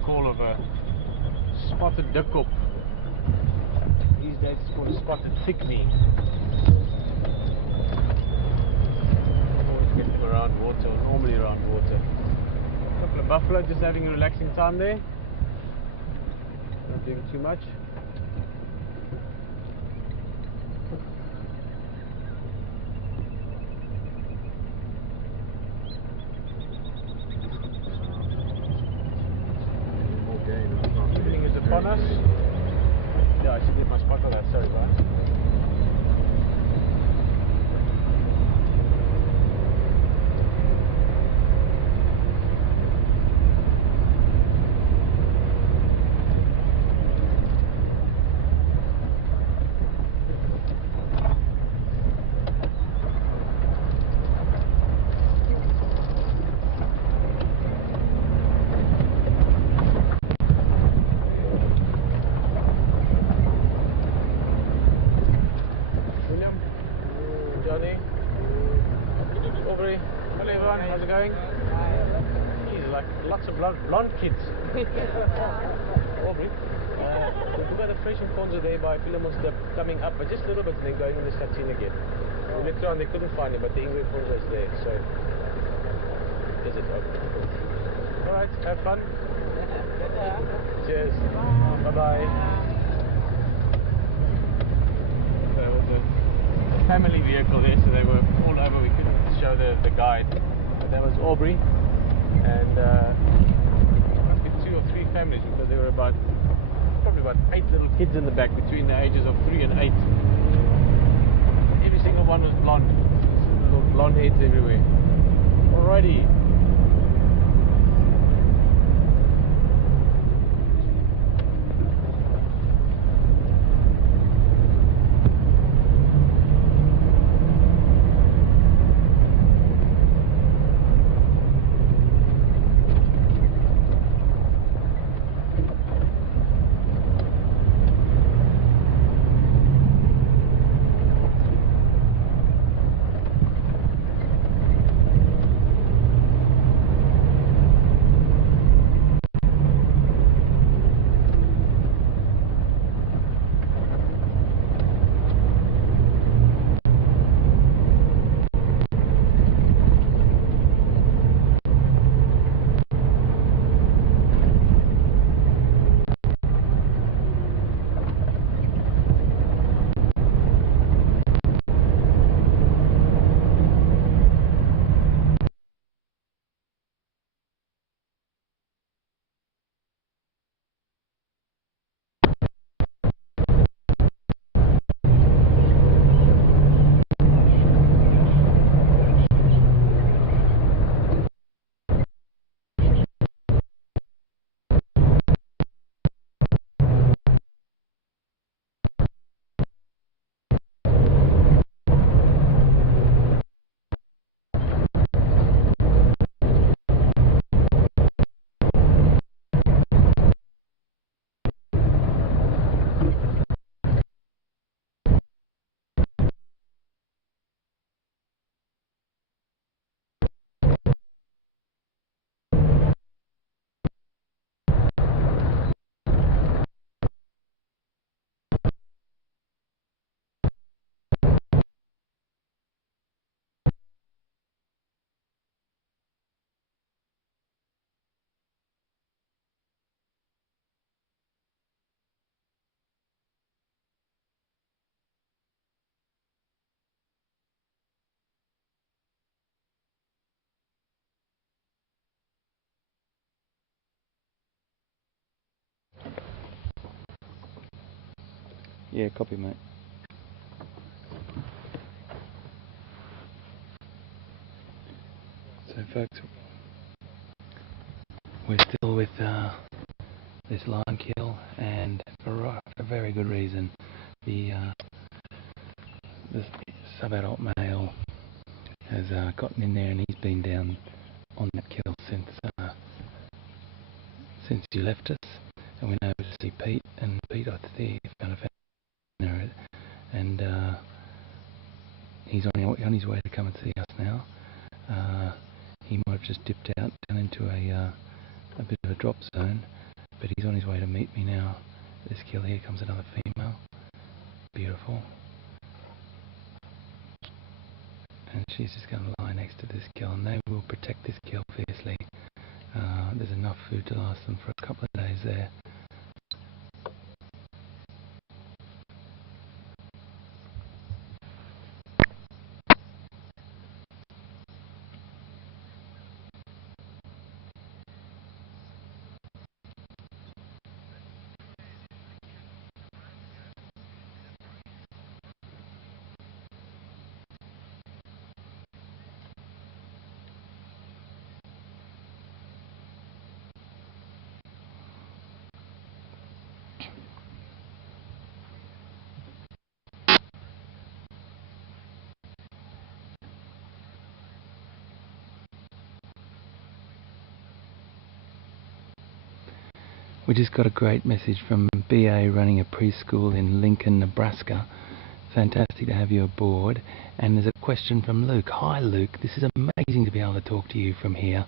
call of a spotted dikkop. These days it's called a spotted thickney. Always get them around water, or normally around water. A couple of buffalo just having a relaxing time there. Not doing too much. Evening is upon us. Yeah, I should get my spot on that, sorry guys. Hello everyone, how's it going? Jeez, like lots of blonde kids. Aubrey. We've got the fresh and ponza there by Philemonster coming up, but just a little bit and then going on the Satsine again. We looked around, they couldn't find it, but the Ingrid ponza is there, so is it open? Alright, have fun. Cheers. Bye bye. That was a family vehicle there, so they were all over. We couldn't show the guide, but that was Aubrey, and must be 2 or 3 families because there were probably about 8 little kids in the back between the ages of 3 and 8. Every single one was blonde, little blonde heads everywhere. Alrighty. Yeah, copy, mate. So, folks, we're still with this lion kill, and for a very good reason. The sub-adult male has gotten in there, and he's been down on that kill since you left us, and we know to see Pete, and Pete, I think, found a family, and he's on his way to come and see us now. He might have just dipped out down into a bit of a drop zone, but he's on his way to meet me now. This kill here comes another female. Beautiful. And she's just going to lie next to this kill, and they will protect this kill fiercely. There's enough food to last them for a couple of days there. We just got a great message from BA running a preschool in Lincoln, Nebraska. Fantastic to have you aboard. And there's a question from Luke. Hi Luke, this is amazing to be able to talk to you from here.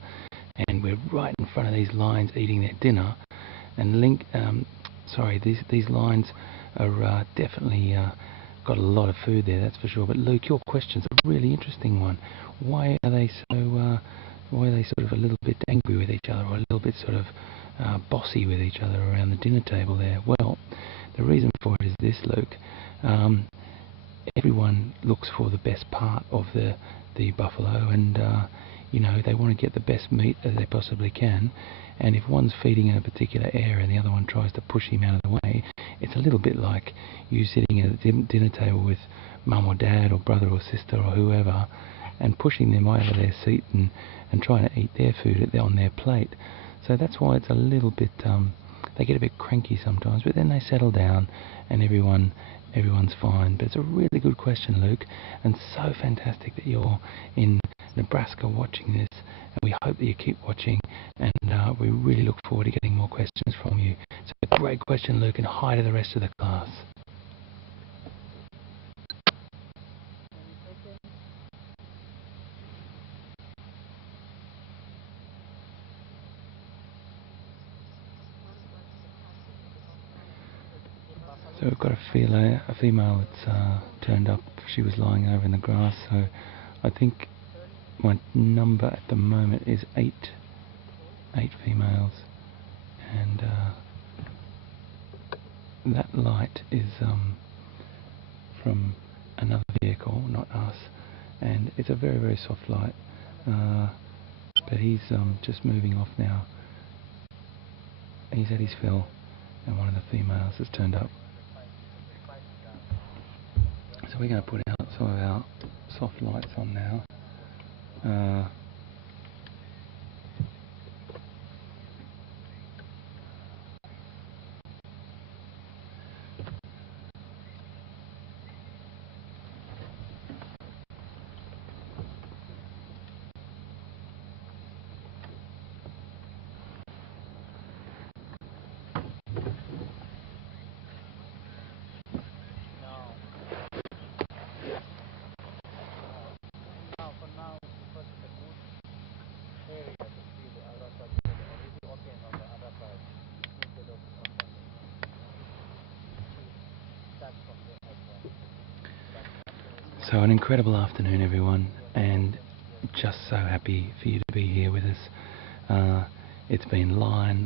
And we're right in front of these lions eating their dinner. And these lions are definitely got a lot of food there, that's for sure. But Luke, your question's a really interesting one. Why are they sort of a little bit angry with each other, or a little bit sort of bossy with each other around the dinner table there? Well, the reason for it is this, Luke. Everyone looks for the best part of the buffalo, and you know, they want to get the best meat that they possibly can. And if one's feeding in a particular area and the other one tries to push him out of the way, it's a little bit like you sitting at a dinner table with mum or dad or brother or sister or whoever, and pushing them over their seat and trying to eat their food on their plate. So that's why it's a little bit, they get a bit cranky sometimes, but then they settle down and everyone's fine. But it's a really good question, Luke, and so fantastic that you're in Nebraska watching this, and we hope that you keep watching, and we really look forward to getting more questions from you. So a great question, Luke, and hi to the rest of the class. So we've got a female that's turned up. She was lying over in the grass, so I think my number at the moment is eight females, and that light is from another vehicle, not us, and it's a very, very soft light, but he's just moving off now. He's had his fill, and one of the females has turned up. So we're going to put out some of our soft lights on now. So an incredible afternoon, everyone, and just so happy for you to be here with us. It's been line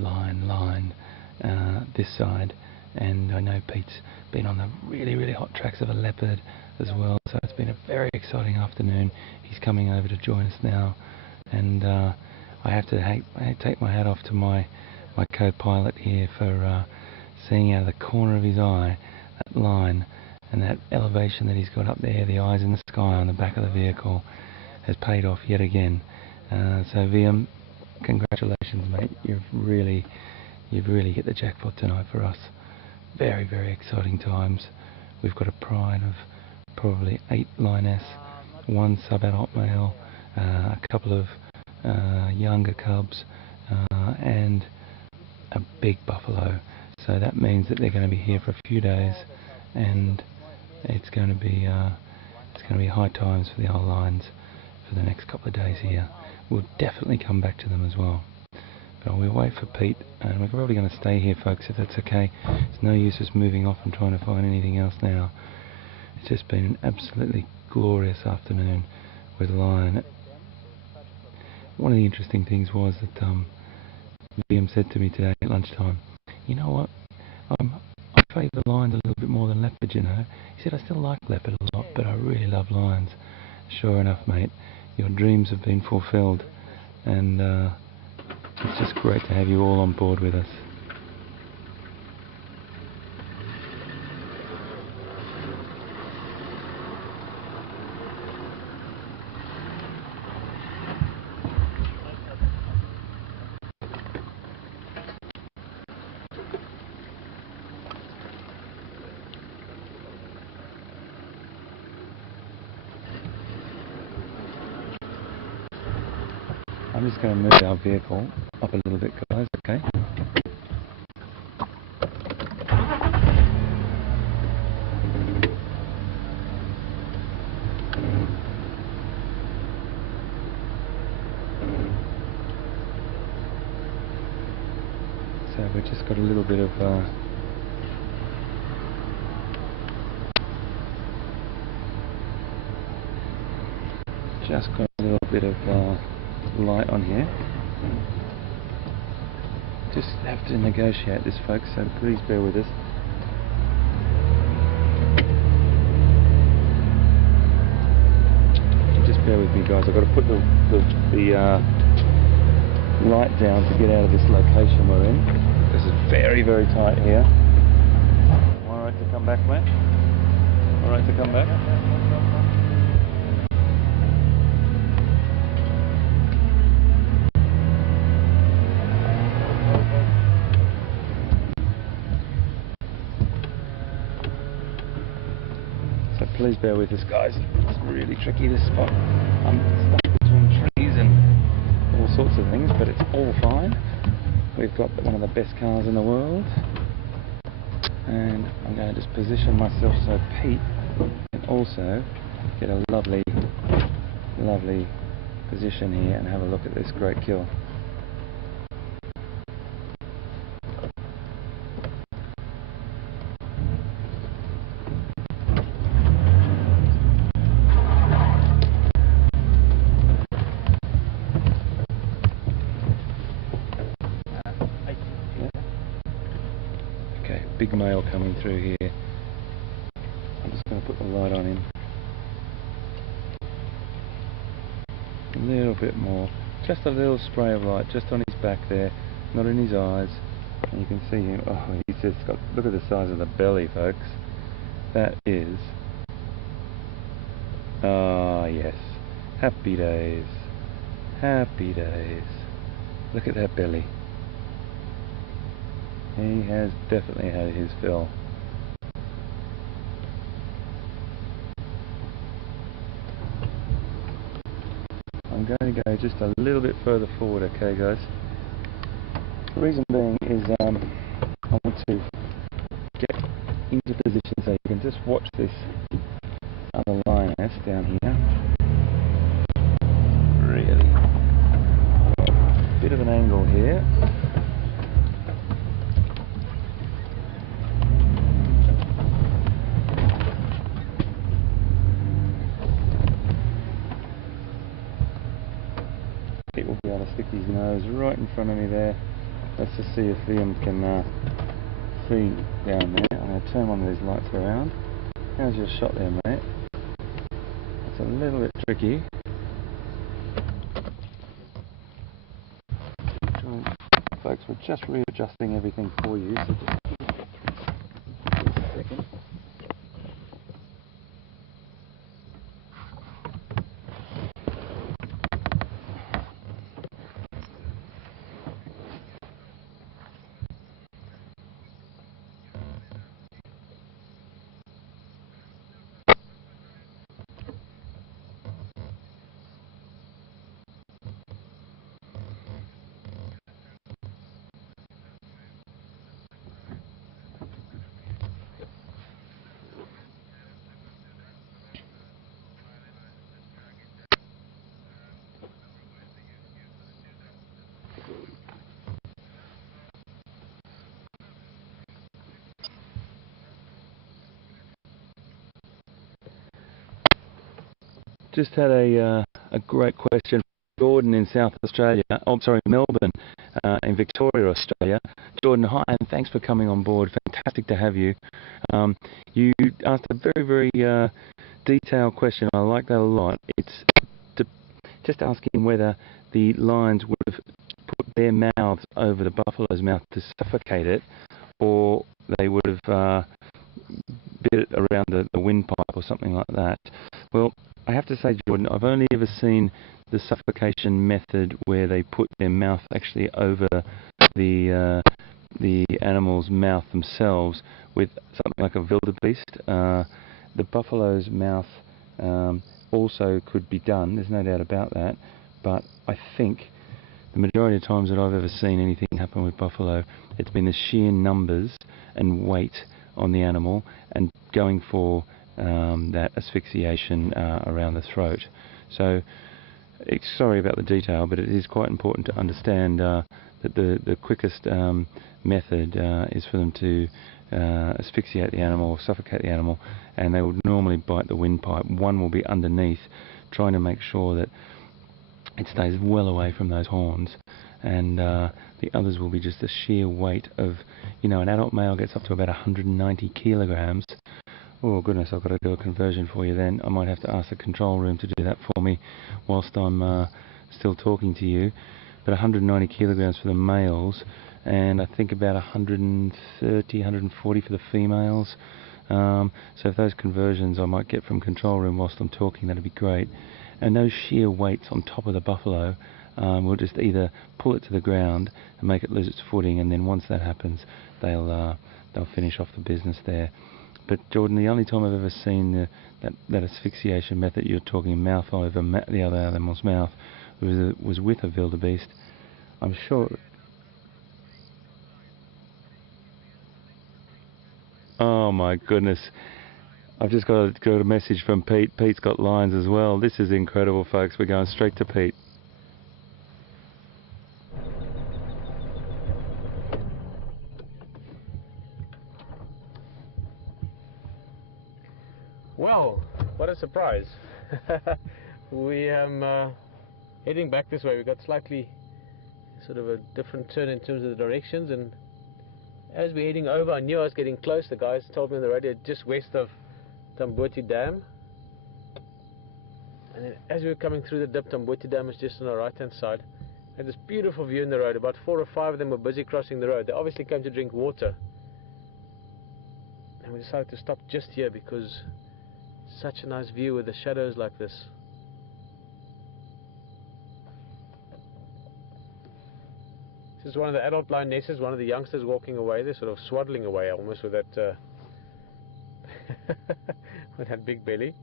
this side, and I know Pete's been on the really, really hot tracks of a leopard as well, so it's been a very exciting afternoon. He's coming over to join us now, and I have to take my hat off to my co-pilot here for seeing out of the corner of his eye that line. And that elevation that he's got up there, the eyes in the sky on the back of the vehicle, has paid off yet again. So VM, congratulations, mate. You've really hit the jackpot tonight for us. Very, very exciting times. We've got a pride of probably 8 lioness, 1 sub-adult male, a couple of younger cubs, and a big buffalo. So that means that they're going to be here for a few days, and it's going to be high times for the old lions for the next couple of days here. We'll definitely come back to them as well. But we'll wait for Pete, and we're probably going to stay here, folks, if that's okay. It's no use us moving off and trying to find anything else now. It's just been an absolutely glorious afternoon with Lion. One of the interesting things was that Liam said to me today at lunchtime, you know what, I favour lions a little bit more than leopard, you know. He said, I still like leopard a lot, but I really love lions. Sure enough, mate, your dreams have been fulfilled, and it's just great to have you all on board with us. I'm just going to move our vehicle up a little bit, guys, okay? So we've just got a little bit of light on here. Just have to negotiate this, folks, so please bear with us. Just bear with me, guys. I've got to put the light down to get out of this location we're in. This is very, very tight here. Alright to come back, mate? Alright to come back? So please bear with us, guys. It's really tricky, this spot. I'm stuck between trees and all sorts of things, but it's all fine. We've got one of the best cars in the world, and I'm going to just position myself so Pete can also get a lovely position here and have a look at this great kill. Big male coming through here. I'm just going to put the light on him. A little bit more. Just a little spray of light just on his back there, not in his eyes. And you can see him. Oh, he's just got, look at the size of the belly, folks. That is... ah, yes. Happy days. Happy days. Look at that belly. He has definitely had his fill. I'm going to go just a little bit further forward, okay, guys? The reason being is I want to get into position so you can just watch this other lioness down here. Really. Bit of an angle here. It will be able to stick his nose right in front of me there. Let's just see if Liam can see down there. I'm going to turn one of these lights around. How's your shot there, mate? It's a little bit tricky. Folks, we're just readjusting everything for you, so just a second. just had a great question from Jordan in South Australia. Oh, sorry, Melbourne, in Victoria, Australia. Jordan, hi, and thanks for coming on board. Fantastic to have you. You asked a very, very detailed question. I like that a lot. It's just asking whether the lions would have put their mouths over the buffalo's mouth to suffocate it, or they would have bit it around the windpipe or something like that. Well, I have to say, Jordan, I've only ever seen the suffocation method where they put their mouth actually over the animal's mouth themselves with something like a wildebeest. The buffalo's mouth also could be done, there's no doubt about that, but I think the majority of times that I've ever seen anything happen with buffalo, it's been the sheer numbers and weight on the animal and going for that asphyxiation around the throat. So, sorry about the detail, but it is quite important to understand that the quickest method is for them to asphyxiate the animal or suffocate the animal, and they would normally bite the windpipe. One will be underneath, trying to make sure that it stays well away from those horns, and the others will be just the sheer weight of, you know, an adult male gets up to about 190 kilograms. Oh goodness, I've got to do a conversion for you then. I might have to ask the control room to do that for me whilst I'm still talking to you. But 190 kilograms for the males, and I think about 130, 140 for the females. So if those conversions I might get from control room whilst I'm talking, that'd be great. And those sheer weights on top of the buffalo will just either pull it to the ground and make it lose its footing, and then once that happens, they'll finish off the business there. But Jordan, the only time I've ever seen that asphyxiation method you're talking, mouth over the other animal's mouth, was with a wildebeest. I'm sure. Oh my goodness. I've just got a message from Pete. Pete's got lions as well. This is incredible, folks. We're going straight to Pete. Well, what a surprise. We heading back this way. We've got slightly sort of a different turn in terms of the directions, and as we're heading over, I knew I was getting close. The guys told me on the radio just west of Tamboti Dam, and then as we were coming through the dip, Tamboti Dam is just on the right hand side. I had this beautiful view in the road. About 4 or 5 of them were busy crossing the road. They obviously came to drink water, and we decided to stop just here because such a nice view with the shadows like this. This is one of the adult lionesses, one of the youngsters walking away. They're sort of swaddling away almost with that with that big belly.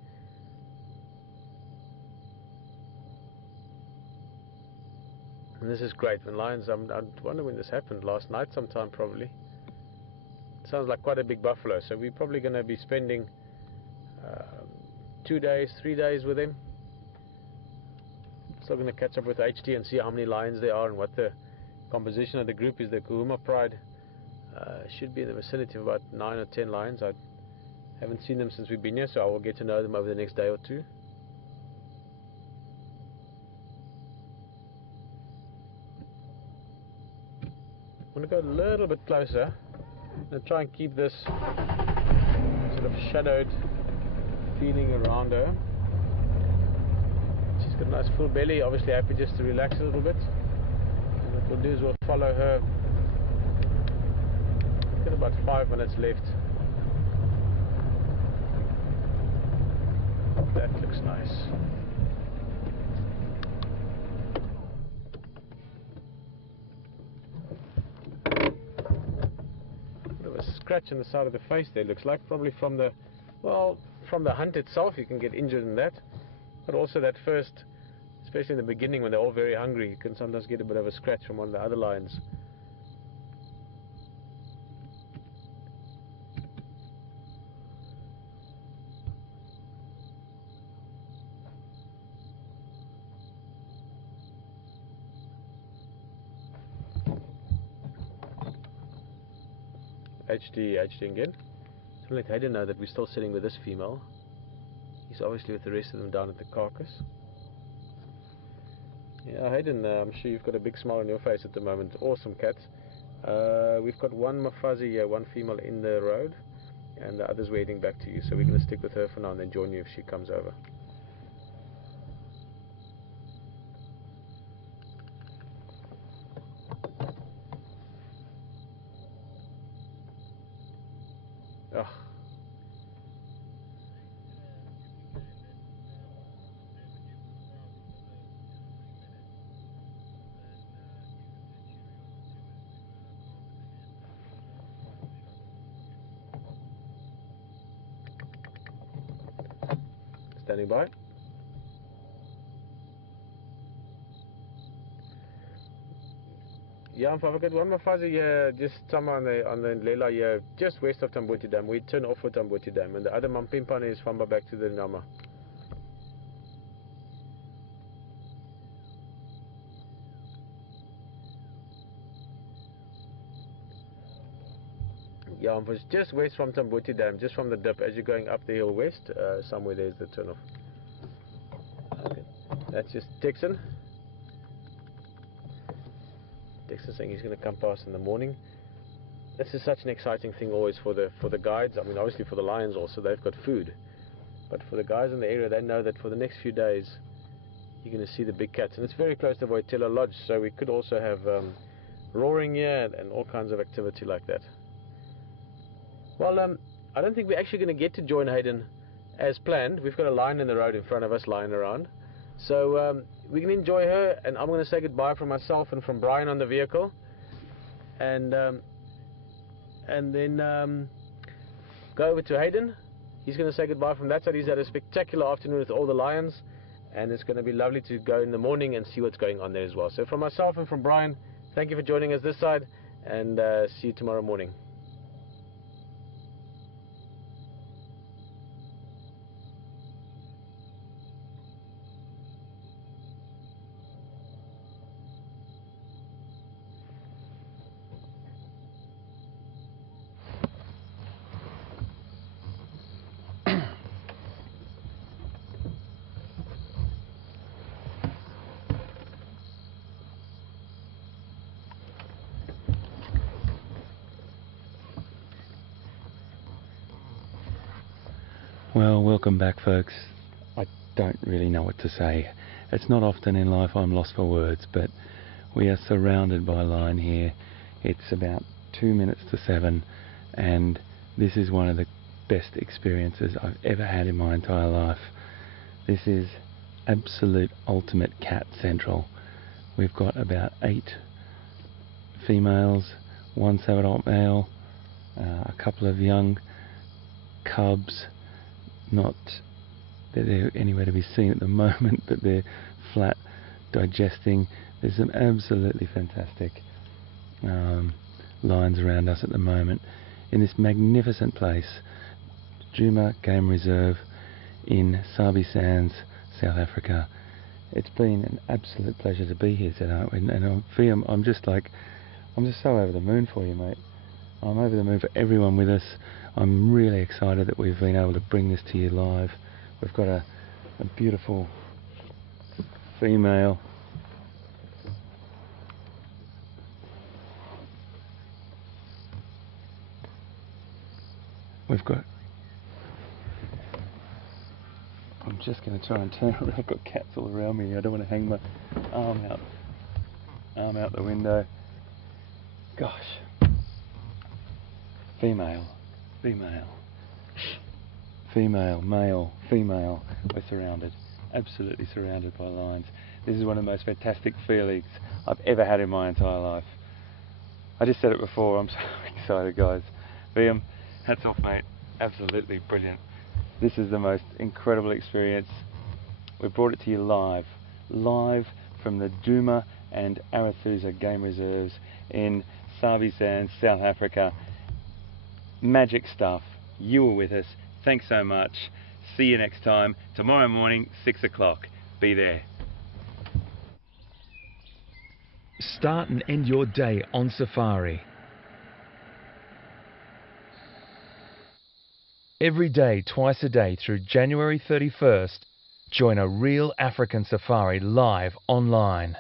And this is great. When lions, I wonder when this happened, last night sometime probably. It sounds like quite a big buffalo, so we're probably going to be spending 2 days, 3 days with him. Still going to catch up with HT and see how many lions there are and what the composition of the group is. The Nkuhuma pride should be in the vicinity of about 9 or 10 lions. I haven't seen them since we've been here, so I will get to know them over the next day or two. I'm going to go a little bit closer and try and keep this sort of shadowed feeling around her. She's got a nice full belly, obviously happy just to relax a little bit. And what we'll do is we'll follow her. We've got about 5 minutes left. That looks nice. Bit of a scratch on the side of the face there, looks like, probably from the, well, from the hunt itself. You can get injured in that, but also that first, especially in the beginning when they're all very hungry, you can sometimes get a bit of a scratch from one of the other lions. HT again. So let Hayden know that we're still sitting with this female. He's He's obviously with the rest of them down at the carcass. Yeah, Hayden, I'm sure you've got a big smile on your face at the moment. Awesome cats. We've got one Mafazi here, one female in the road, and the others we're heading back to you, so we're going to stick with her for now and then join you if she comes over. Oh. Standing by. Yeah, I've got one Mafazi here, just somewhere on the Lela here, just west of Tamboti Dam. We turn off for Tamboti Dam, and the other Mampimpane is Famba back to the Nama. Yeah, I was just west from Tamboti Dam, just from the dip. As you're going up the hill west, somewhere there's the turn off. Okay. That's just Texan. Texan saying he's going to come past in the morning. This is such an exciting thing always for the guides. I mean, obviously for the lions also, they've got food. But for the guys in the area, they know that for the next few days, you're going to see the big cats. And it's very close to Voitela Lodge, so we could also have roaring here and all kinds of activity like that. Well, I don't think we're actually going to get to join Hayden as planned. We've got a lion in the road in front of us lying around. So we can enjoy her, and I'm going to say goodbye from myself and from Brian on the vehicle. And then go over to Hayden. He's going to say goodbye from that side. He's had a spectacular afternoon with all the lions, and it's going to be lovely to go in the morning and see what's going on there as well. So from myself and from Brian, thank you for joining us this side, and see you tomorrow morning. Well, welcome back, folks. I don't really know what to say. It's not often in life I'm lost for words, but we are surrounded by lion here. It's about 2 minutes to 7, and this is one of the best experiences I've ever had in my entire life. This is absolute ultimate cat central. We've got about 8 females, 1 adult male, a couple of young cubs. Not that they're anywhere to be seen at the moment, but they're flat, digesting. There's some absolutely fantastic lions around us at the moment in this magnificent place, Djuma Game Reserve in Sabi Sands, South Africa. It's been an absolute pleasure to be here today, and I'm just so over the moon for you, mate. I'm over the moon for everyone with us. I'm really excited that we've been able to bring this to you live. We've got a beautiful female. I'm just going to try and turn around. I've got cats all around me. I don't want to hang my arm out the window. Gosh. Female, male, female. We're surrounded, absolutely surrounded by lions. This is one of the most fantastic feelings I've ever had in my entire life. I just said it before, I'm so excited, guys. Liam, hats off, mate. Absolutely brilliant. This is the most incredible experience. We brought it to you live from the Djuma and Arathusa Game Reserves in Sabi Sands, South Africa. Magic stuff. You were with us. Thanks so much. See you next time. Tomorrow morning, 6 o'clock. Be there. Start and end your day on safari. Every day, twice a day through January 31st, join a real African safari live online.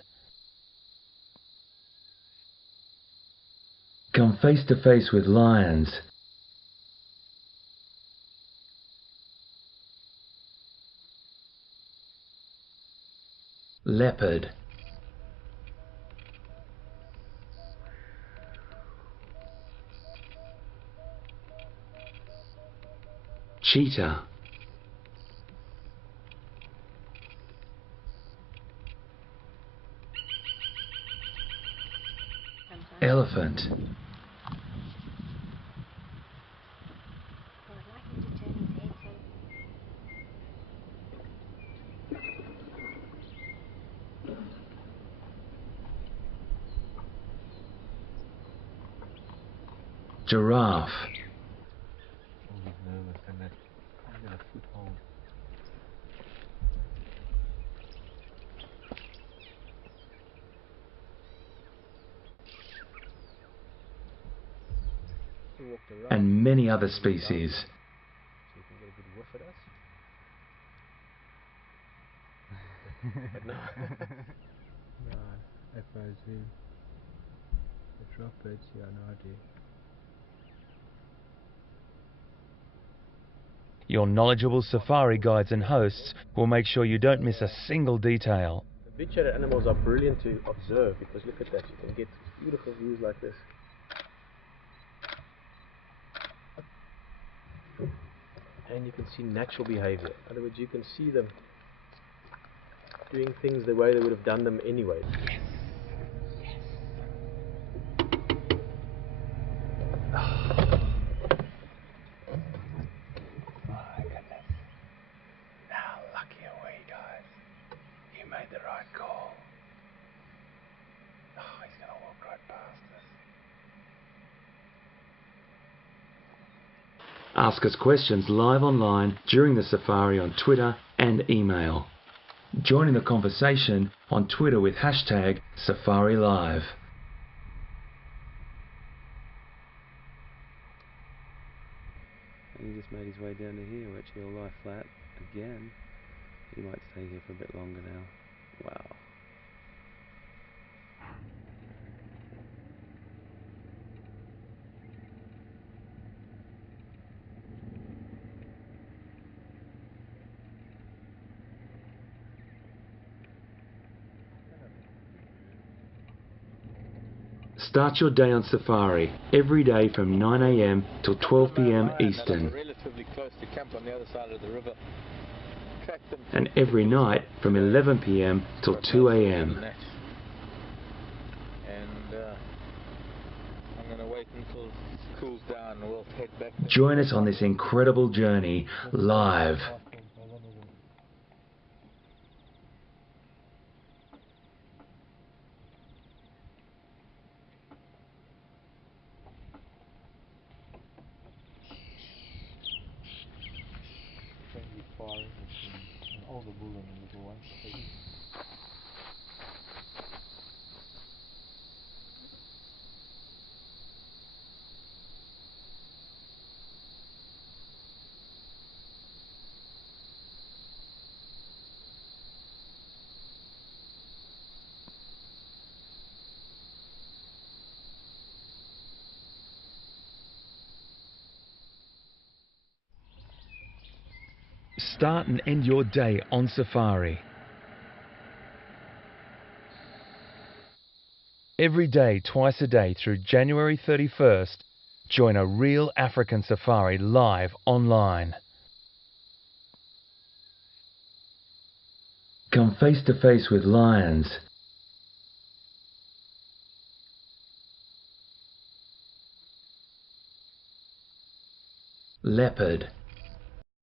Come face to face with lions, leopard, cheetah, elephant, giraffe, and many other species. So you can get a good whiff at us. But no. No, FOSV. The droppers, yeah, no idea. Your knowledgeable safari guides and hosts will make sure you don't miss a single detail. The big-shaded animals are brilliant to observe because look at that, you can get beautiful views like this. And you can see natural behavior. In other words, you can see them doing things the way they would have done them anyway. My goodness. How lucky are we, guys? You made the right call. Oh, he's going to walk right past us. Ask us questions live online during the safari on Twitter and email. Join in the conversation on Twitter with hashtag #SafariLive. And he just made his way down to here. We're actually all lie flat again. He might stay here for a bit longer now. Wow. Start your day on safari every day from 9 AM till 12 PM Eastern, Relatively close to camp on the other side of the river. Track them and every night from 11 PM till 2 AM. and I'm going to wait until it cools down and we'll head back. Join us on this incredible journey live. All the bull and the little ones. Start and end your day on safari. Every day, twice a day through January 31st, join a real African safari live online. Come face to face with lions, leopard,